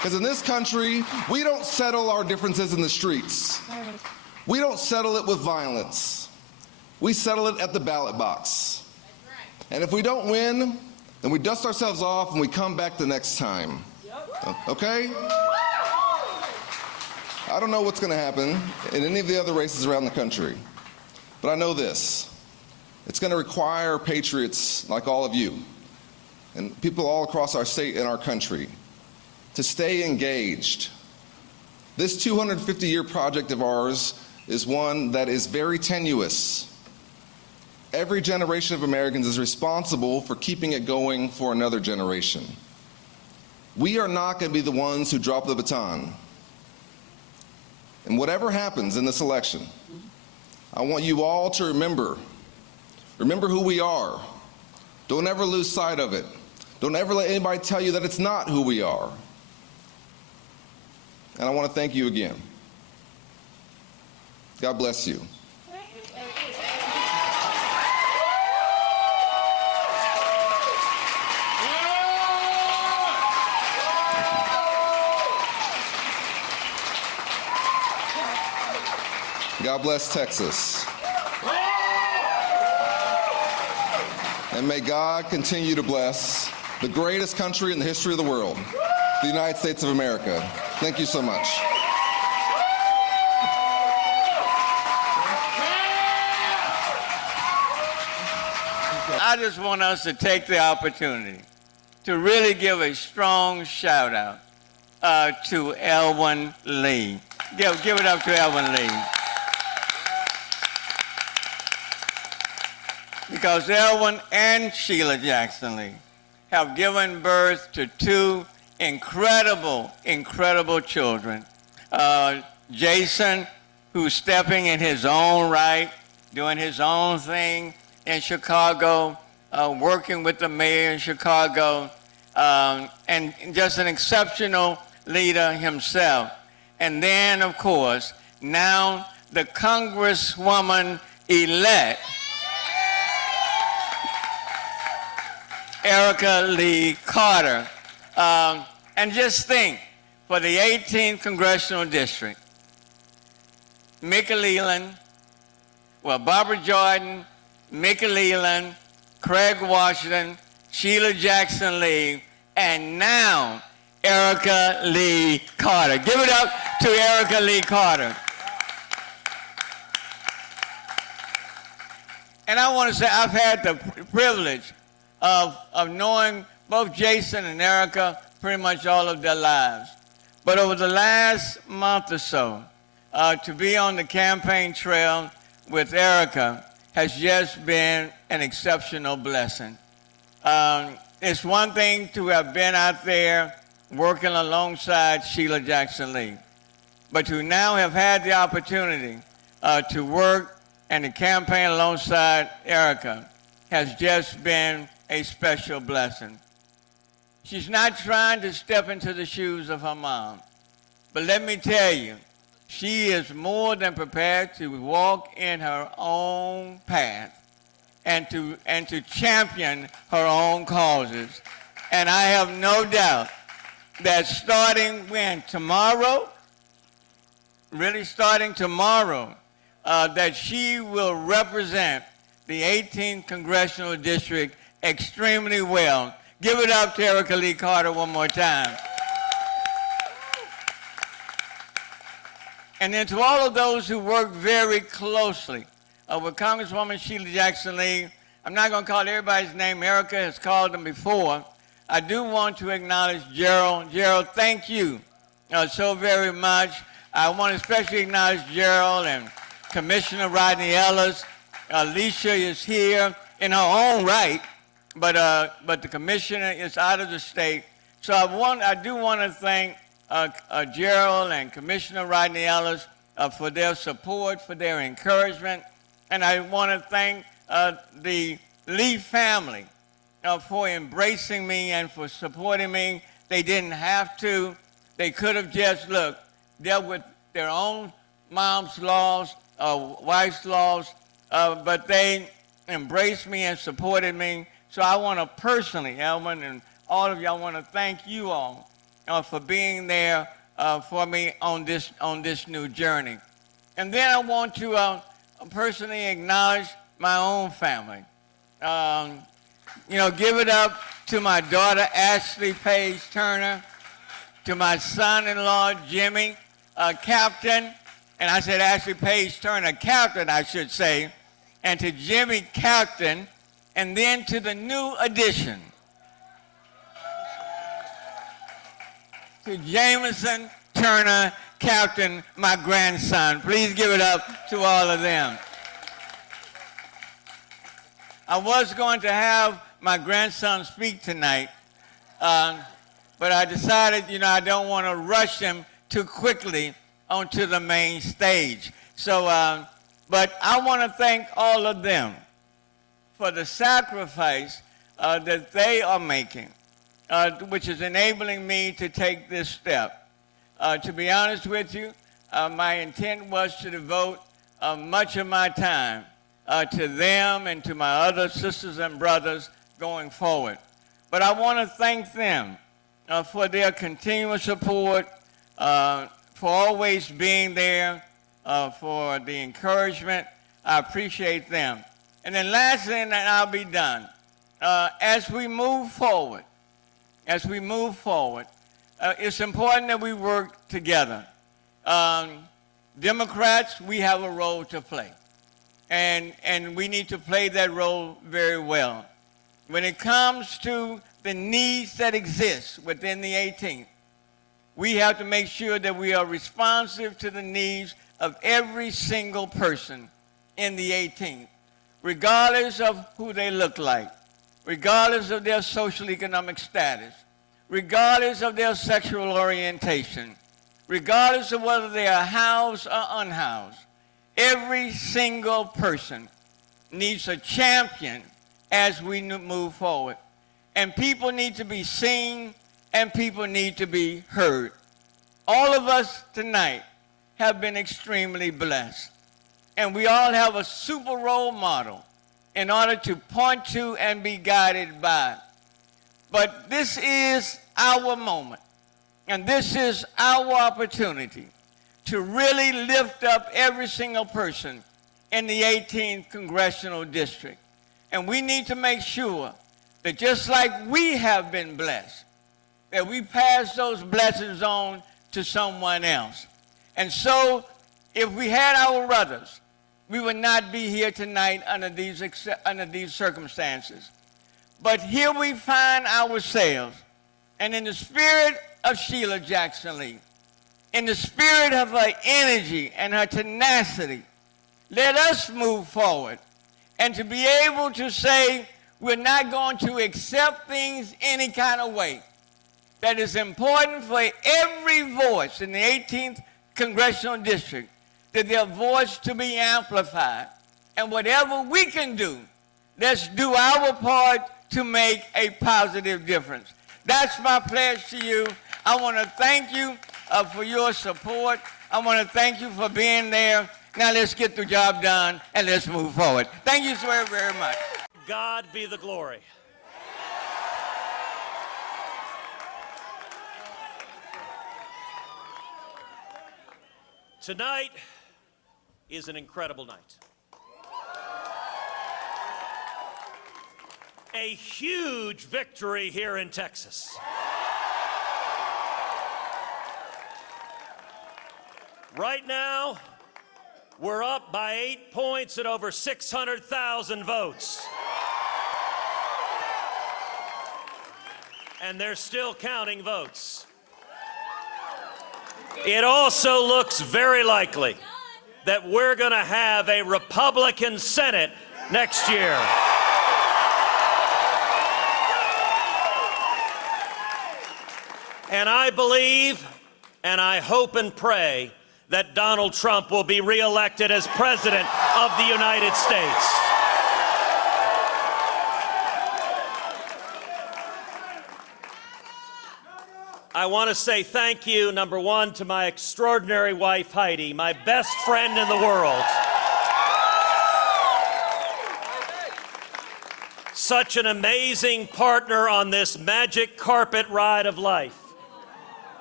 Because in this country, we don't settle our differences in the streets. We don't settle it with violence. We settle it at the ballot box. And if we don't win, then we dust ourselves off and we come back the next time. Okay? I don't know what's going to happen in any of the other races around the country, but I know this. It's going to require patriots like all of you and people all across our state and our country to stay engaged. This 250-year project of ours is one that is very tenuous. Every generation of Americans is responsible for keeping it going for another generation. We are not going to be the ones who drop the baton. And whatever happens in this election, I want you all to remember who we are. Don't ever lose sight of it. Don't ever let anybody tell you that it's not who we are. And I want to thank you again. God bless you. God bless Texas. And may God continue to bless the greatest country in the history of the world, the United States of America. Thank you so much. I just want us to take the opportunity to really give a strong shout out to Elwyn Lee. Give it up to Elwyn Lee. Because Elwyn and Sheila Jackson Lee have given birth to two incredible children. Jason, who's stepping in his own right, doing his own thing in Chicago, working with the mayor in Chicago, and just an exceptional leader himself. And then, of course, now the Congresswoman-elect, Erica Lee Carter. And just think, for the 18th Congressional District, Mickey Leland, Barbara Jordan, Mickey Leland, Craig Washington, Sheila Jackson Lee, and now Erica Lee Carter. Give it up to Erica Lee Carter. And I want to say I've had the privilege of knowing both Jason and Erica pretty much all of their lives. But over the last month or so, to be on the campaign trail with Erica has just been an exceptional blessing. It's one thing to have been out there working alongside Sheila Jackson Lee, but to now have had the opportunity to work and to campaign alongside Erica has just been a special blessing. She's not trying to step into the shoes of her mom, but let me tell you, she is more than prepared to walk in her own path and to champion her own causes. And I have no doubt that starting tomorrow, that she will represent the 18th Congressional District extremely well. Give it up to Erica Lee Carter one more time. And then to all of those who work very closely with Congresswoman Sheila Jackson Lee, I'm not going to call everybody's name. Erica has called them before. I do want to acknowledge Gerald. Gerald, thank you so very much. I want to especially acknowledge Gerald and Commissioner Rodney Ellis. Alicia is here in her own right, but the commissioner is out of the state. So I do want to thank Gerald and Commissioner Rodney Ellis for their support, for their encouragement, and I want to thank the Lee family for embracing me and for supporting me. They didn't have to. They could have just, dealt with their own mom's laws, wife's laws, but they embraced me and supported me. So I want to personally, Elwyn and all of you, I want to thank you all for being there for me on this new journey. And then I want to personally acknowledge my own family. Give it up to my daughter, Ashley Page Turner, to my son-in-law, Jimmy, Captain, and I said Ashley Page Turner, Captain, I should say, and to Jimmy, Captain, and then to the new addition, to Jameson Turner, Captain, my grandson. Please give it up to all of them. I was going to have my grandson speak tonight, but I decided, I don't want to rush him too quickly onto the main stage. So, but I want to thank all of them for the sacrifice that they are making, which is enabling me to take this step. To be honest with you, my intent was to devote much of my time to them and to my other sisters and brothers going forward. But I want to thank them for their continuous support, for always being there, for the encouragement. I appreciate them. And then lastly, and then I'll be done, as we move forward, it's important that we work together. Democrats, we have a role to play. And we need to play that role very well. When it comes to the needs that exist within the 18th, we have to make sure that we are responsive to the needs of every single person in the 18th, regardless of who they look like, regardless of their social economic status, regardless of their sexual orientation, regardless of whether they are housed or unhoused. Every single person needs a champion as we move forward. And people need to be seen and people need to be heard. All of us tonight have been extremely blessed. And we all have a super role model in order to point to and be guided by. But this is our moment. And this is our opportunity to really lift up every single person in the 18th Congressional District. And we need to make sure that just like we have been blessed, that we pass those blessings on to someone else. And so, if we had our brothers, we would not be here tonight under these circumstances. But here we find ourselves, and in the spirit of Sheila Jackson Lee, in the spirit of her energy and her tenacity, let us move forward and to be able to say we're not going to accept things any kind of way. That is important for every voice in the 18th Congressional District, that their voice to be amplified. And whatever we can do, let's do our part to make a positive difference. That's my pledge to you. I want to thank you for your support. I want to thank you for being there. Now let's get the job done and let's move forward. Thank you so very, very much. God be the glory. Tonight is an incredible night. A huge victory here in Texas. Right now, we're up by 8 points at over 600,000 votes. And they're still counting votes. It also looks very likely that we're going to have a Republican Senate next year. And I believe, and I hope and pray, that Donald Trump will be reelected as President of the United States. I want to say thank you, number one, to my extraordinary wife, Heidi, my best friend in the world. Such an amazing partner on this magic carpet ride of life.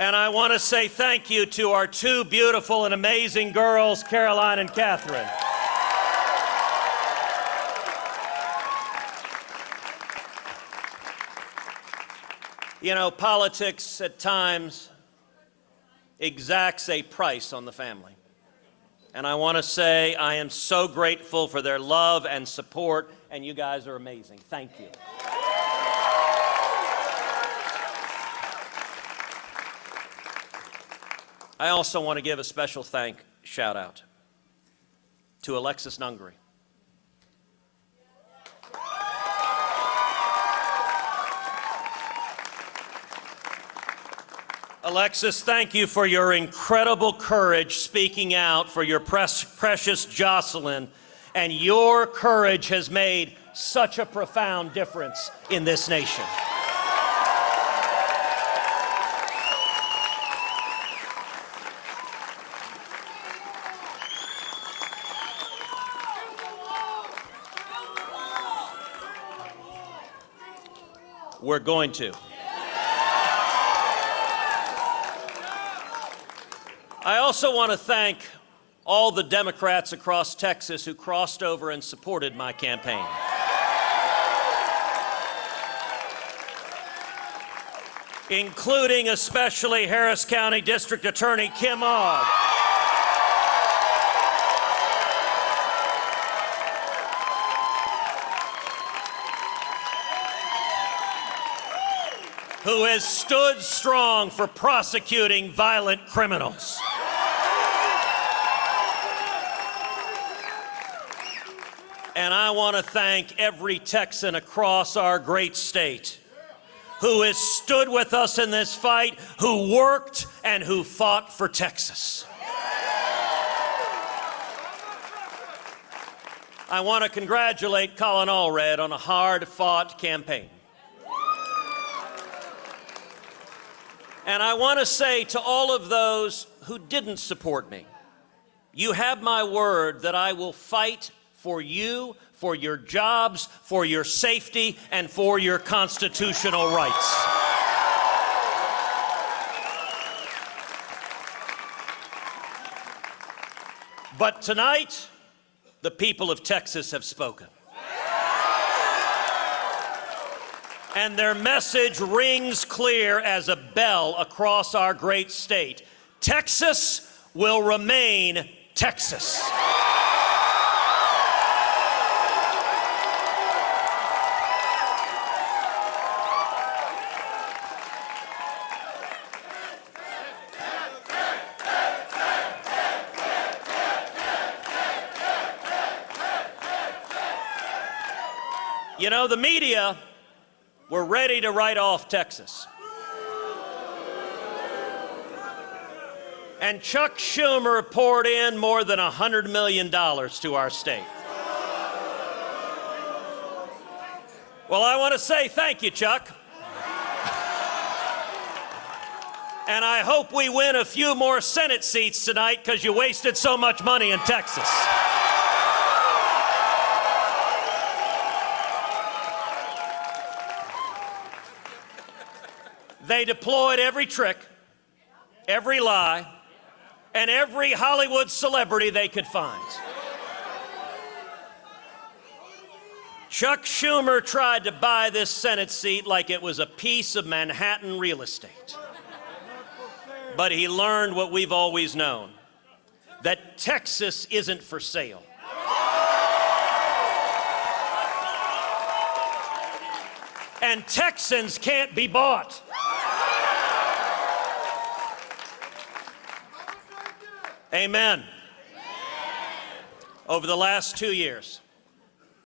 And I want to say thank you to our two beautiful and amazing girls, Caroline and Catherine. You know, politics at times exacts a price on the family. And I want to say I am so grateful for their love and support, and you guys are amazing. Thank you. I also want to give a special shout out to Alexis Nungary. Alexis, thank you for your incredible courage speaking out for your precious Jocelyn, and your courage has made such a profound difference in this nation. We're going to. I also want to thank all the Democrats across Texas who crossed over and supported my campaign. Including especially Harris County District Attorney Kim Ogg. Who has stood strong for prosecuting violent criminals. And I want to thank every Texan across our great state who has stood with us in this fight, who worked and who fought for Texas. I want to congratulate Colin Allred on a hard-fought campaign. And I want to say to all of those who didn't support me, you have my word that I will fight for you, for your jobs, for your safety, and for your constitutional rights. But tonight, the people of Texas have spoken. And their message rings clear as a bell across our great state. Texas will remain Texas. You know, the media were ready to write off Texas. And Chuck Schumer poured in more than $100 million to our state. Well, I want to say thank you, Chuck. And I hope we win a few more Senate seats tonight because you wasted so much money in Texas. They deployed every trick, every lie, and every Hollywood celebrity they could find. Chuck Schumer tried to buy this Senate seat like it was a piece of Manhattan real estate. But he learned what we've always known, that Texas isn't for sale. And Texans can't be bought. Amen. Over the last 2 years,